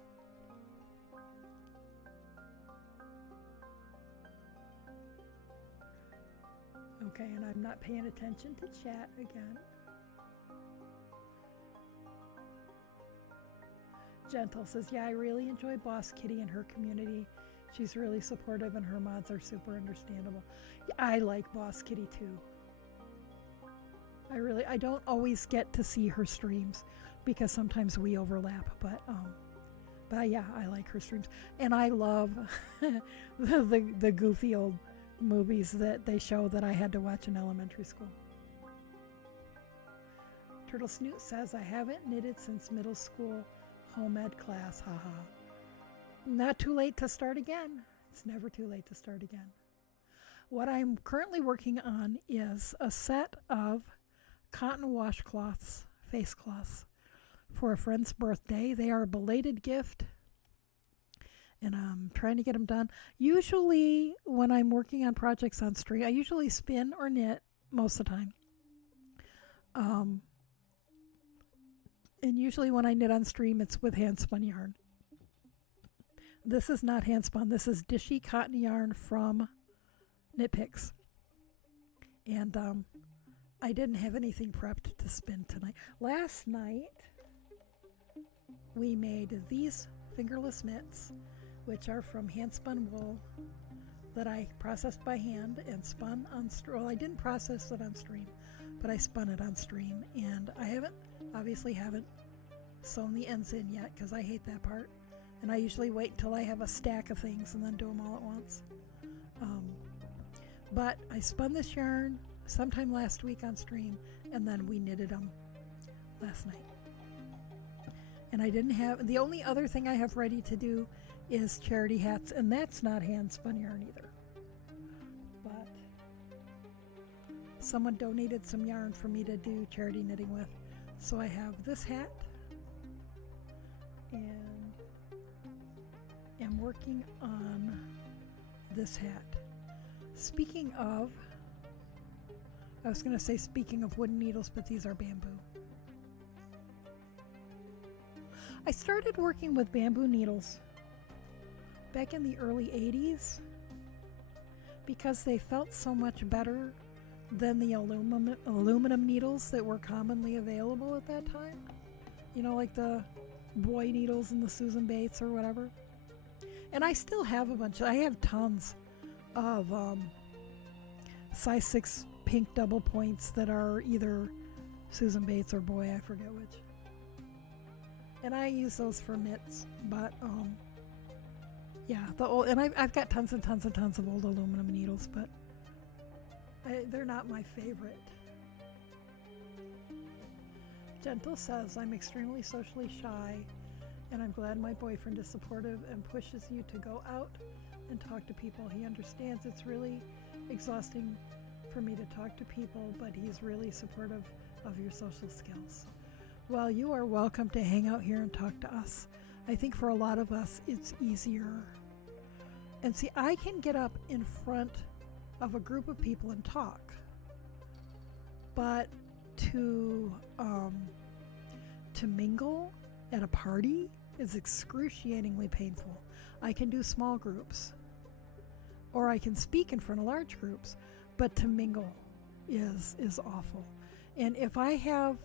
Okay, and I'm not paying attention to chat again. Gentle says, yeah, I really enjoy Boss Kitty and her community. She's really supportive and her mods are super understandable. Yeah, I like Boss Kitty too. I don't always get to see her streams because sometimes we overlap, but yeah, I like her streams. And I love the goofy old movies that they show that I had to watch in elementary school. Turtle Snoot says, I haven't knitted since middle school home ed class, haha. Not too late to start again. It's never too late to start again. What I'm currently working on is a set of cotton washcloths, face cloths, for a friend's birthday. They are a belated gift, and I'm trying to get them done. Usually when I'm working on projects on stream, I usually spin or knit most of the time. And usually when I knit on stream, it's with hand spun yarn. This is not hand spun. This is Dishy cotton yarn from Knit Picks. And I didn't have anything prepped to spin tonight. Last night, we made these fingerless mitts, which are from hand spun wool that I processed by hand and spun on stream. Well, I didn't process it on stream, but I spun it on stream. And I obviously haven't sewn the ends in yet because I hate that part. And I usually wait until I have a stack of things and then do them all at once. But I spun this yarn sometime last week on stream, and then we knitted them last night. And I didn't have, the only other thing I have ready to do is charity hats, and that's not hand spun yarn either. But someone donated some yarn for me to do charity knitting with. So I have this hat, and am working on this hat. Speaking of, I was going to say speaking of wooden needles, but these are bamboo. I started working with bamboo needles back in the early 80s because they felt so much better than the aluminum needles that were commonly available at that time. You know, like the boy needles and the Susan Bates or whatever. And I still have a bunch. I have tons of size 6 pink double points that are either Susan Bates or boy, I forget which. And I use those for mitts, but yeah, the old, and I've got tons and tons and tons of old aluminum needles, but they're not my favorite. Gentle says, I'm extremely socially shy, and I'm glad my boyfriend is supportive and pushes you to go out and talk to people. He understands it's really exhausting for me to talk to people, but he's really supportive of your social skills. Well, you are welcome to hang out here and talk to us. I think for a lot of us, it's easier. And see, I can get up in front of a group of people and talk, but to mingle at a party is excruciatingly painful. I can do small groups, or I can speak in front of large groups, but to mingle is awful. And if I have,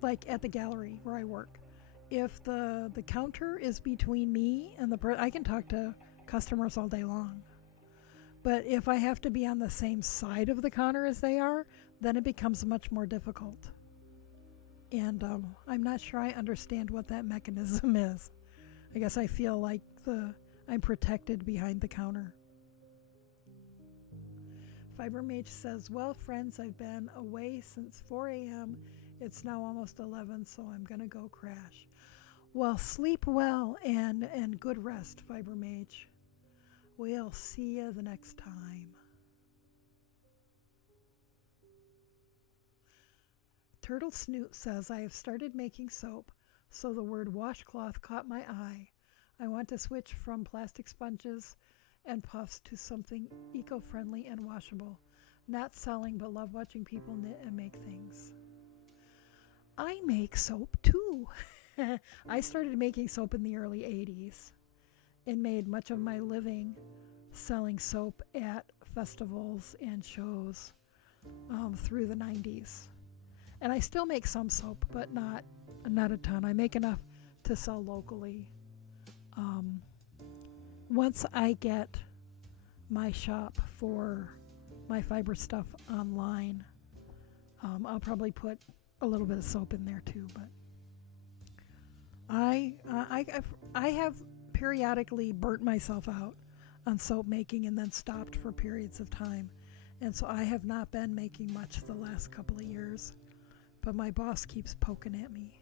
like at the gallery where I work, if the counter is between me and I can talk to customers all day long. But if I have to be on the same side of the counter as they are, then it becomes much more difficult. And I'm not sure I understand what that mechanism is. I guess I feel like I'm protected behind the counter. Fiber Mage says, well, friends, I've been away since 4 a.m. It's now almost 11, so I'm going to go crash. Well, sleep well and good rest, Fiber Mage. We'll see you the next time. Turtle Snoot says, I have started making soap, so the word washcloth caught my eye. I want to switch from plastic sponges and puffs to something eco-friendly and washable. Not selling, but love watching people knit and make things. I make soap too. I started making soap in the early 80s and made much of my living selling soap at festivals and shows through the 90s. And I still make some soap, but not a ton. I make enough to sell locally. Once I get my shop for my fiber stuff online, I'll probably put a little bit of soap in there too. But I have periodically burnt myself out on soap making and then stopped for periods of time, and so I have not been making much the last couple of years. But my boss keeps poking at me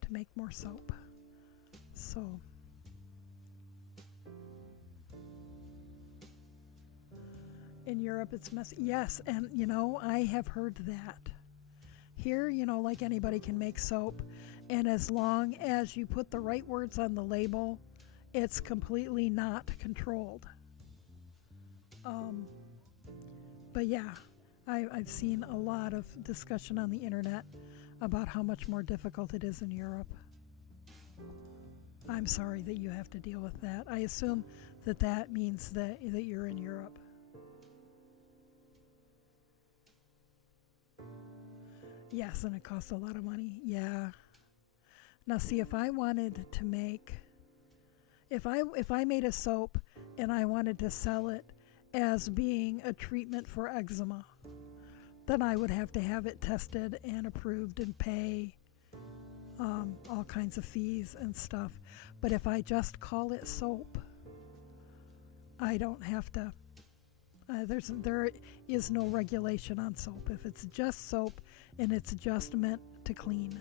to make more soap. So in Europe it's messy. Yes, and I have heard that. Here, like anybody can make soap, and as long as you put the right words on the label, it's completely not controlled. But yeah, I've seen a lot of discussion on the internet about how much more difficult it is in Europe. I'm sorry that you have to deal with that. I assume that means that you're in Europe. Yes, and it costs a lot of money. Yeah. Now see, if I wanted to make, if I made a soap and I wanted to sell it as being a treatment for eczema, then I would have to have it tested and approved and pay all kinds of fees and stuff. But if I just call it soap, I don't have to. There is no regulation on soap. If it's just soap and it's just meant to clean.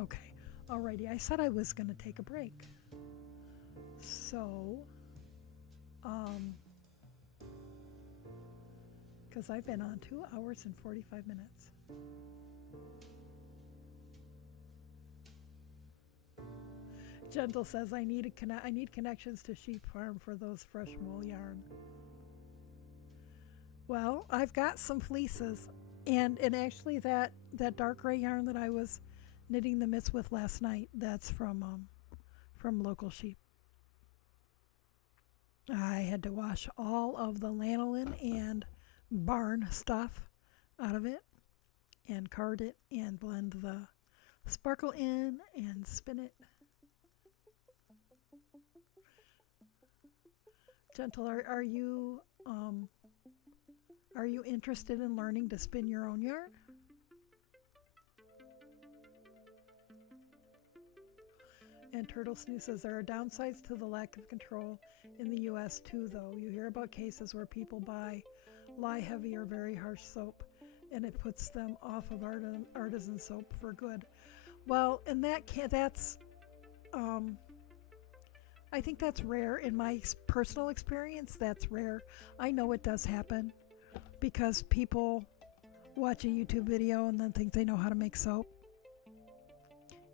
Okay, alrighty. I said I was going to take a break. So, because I've been on 2 hours and 45 minutes. Gentle says, I need connections to Sheep Farm for those fresh wool yarn. Well, I've got some fleeces, and actually that dark gray yarn that I was knitting the mitts with last night, that's from local sheep. I had to wash all of the lanolin and barn stuff out of it and card it and blend the sparkle in and spin it. Gentle, are you interested in learning to spin your own yarn? And Turtle Snoo says there are downsides to the lack of control in the U.S. too, though. You hear about cases where people buy lye heavy or very harsh soap, and it puts them off of artisan soap for good. Well, and that's I think that's rare. In my personal experience, that's rare. I know it does happen because people watch a YouTube video and then think they know how to make soap.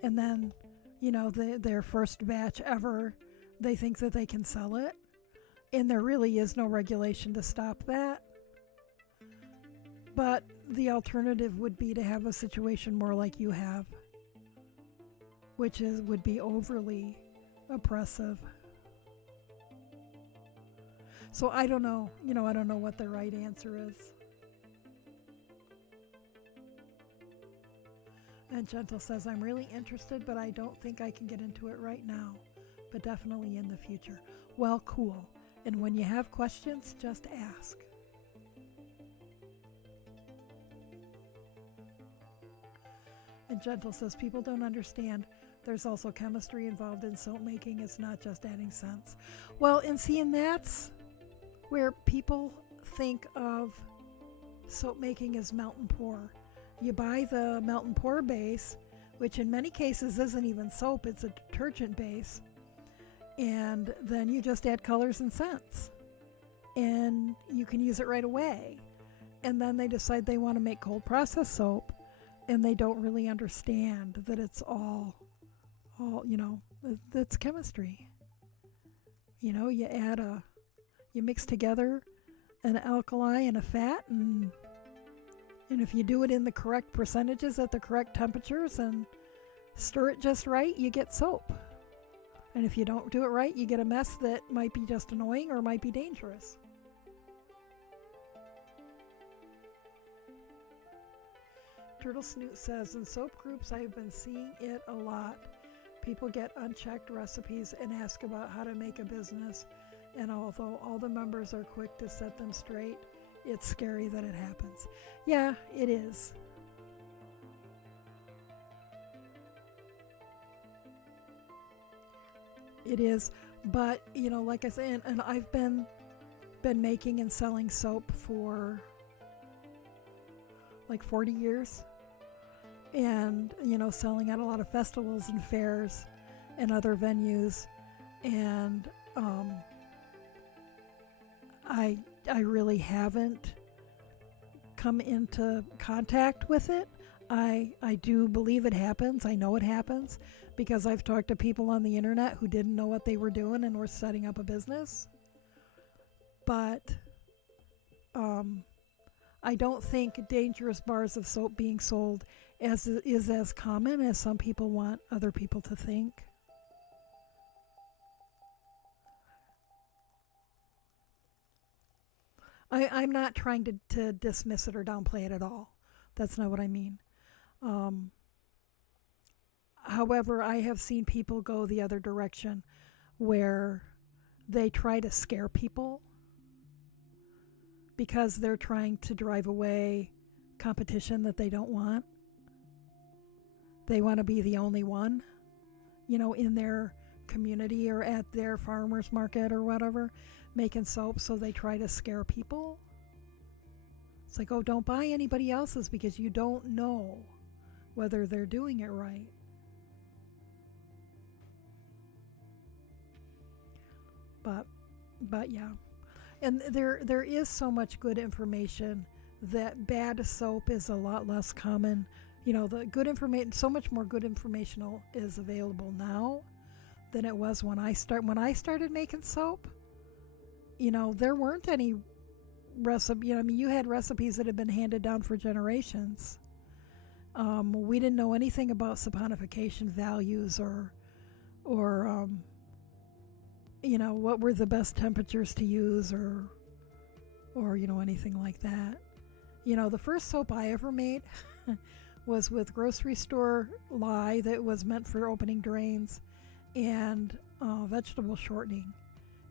And then, their first batch ever, they think that they can sell it. And there really is no regulation to stop that. But the alternative would be to have a situation more like you have, which would be overly oppressive. So I don't know. I don't know what the right answer is. And Gentle says, I'm really interested, but I don't think I can get into it right now, but definitely in the future. Well, cool. And when you have questions, just ask. And Gentle says, people don't understand. There's also chemistry involved in soap making. It's not just adding scents. Well, and that's where people think of soap making as melt and pour. You buy the melt and pour base, which in many cases isn't even soap, it's a detergent base. And then you just add colors and scents. And you can use it right away. And then they decide they want to make cold process soap, and they don't really understand that it's all that's chemistry. You mix together an alkali and a fat, and if you do it in the correct percentages at the correct temperatures and stir it just right, you get soap. And if you don't do it right, you get a mess that might be just annoying or might be dangerous. Turtle Snoot says, in soap groups, I've been seeing it a lot. People get unchecked recipes and ask about how to make a business. And although all the members are quick to set them straight, it's scary that it happens. Yeah, it is. It is. But, like I said, and I've been making and selling soap for like 40 years. And, selling at a lot of festivals and fairs and other venues. And I really haven't come into contact with it. I do believe it happens. I know it happens because I've talked to people on the internet who didn't know what they were doing and were setting up a business. But I don't think dangerous bars of soap being sold is as common as some people want other people to think. I'm not trying to dismiss it or downplay it at all. That's not what I mean. However, I have seen people go the other direction where they try to scare people because they're trying to drive away competition that they don't want. They want to be the only one, in their community or at their farmer's market or whatever, making soap, so they try to scare people. It's like, oh, don't buy anybody else's because you don't know whether they're doing it right. But yeah. And there is so much good information that bad soap is a lot less common. The good information, so much more good information is available now than it was when I started making soap. There weren't any recipe. You had recipes that had been handed down for generations. We didn't know anything about saponification values or what were the best temperatures to use or anything like that. The first soap I ever made was with grocery store lye that was meant for opening drains and vegetable shortening.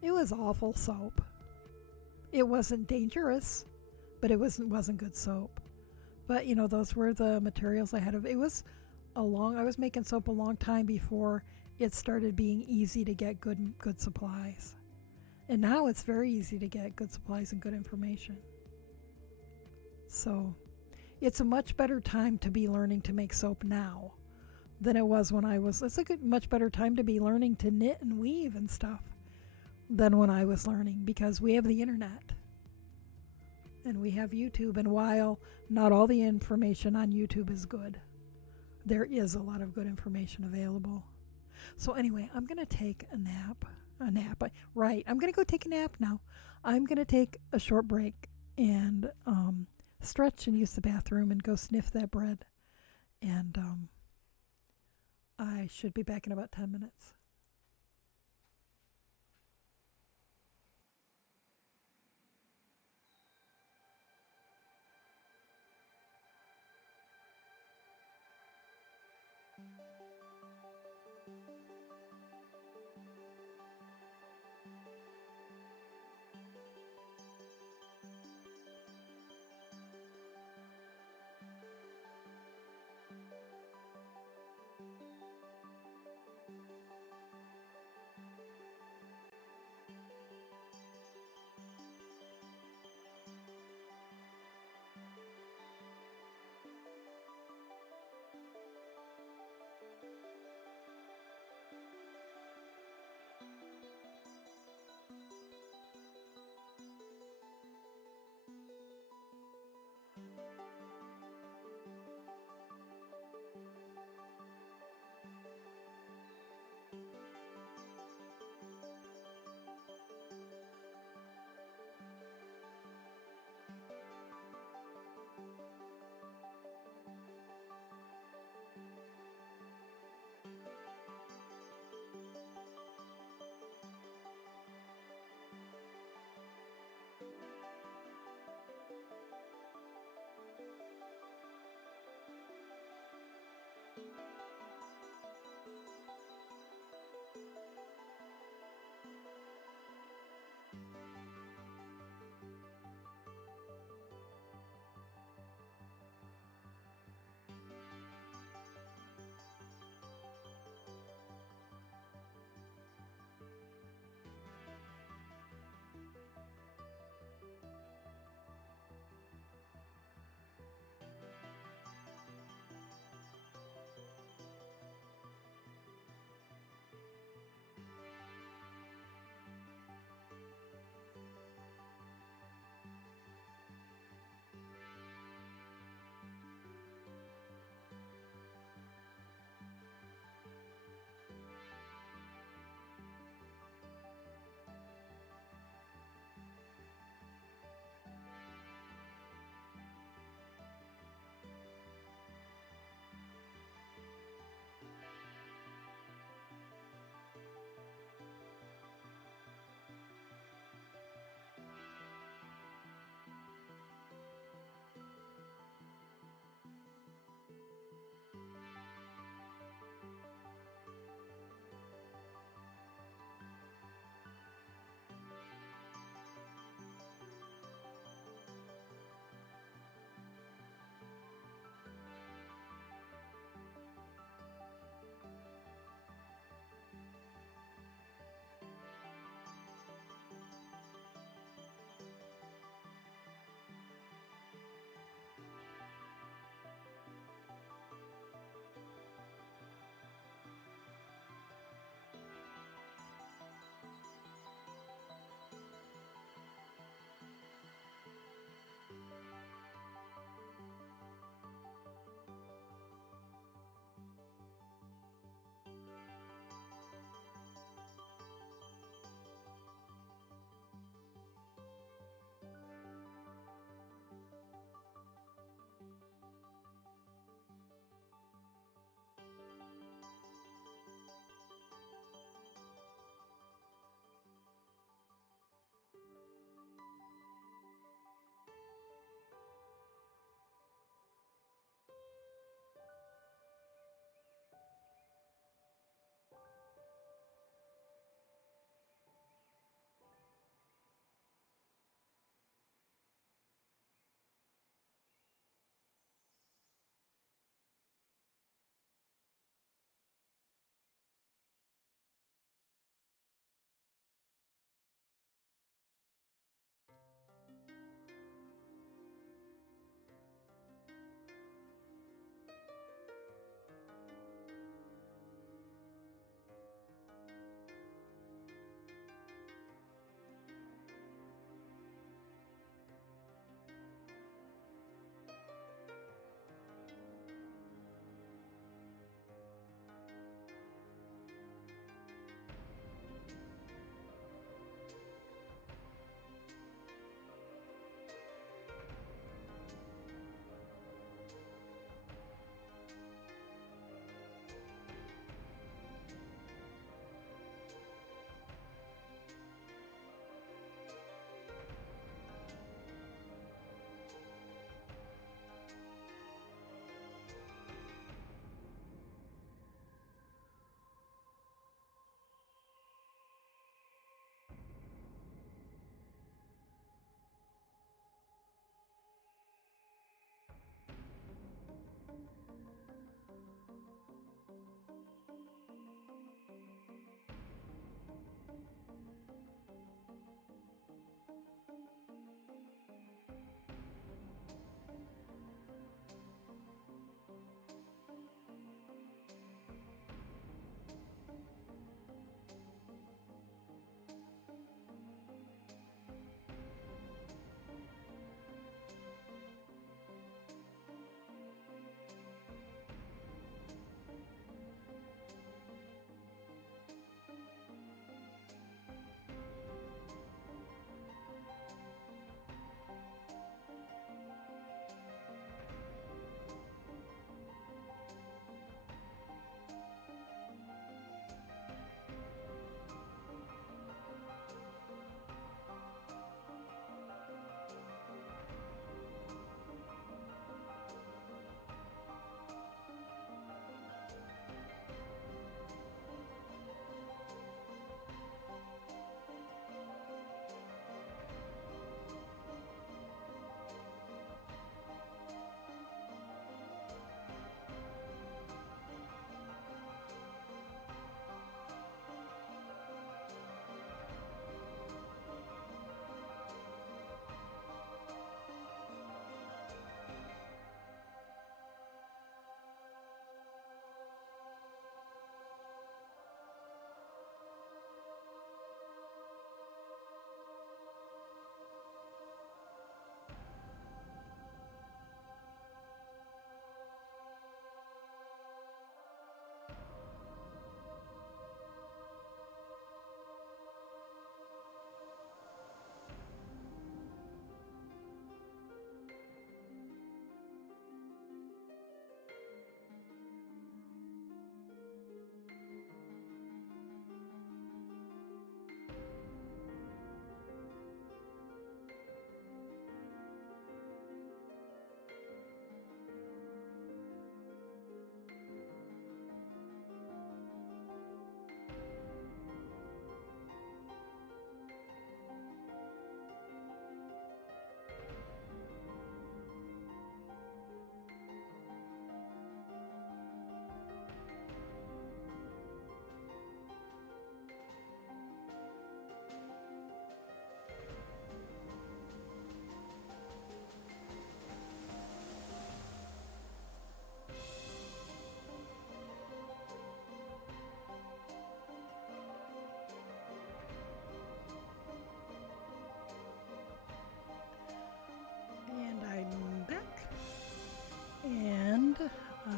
It was awful soap. It wasn't dangerous, but it wasn't good soap. But those were the materials I had. I was making soap a long time before it started being easy to get good supplies. And now it's very easy to get good supplies and good information. So it's a much better time to be learning to make soap now than it was when I was. It's a much better time to be learning to knit and weave and stuff than when I was learning, because we have the internet and we have YouTube. And while not all the information on YouTube is good, there is a lot of good information available. So anyway, I'm going to take a nap. Right, I'm going to go take a nap now. I'm going to take a short break and stretch and use the bathroom and go sniff that bread. And I should be back in about 10 minutes.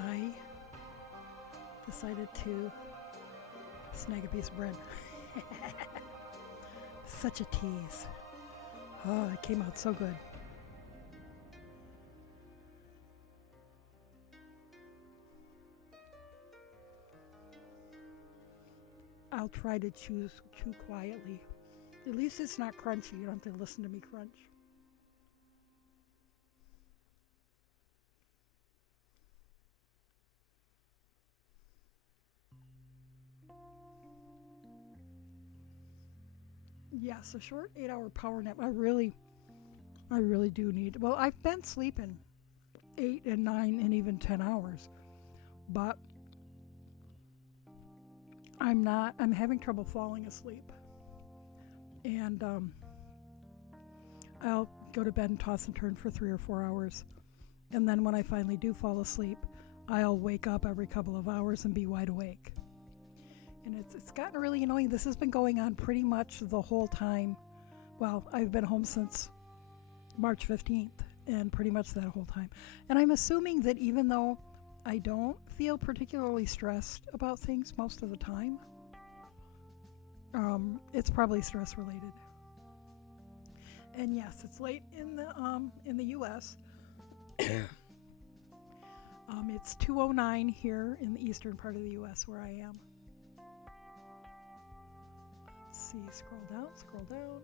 I decided to snag a piece of bread. Such a tease. Oh, it came out so good. I'll try to chew quietly. At least it's not crunchy. You don't have to listen to me crunch. Yes, a short 8-hour power nap. I really do need. Well, I've been sleeping 8 and 9 and even 10 hours, but I'm having trouble falling asleep. And I'll go to bed and toss and turn for 3 or 4 hours. And then when I finally do fall asleep, I'll wake up every couple of hours and be wide awake. And it's gotten really annoying. This has been going on pretty much the whole time. Well, I've been home since March 15th and pretty much that whole time. And I'm assuming that even though I don't feel particularly stressed about things most of the time, it's probably stress related. And yes, it's late in the U.S. It's 2:09 here in the eastern part of the U.S. where I am. Let's see, scroll down.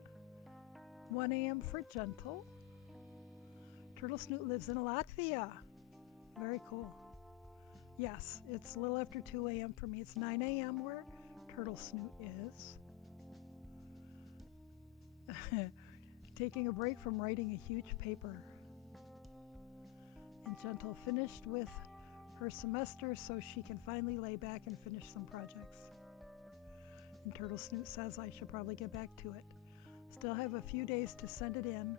1 a.m. for Gentle. Turtle Snoot lives in Latvia. Very cool. Yes, it's a little after 2 a.m. for me. It's 9 a.m. where Turtle Snoot is. Taking a break from writing a huge paper. And Gentle finished with her semester so she can finally lay back and finish some projects. And Turtle Snoot says I should probably get back to it. Still have a few days to send it in,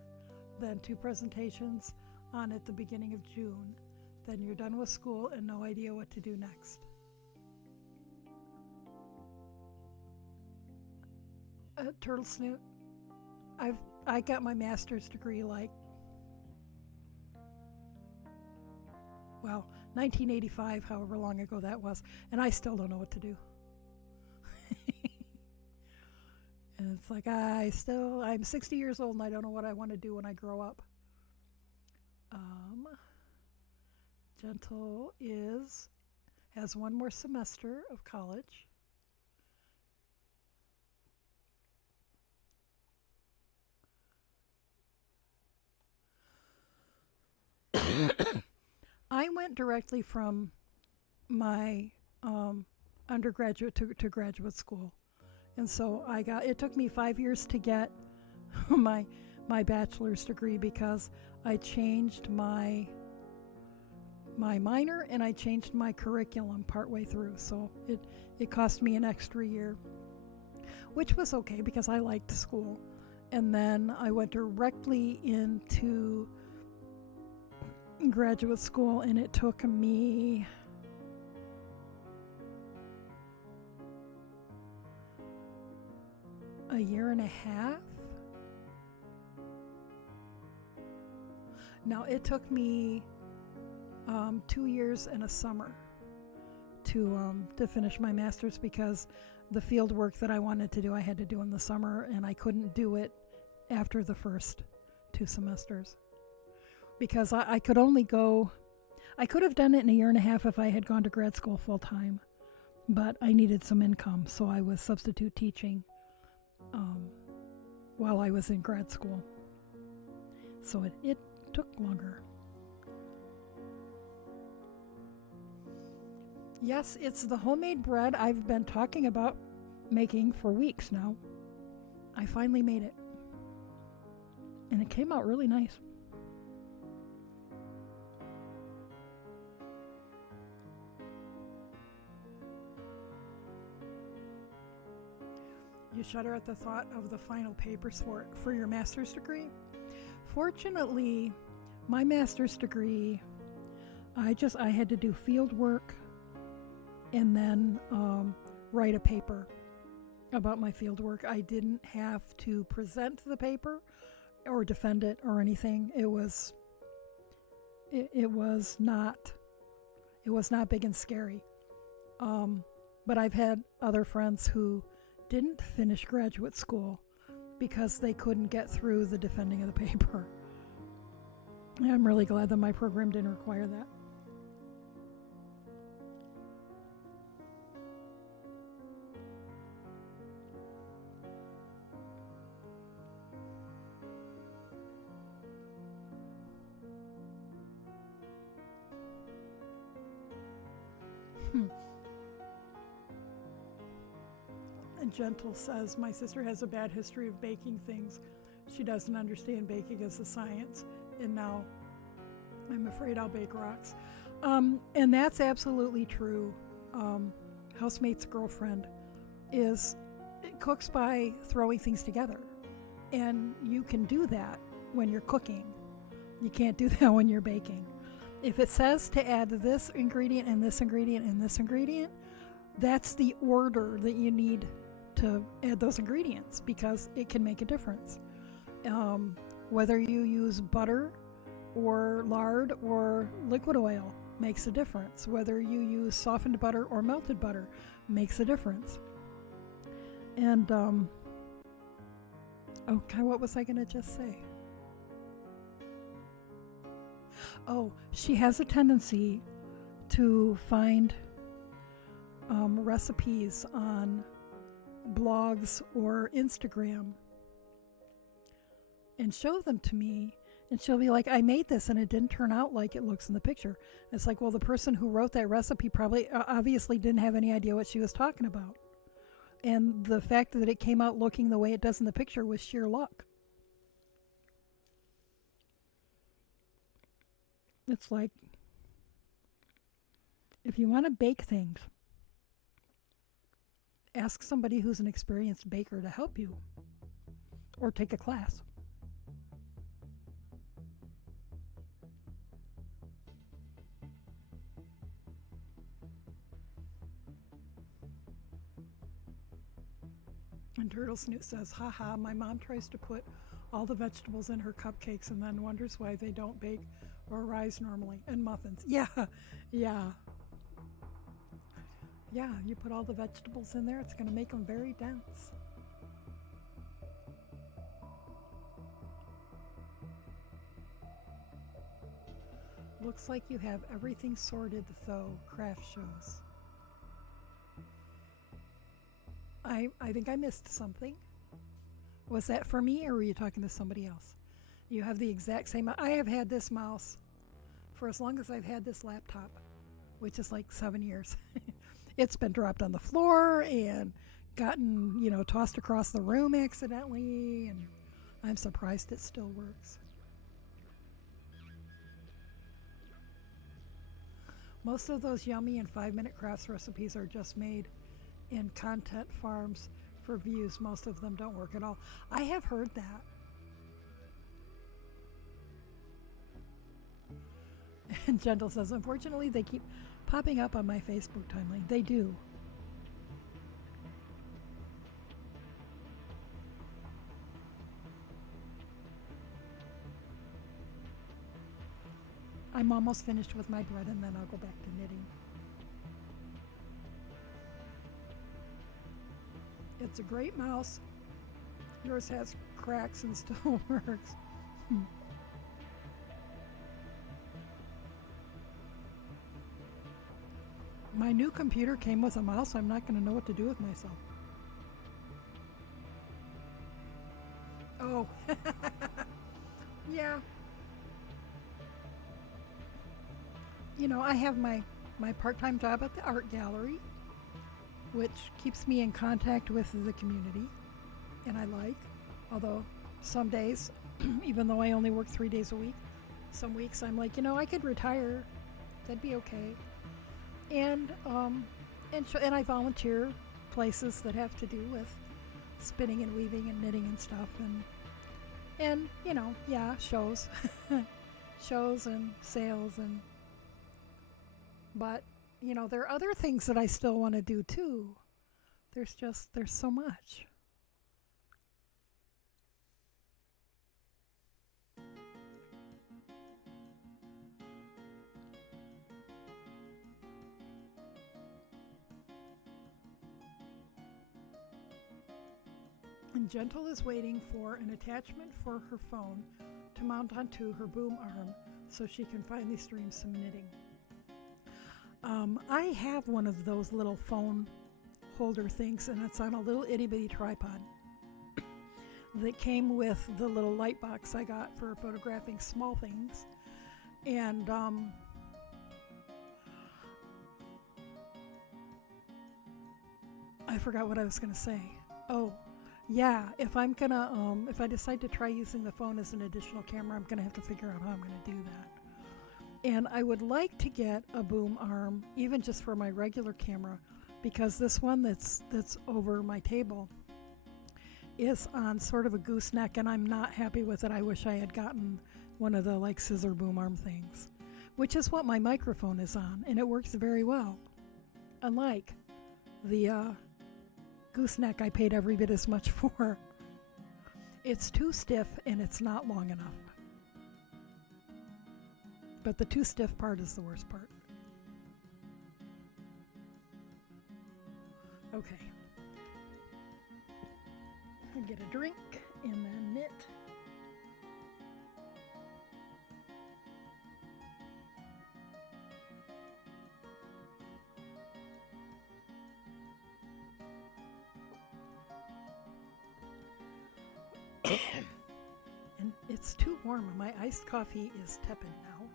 then 2 presentations on at the beginning of June. Then you're done with school and no idea what to do next. Turtle Snoot, I got my master's degree 1985, however long ago that was, and I still don't know what to do. And it's like I'm 60 years old and I don't know what I want to do when I grow up. Gentle has 1 more semester of college. I went directly from my undergraduate to graduate school. And so it took me 5 years to get my bachelor's degree because I changed my minor and I changed my curriculum partway through. So it cost me an extra year, which was okay because I liked school. And then I went directly into graduate school and it took me a year and a half. Now it took me 2 years and a summer to finish my master's because the field work that I wanted to do I had to do in the summer and I couldn't do it after the first 2 semesters because I could have done it in a year and a half if I had gone to grad school full time, but I needed some income, so I was substitute teaching while I was in grad school. So it took longer. Yes, it's the homemade bread I've been talking about making for weeks now. I finally made it. And it came out really nice. You shudder at the thought of the final papers for your master's degree? Fortunately, my master's degree, I had to do field work and then write a paper about my field work. I didn't have to present the paper or defend it or anything. It was not It was not big and scary. But I've had other friends who didn't finish graduate school because they couldn't get through the defending of the paper. And I'm really glad that my program didn't require that. And Gentle says, my sister has a bad history of baking things. She doesn't understand baking as a science, and now I'm afraid I'll bake rocks. And that's absolutely true. Housemate's girlfriend cooks by throwing things together. And you can do that when you're cooking. You can't do that when you're baking. If it says to add this ingredient and this ingredient and this ingredient, that's the order that you need to add those ingredients, because it can make a difference. Whether you use butter or lard or liquid oil makes a difference. Whether you use softened butter or melted butter makes a difference. And okay, what was I going to just say? Oh, she has a tendency to find recipes on blogs or Instagram and show them to me, and she'll be like, I made this and it didn't turn out like it looks in the picture. It's like, well, the person who wrote that recipe probably obviously didn't have any idea what she was talking about, and the fact that it came out looking the way it does in the picture was sheer luck. It's like, if you want to bake things, ask somebody who's an experienced baker to help you, or take a class. And Turtle Snoot says, haha, my mom tries to put all the vegetables in her cupcakes and then wonders why they don't bake or rise normally. And muffins. Yeah, yeah. Yeah, you put all the vegetables in there, it's going to make them very dense. Looks like you have everything sorted, though, craft shows. I think I missed something. Was that for me, or were you talking to somebody else? You have the exact same. I have had this mouse for as long as I've had this laptop, which is like 7 years. It's been dropped on the floor and gotten, tossed across the room accidentally, and I'm surprised it still works. Most of those yummy and 5-minute crafts recipes are just made in content farms for views. Most of them don't work at all. I have heard that. And Gentle says, unfortunately, they keep popping up on my Facebook timeline. They do. I'm almost finished with my bread, and then I'll go back to knitting. It's a great mouse. Yours has cracks and still works. My new computer came with a mouse. I'm not going to know what to do with myself. Oh. Yeah. I have my part-time job at the art gallery, which keeps me in contact with the community, and I like. Although some days, even though I only work 3 days a week, some weeks I'm like, I could retire. That'd be okay. And I volunteer places that have to do with spinning and weaving and knitting and stuff, and shows, shows and sales, but there are other things that I still want to do too. There's so much. And Gentle is waiting for an attachment for her phone to mount onto her boom arm so she can finally stream some knitting. I have one of those little phone holder things, and it's on a little itty bitty tripod that came with the little light box I got for photographing small things. And I forgot what I was going to say. Oh, yeah, if I'm gonna, if I decide to try using the phone as an additional camera, I'm gonna have to figure out how I'm gonna do that. And I would like to get a boom arm, even just for my regular camera, because this one that's over my table is on sort of a gooseneck, and I'm not happy with it. I wish I had gotten one of the like scissor boom arm things, which is what my microphone is on, and it works very well. Unlike the gooseneck I paid every bit as much for. It's too stiff and it's not long enough. But the too stiff part is the worst part. Okay. I'll get a drink and then knit. And it's too warm. My iced coffee is tepid now.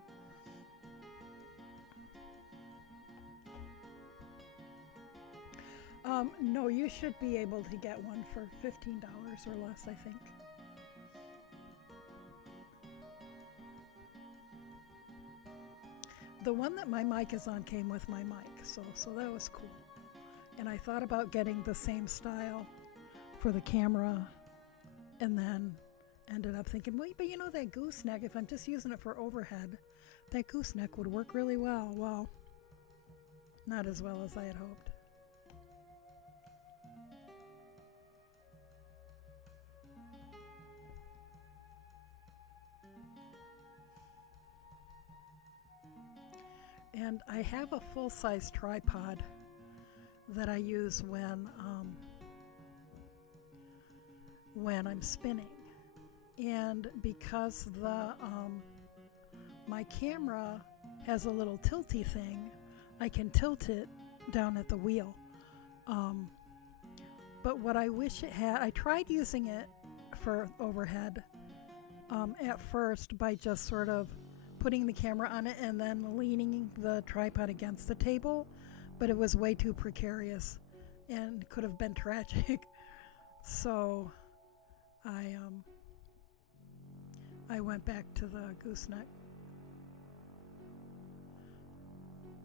No, you should be able to get one for $15 or less, I think. The one that my mic is on came with my mic, so that was cool. And I thought about getting the same style for the camera, and then ended up thinking, wait, but you know that gooseneck, if I'm just using it for overhead, that gooseneck would work really well. Well, not as well as I had hoped. And I have a full-size tripod that I use when I'm spinning. And because my camera has a little tilty thing, I can tilt it down at the wheel. But what I wish it had, I tried using it for overhead at first by just sort of putting the camera on it and then leaning the tripod against the table, but it was way too precarious and could have been tragic. So I went back to the gooseneck.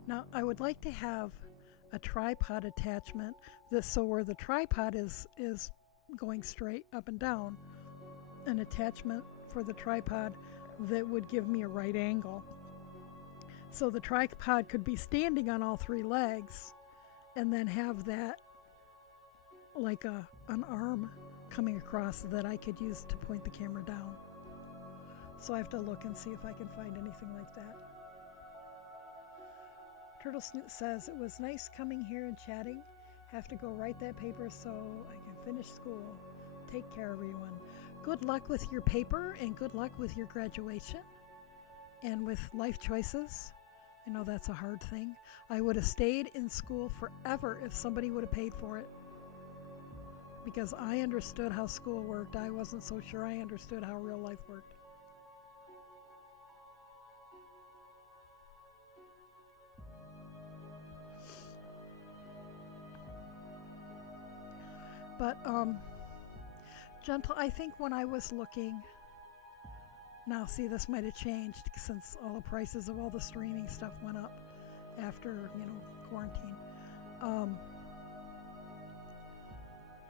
Now I would like to have a tripod attachment so where the tripod is going straight up and down, an attachment for the tripod that would give me a right angle. So the tripod could be standing on all three legs and then have that like an arm coming across that I could use to point the camera down. So I have to look and see if I can find anything like that. Turtle Snoot says, it was nice coming here and chatting. Have to go write that paper so I can finish school. Take care, everyone. Good luck with your paper and good luck with your graduation and with life choices. I know that's a hard thing. I would have stayed in school forever if somebody would have paid for it, because I understood how school worked. I wasn't so sure I understood how real life worked. But Gentle, I think when I was looking, now see, this might have changed since all the prices of all the streaming stuff went up after, quarantine.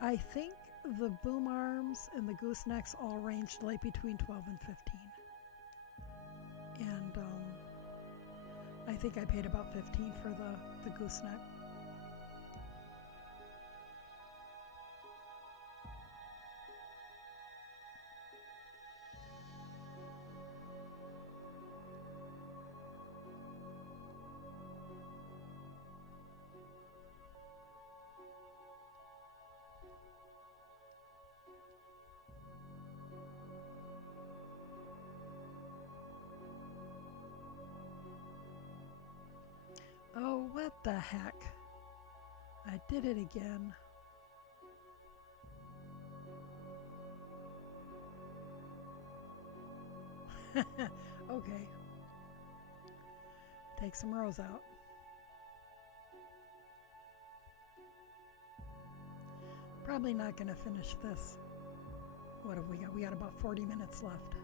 I think the boom arms and the goosenecks all ranged like between 12 and 15. And I think I paid about 15 for the gooseneck. Oh, what the heck? I did it again. Okay. Take some rows out. Probably not going to finish this. What have we got? We got about 40 minutes left.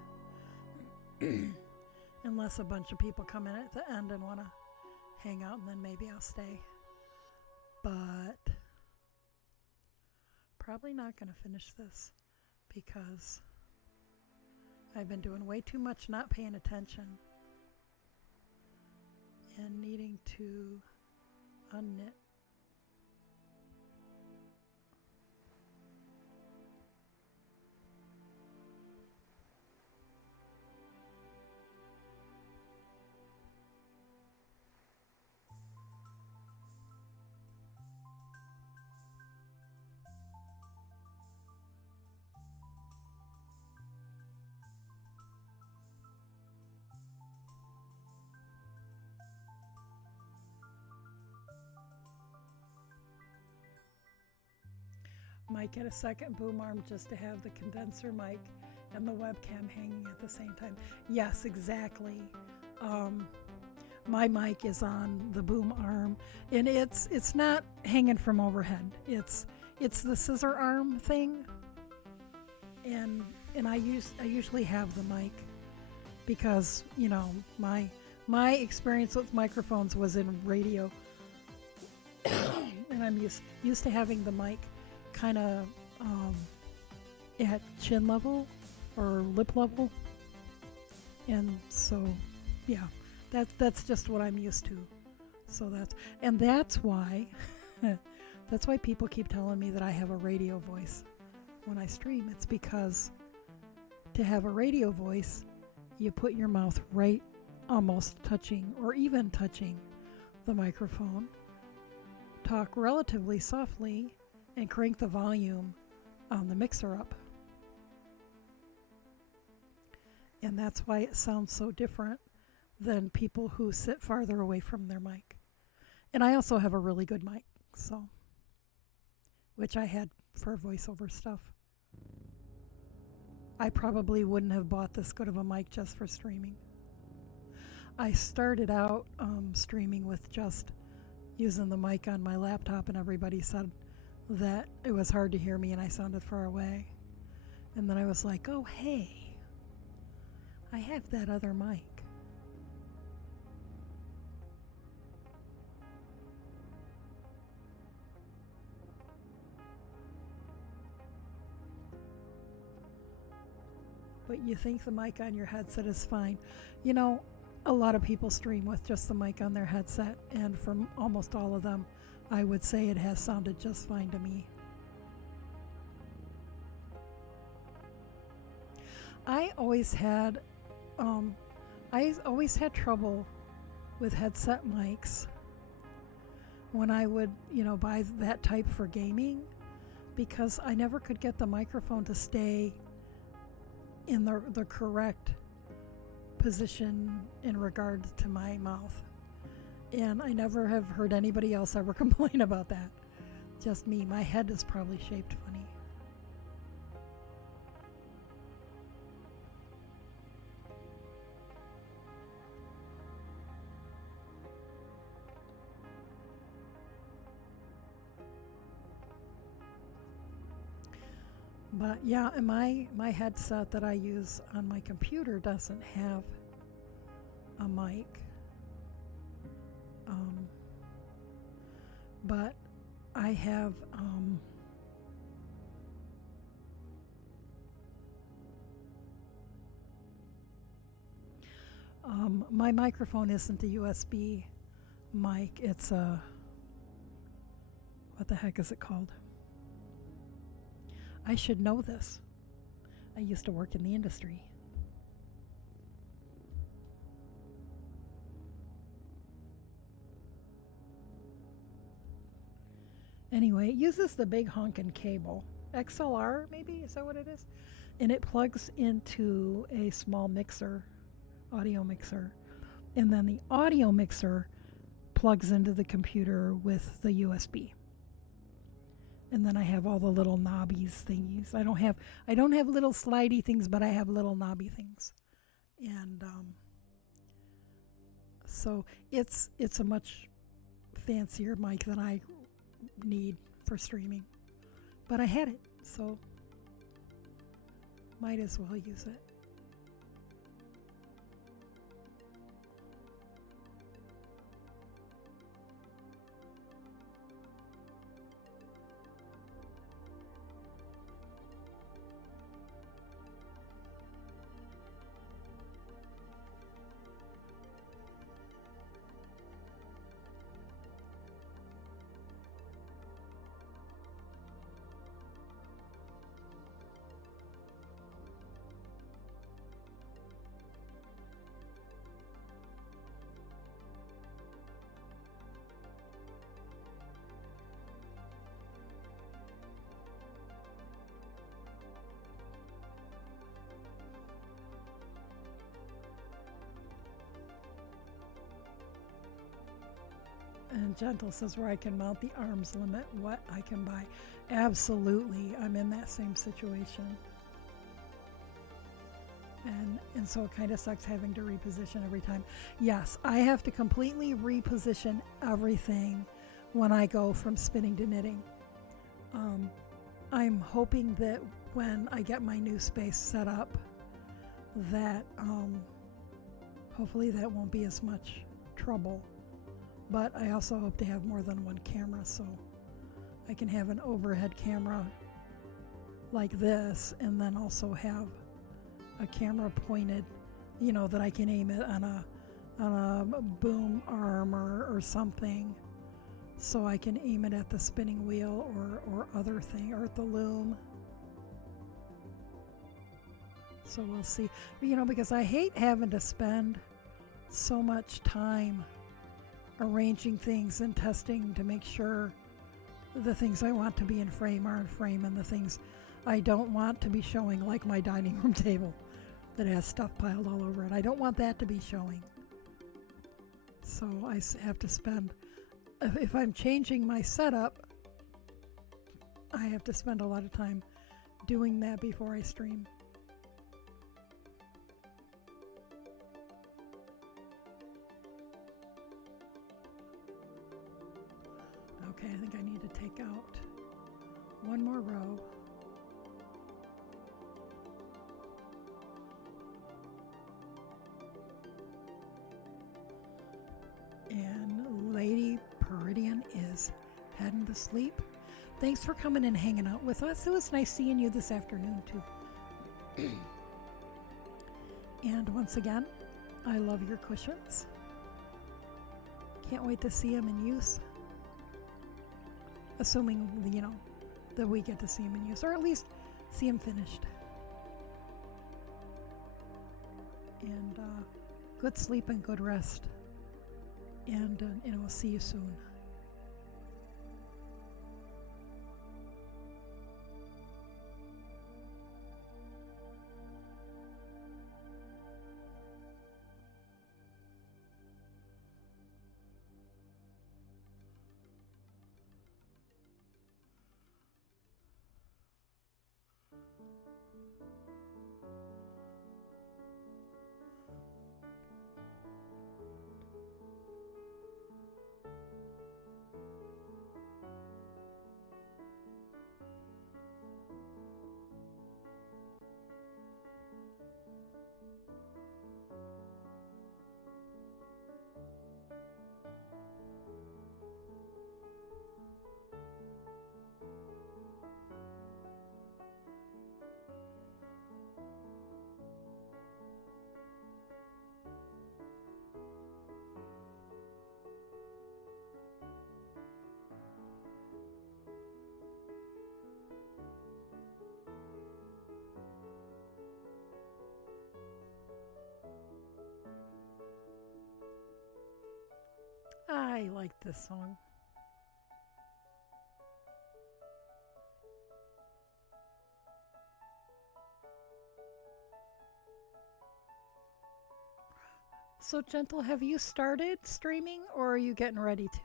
Unless a bunch of people come in at the end and want to hang out, and then maybe I'll stay. But probably not going to finish this because I've been doing way too much not paying attention and needing to unknit. Might get a second boom arm just to have the condenser mic and the webcam hanging at the same time. Yes, exactly. My mic is on the boom arm, and it's not hanging from overhead. It's the scissor arm thing, and I usually have the mic because my experience with microphones was in radio, and I'm used to having the mic kind of at chin level or lip level, and so yeah, that's just what I'm used to. So that's why that's why people keep telling me that I have a radio voice when I stream. It's because to have a radio voice, you put your mouth right almost touching or even touching the microphone, talk relatively softly, and crank the volume on the mixer up. And that's why it sounds so different than people who sit farther away from their mic. And I also have a really good mic, which I had for voiceover stuff. I probably wouldn't have bought this good of a mic just for streaming. I started out streaming with just using the mic on my laptop, and everybody said that it was hard to hear me and I sounded far away. And then I was like, oh hey, I have that other mic. But you think the mic on your headset is fine. A lot of people stream with just the mic on their headset, and from almost all of them, I would say it has sounded just fine to me. I always had trouble with headset mics when I would, buy that type for gaming, because I never could get the microphone to stay in the correct position in regard to my mouth. And I never have heard anybody else ever complain about that. Just me. My head is probably shaped funny. But yeah, and my headset that I use on my computer doesn't have a mic. But I have my microphone isn't a USB mic. It's a, what the heck is it called? I should know this. I used to work in the industry. Anyway, it uses the big honkin' cable. XLR, maybe? Is that what it is? And it plugs into a small mixer, audio mixer. And then the audio mixer plugs into the computer with the USB. And then I have all the little knobbies thingies. I don't have little slidey things, but I have little knobby things. And so it's a much fancier mic than I need for streaming. But I had it, so might as well use it. And Gentle says where I can mount the arms limit what I can buy. Absolutely, I'm in that same situation. And so it kind of sucks having to reposition every time. Yes, I have to completely reposition everything when I go from spinning to knitting. I'm hoping that when I get my new space set up that hopefully that won't be as much trouble. But I also hope to have more than one camera, so I can have an overhead camera like this and then also have a camera pointed, you know, that I can aim it on a boom arm or something, so I can aim it at the spinning wheel or other thing, or at the loom. So we'll see, you know, because I hate having to spend so much time arranging things and testing to make sure the things I want to be in frame are in frame, and the things I don't want to be showing, like my dining room table that has stuff piled all over it. I don't want that to be showing. So I have to spend, if I'm changing my setup, I have to spend a lot of time doing that before I stream. Okay, I think I need to take out one more row. And Lady Peridian is heading to sleep. Thanks for coming and hanging out with us. It was nice seeing you this afternoon too. And once again, I love your cushions. Can't wait to see them in use. Assuming, you know, that we get to see them in use, or at least see them finished. And good sleep and good rest. And we'll see you soon. I like this song. So, Gentle, have you started streaming or are you getting ready to?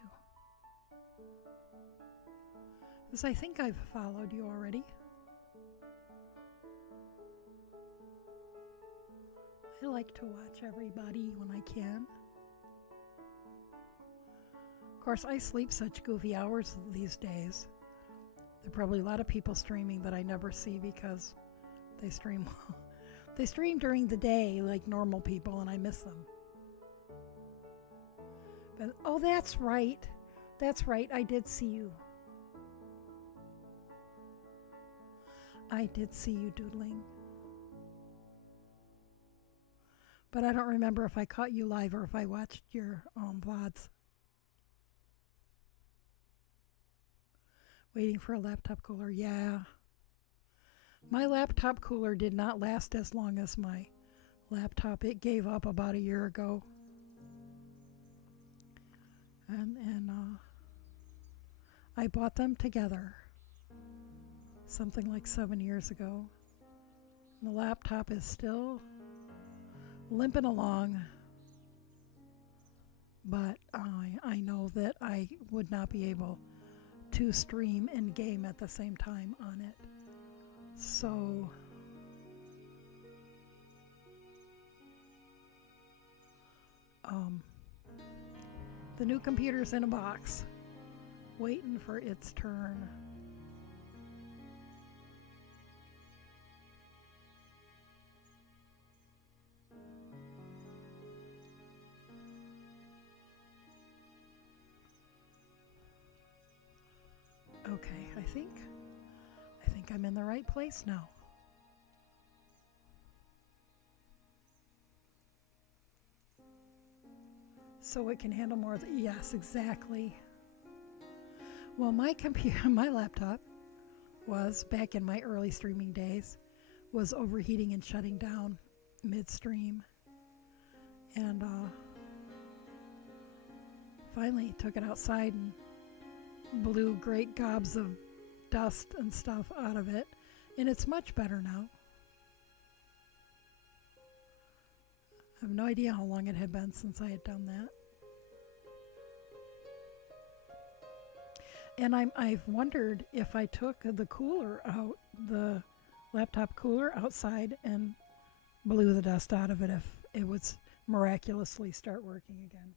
Because I think I've followed you already. I like to watch everybody when I can. Of course, I sleep such goofy hours these days. There are probably a lot of people streaming that I never see because they stream they stream during the day like normal people and I miss them. But oh, that's right. That's right. I did see you. I did see you doodling. But I don't remember if I caught you live or if I watched your VODs. Waiting for a laptop cooler. Yeah. My laptop cooler did not last as long as my laptop. It gave up about a year ago. And I bought them together. Something like 7 years ago. And the laptop is still limping along. But I know that I would not be able to stream and game at the same time on it. So the new computer's in a box, waiting for its turn. Okay, I think I'm in the right place now. So it can handle more. Yes, exactly. Well, my computer, my laptop was, back in my early streaming days, was overheating and shutting down midstream. And finally took it outside and blew great gobs of dust and stuff out of it, and it's much better now. I have no idea how long it had been since I had done that. And I've wondered if I took the cooler out, the laptop cooler outside, and blew the dust out of it, if it would miraculously start working again.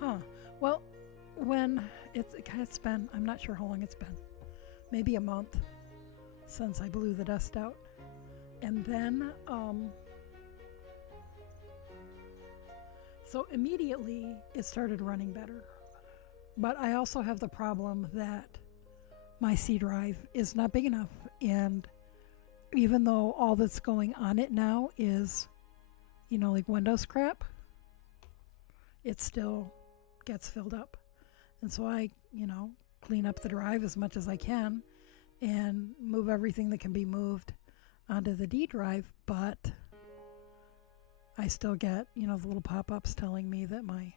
Huh. Well, when it's been, I'm not sure how long it's been, maybe a month since I blew the dust out. And then, so immediately it started running better. But I also have the problem that my C drive is not big enough. And even though all that's going on it now is, like Windows crap, it still gets filled up. And so I, clean up the drive as much as I can and move everything that can be moved onto the D drive, but I still get, the little pop-ups telling me that my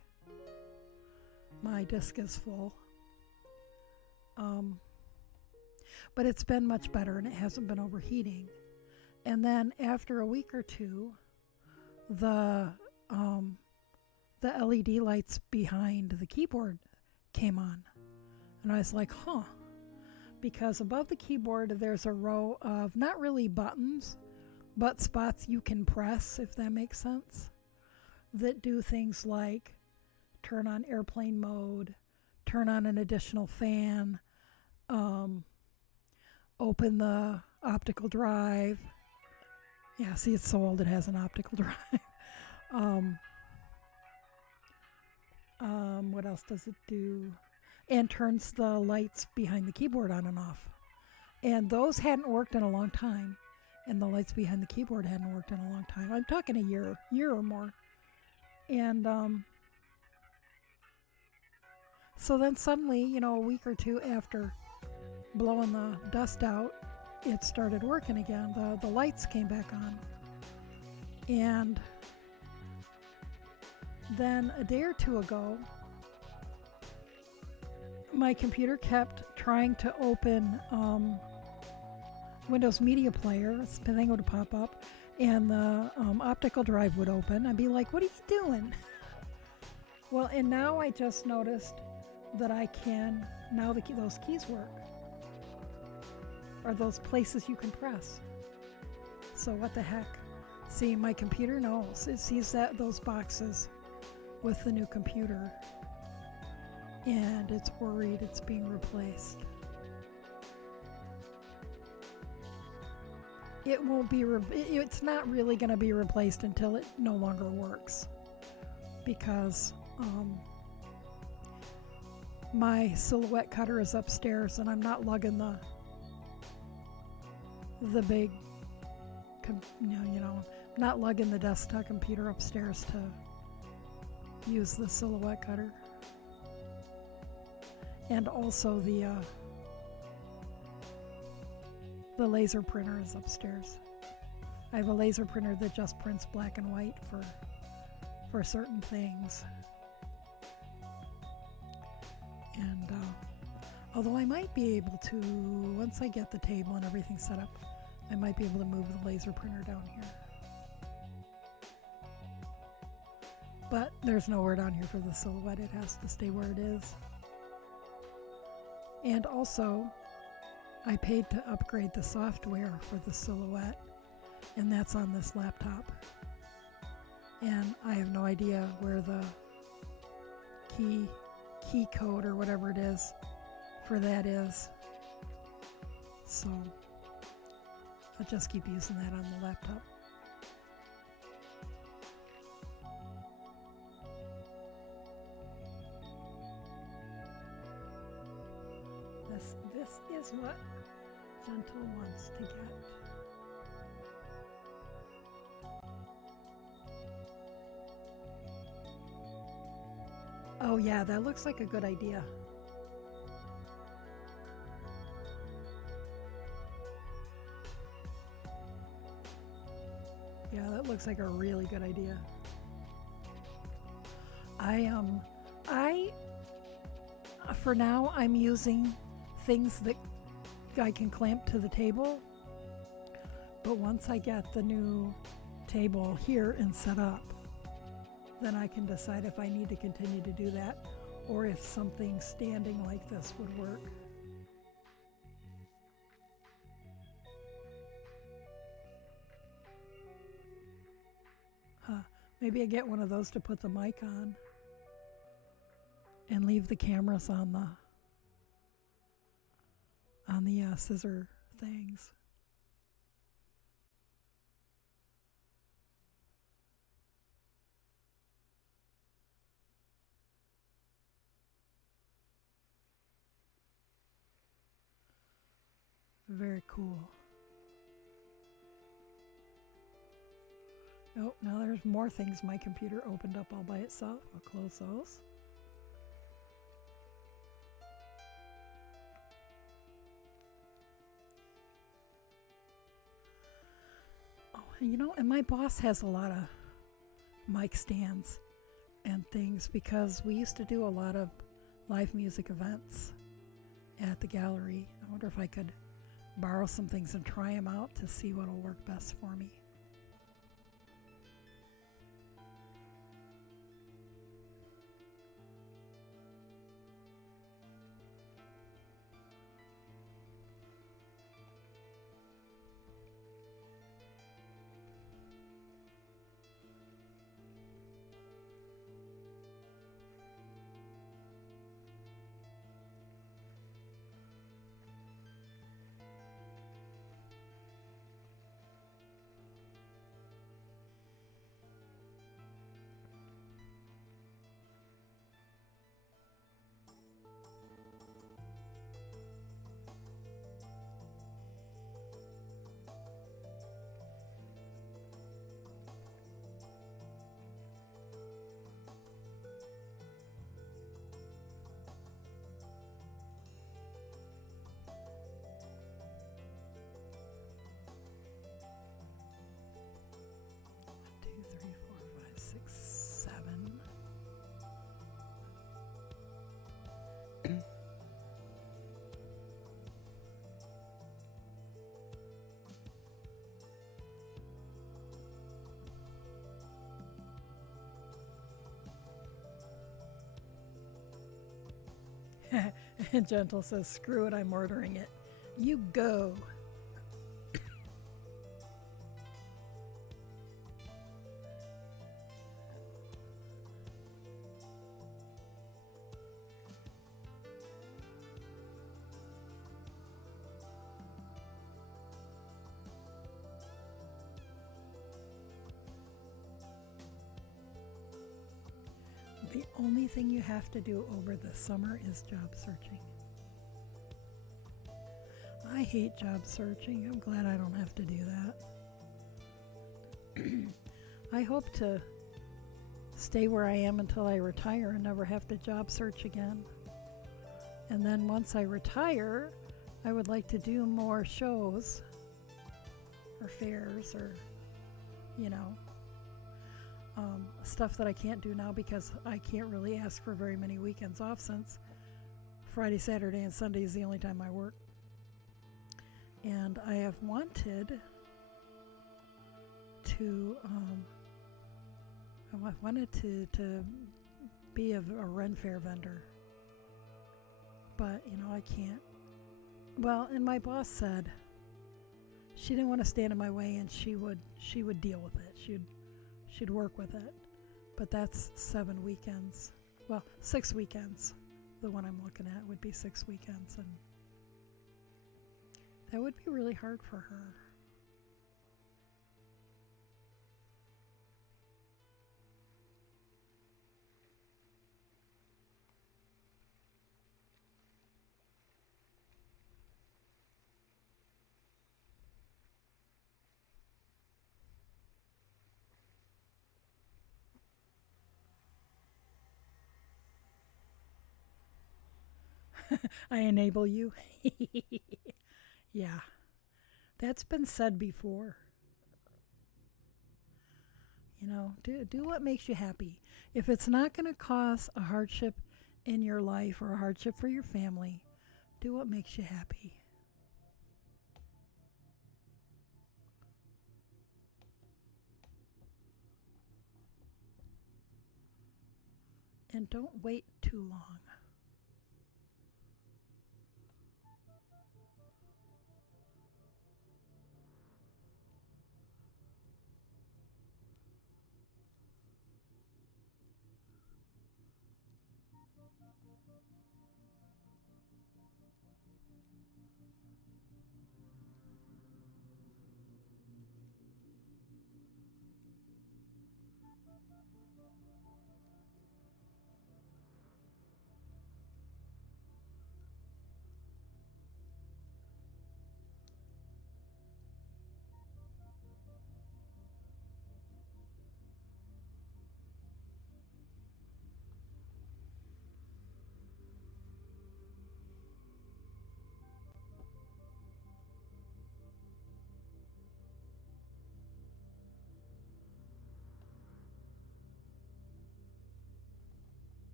disk is full. But it's been much better and it hasn't been overheating. And then after a week or two, the LED lights behind the keyboard came on. And I was like, huh. Because above the keyboard, there's a row of not really buttons, but spots you can press, if that makes sense, that do things like turn on airplane mode, turn on an additional fan, open the optical drive. Yeah, see, it's so old it has an optical drive. What else does it do? And turns the lights behind the keyboard on and off. And those hadn't worked in a long time. And the lights behind the keyboard hadn't worked in a long time. I'm talking a year or more. And so then suddenly, a week or two after blowing the dust out, it started working again. The lights came back on. And then a day or two ago, my computer kept trying to open Windows Media Player. The thing would pop up, and the optical drive would open. I'd be like, what are you doing? Well, and now I just noticed that I can, now those keys work. Or those places you can press. So what the heck? See, my computer knows. It sees those boxes with the new computer. And it's worried it's being replaced. It won't be, it's not really going to be replaced until it no longer works. Because my Silhouette cutter is upstairs and I'm not lugging the big, not lugging the desktop computer upstairs to use the Silhouette cutter. And also the laser printer is upstairs. I have a laser printer that just prints black and white for certain things. And although I might be able to, once I get the table and everything set up, I might be able to move the laser printer down here. But there's nowhere down here for the Silhouette. It has to stay where it is. And also, I paid to upgrade the software for the Silhouette, and that's on this laptop. And I have no idea where the key code or whatever it is for that is. So I'll just keep using that on the laptop. This is what Gentle wants to get. Oh yeah, that looks like a good idea. Yeah, that looks like a really good idea. For now, I'm using things that I can clamp to the table. But once I get the new table here and set up, then I can decide if I need to continue to do that or if something standing like this would work. Maybe I get one of those to put the mic on and leave the cameras on the scissor things. Very cool. Oh, now there's more things my computer opened up all by itself. I'll close those. Oh, and my boss has a lot of mic stands and things because we used to do a lot of live music events at the gallery. I wonder if I could borrow some things and try them out to see what'll work best for me. And Gentle says, screw it, I'm ordering it. You go. The only thing you have to do over the summer is job searching. I hate job searching. I'm glad I don't have to do that. I hope to stay where I am until I retire and never have to job search again. And then once I retire, I would like to do more shows or fairs or, you know, stuff that I can't do now because I can't really ask for very many weekends off since Friday, Saturday, and Sunday is the only time I work. And I have wanted to, I wanted to be a Ren Fair vendor, but you know I can't. Well, and my boss said she didn't want to stand in my way, and she would deal with it. She'd work with it. But that's 7 weekends. Well, 6 weekends. The one I'm looking at would be 6 weekends, and that would be really hard for her. I enable you. Yeah, that's been said before. You know, do what makes you happy. If it's not going to cause a hardship in your life or a hardship for your family, do what makes you happy. And don't wait too long.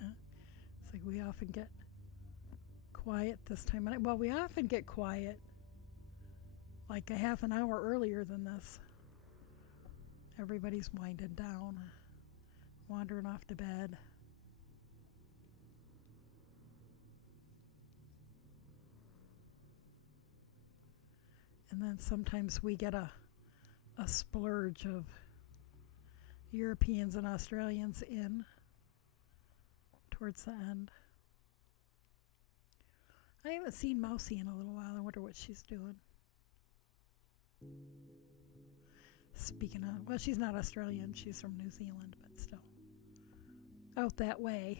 Yeah. It's like we often get quiet this time. Well, we often get quiet like a half an hour earlier than this. Everybody's winding down, wandering off to bed. And then sometimes we get a splurge of Europeans and Australians in towards the end. I haven't seen Mousie in a little while. I wonder what she's doing. Speaking of, well, she's not Australian. She's from New Zealand, but still. out that way.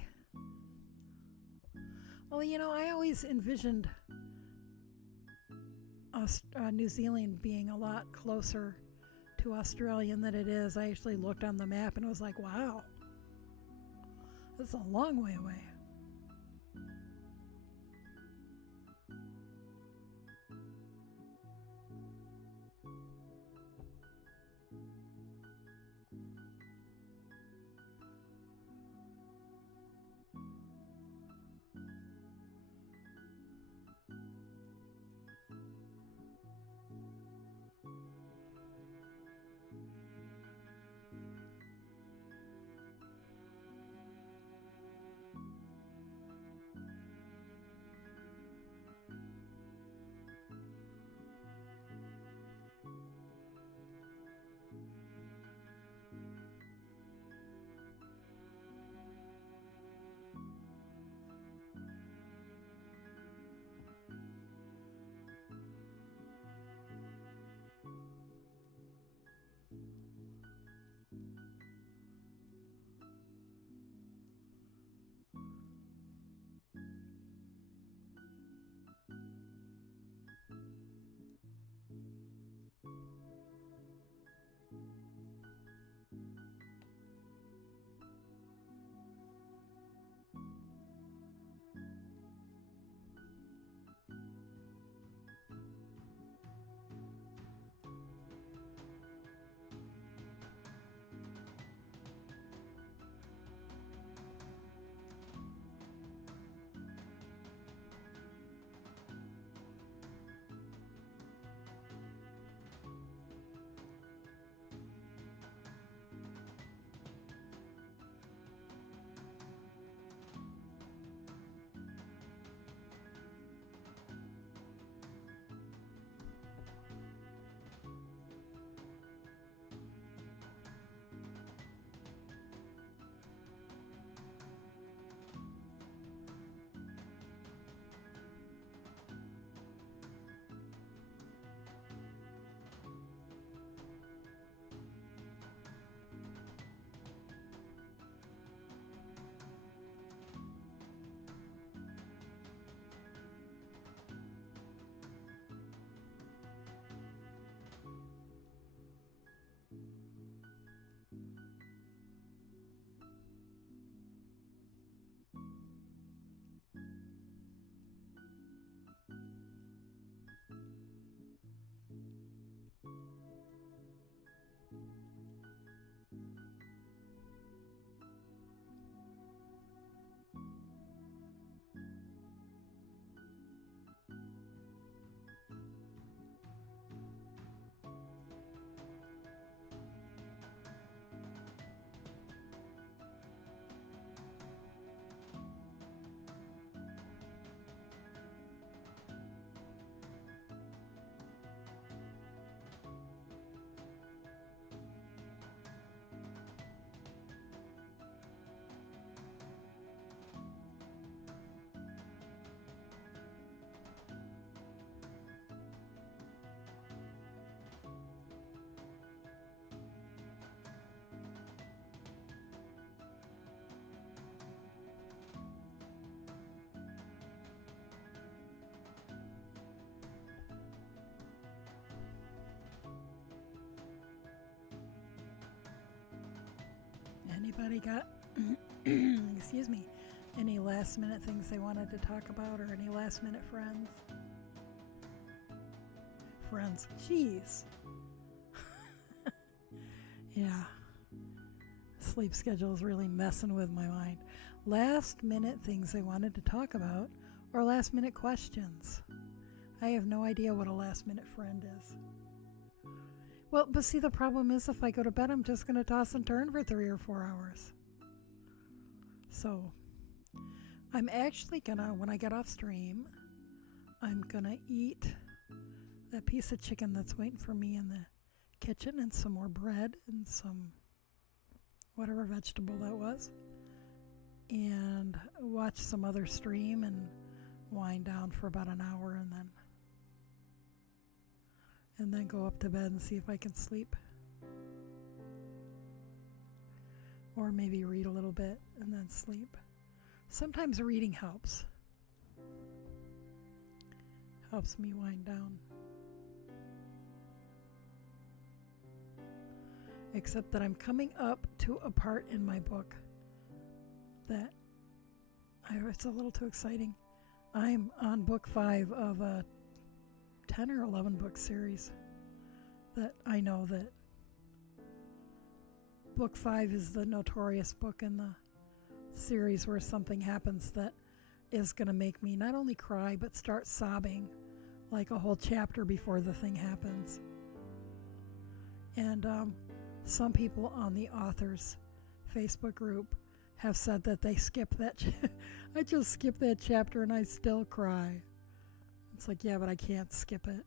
Well, I always envisioned New Zealand being a lot closer to Australia than it is. I actually looked on the map and was like, wow, that's a long way away. Anybody got, excuse me, any last minute things they wanted to talk about or any last minute friends? Friends, jeez. Yeah, sleep schedule is really messing with my mind. Last minute things they wanted to talk about or last minute questions. I have no idea what a last minute friend is. Well, but see, the problem is if I go to bed, I'm just going to toss and turn for 3 or 4 hours. So I'm actually going to, when I get off stream, I'm going to eat that piece of chicken that's waiting for me in the kitchen and some more bread and some whatever vegetable that was, and watch some other stream and wind down for about an hour and then go up to bed and see if I can sleep. or maybe read a little bit and then sleep. Sometimes reading helps me wind down. Except that I'm coming up to a part in my book that it's a little too exciting. I'm on book 5 of a 10 or 11 book series that I know that book 5 is the notorious book in the series where something happens that is going to make me not only cry but start sobbing like a whole chapter before the thing happens. And some people on the author's Facebook group have said that they skip that. I just skipped that chapter and I still cry. It's like, yeah, but I can't skip it.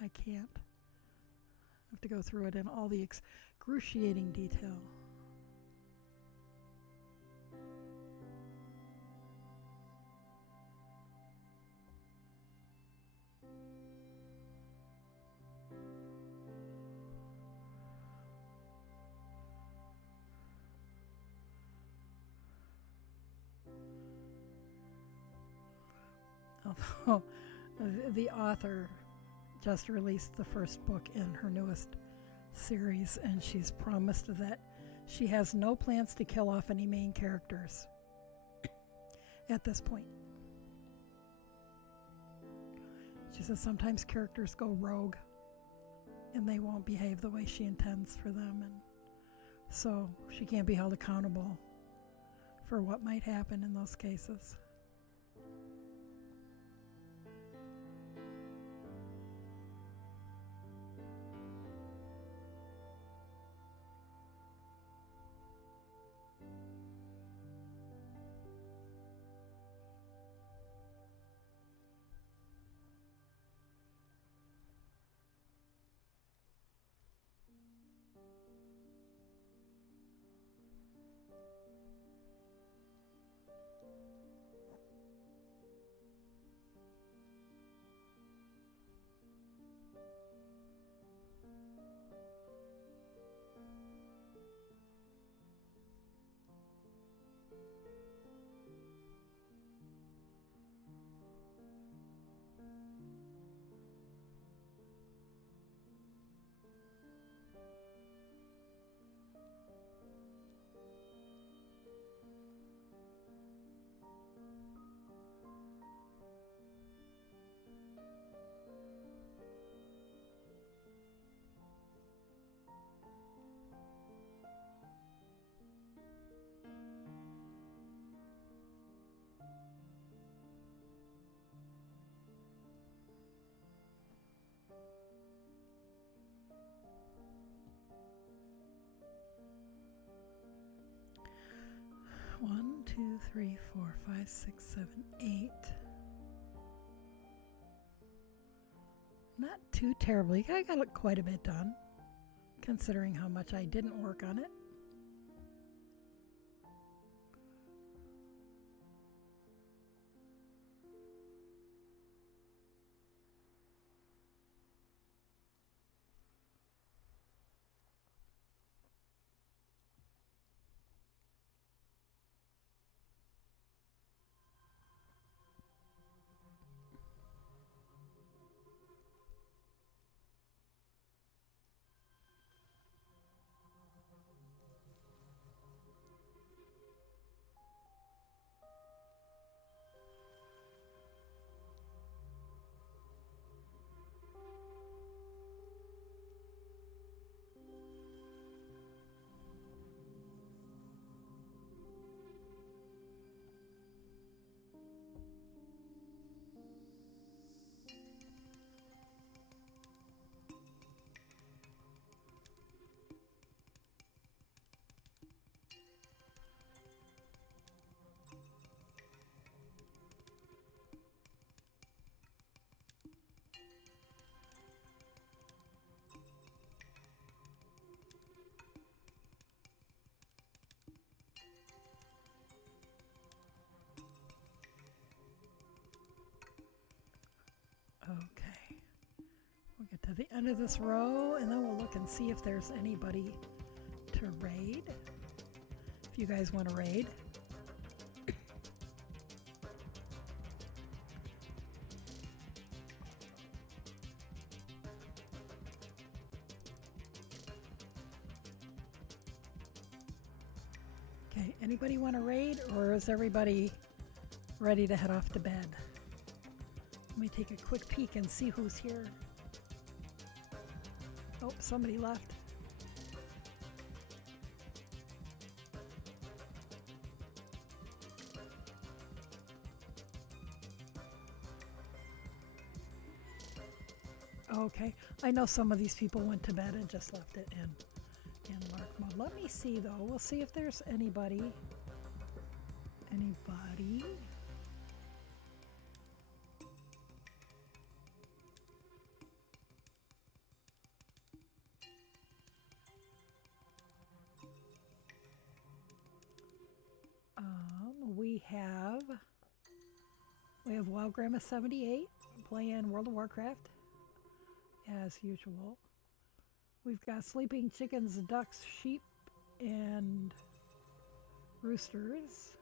I can't. I have to go through it in all the excruciating detail. Although the author just released the first book in her newest series, and she's promised that she has no plans to kill off any main characters at this point. She says sometimes characters go rogue and they won't behave the way she intends for them, and so she can't be held accountable for what might happen in those cases. One, 2, 3, 4, 5, 6, 7, 8. Not too terribly. I got quite a bit done, considering how much I didn't work on it. Okay. We'll get to the end of this row and then we'll look and see if there's anybody to raid. If you guys want to raid. Okay, anybody want to raid, or is everybody ready to head off to bed? Let me take a quick peek and see who's here. Oh, somebody left. Okay, I know some of these people went to bed and just left it in lark mode. Let me see though. We'll see if there's anybody. We have Wild Grandma 78 playing World of Warcraft as usual. We've got sleeping chickens, ducks, sheep, and roosters.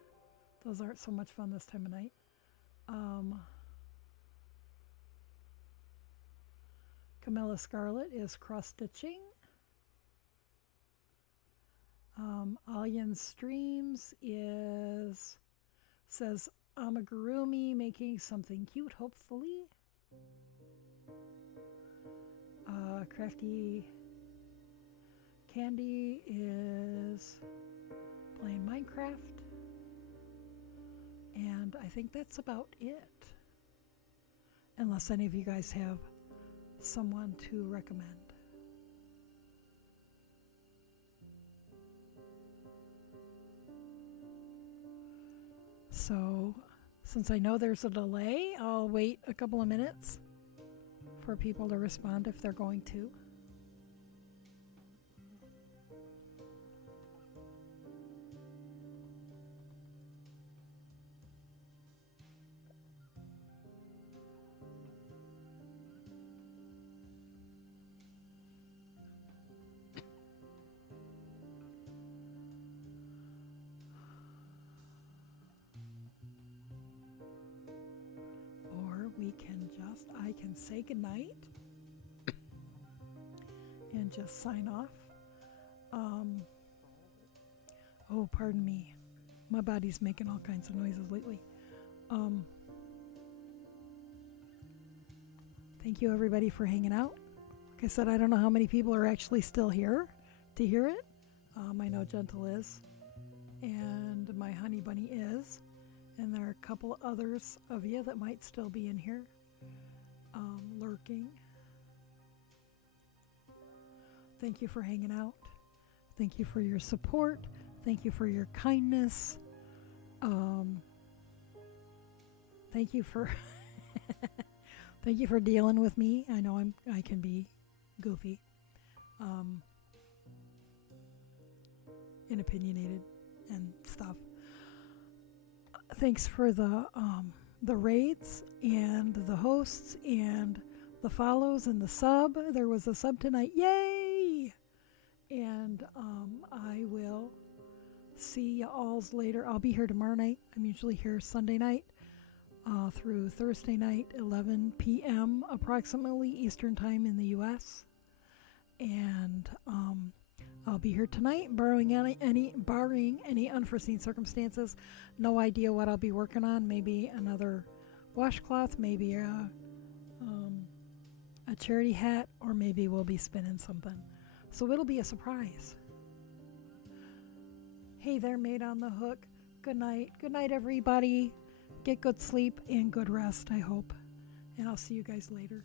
Those aren't so much fun this time of night. Camilla Scarlet is cross-stitching. Alien Streams says Amagurumi making something cute, hopefully. Crafty Candy is playing Minecraft. And I think that's about it. Unless any of you guys have someone to recommend. So, since I know there's a delay, I'll wait a couple of minutes for people to respond if they're going to. I can say goodnight and just sign off. Oh, pardon me. My body's making all kinds of noises lately. Thank you everybody for hanging out. Like I said, I don't know how many people are actually still here to hear it. I know Gentle is, and my honey bunny is, and there are a couple others of you that might still be in here. Lurking. Thank you for hanging out. Thank you for your support. Thank you for your kindness. Thank you for thank you for dealing with me. I know I can be goofy, and opinionated and stuff. Thanks for the raids and the hosts and the follows and the sub. There was a sub tonight. Yay! And I will see you alls later. I'll be here tomorrow night. I'm usually here Sunday night through Thursday night, 11 p.m. approximately Eastern Time in the U.S. And I'll be here tonight, barring any unforeseen circumstances. No idea what I'll be working on. Maybe another washcloth, maybe a charity hat, or maybe we'll be spinning something. So it'll be a surprise. Hey there, mate on the hook. Good night. Good night, everybody. Get good sleep and good rest, I hope. And I'll see you guys later.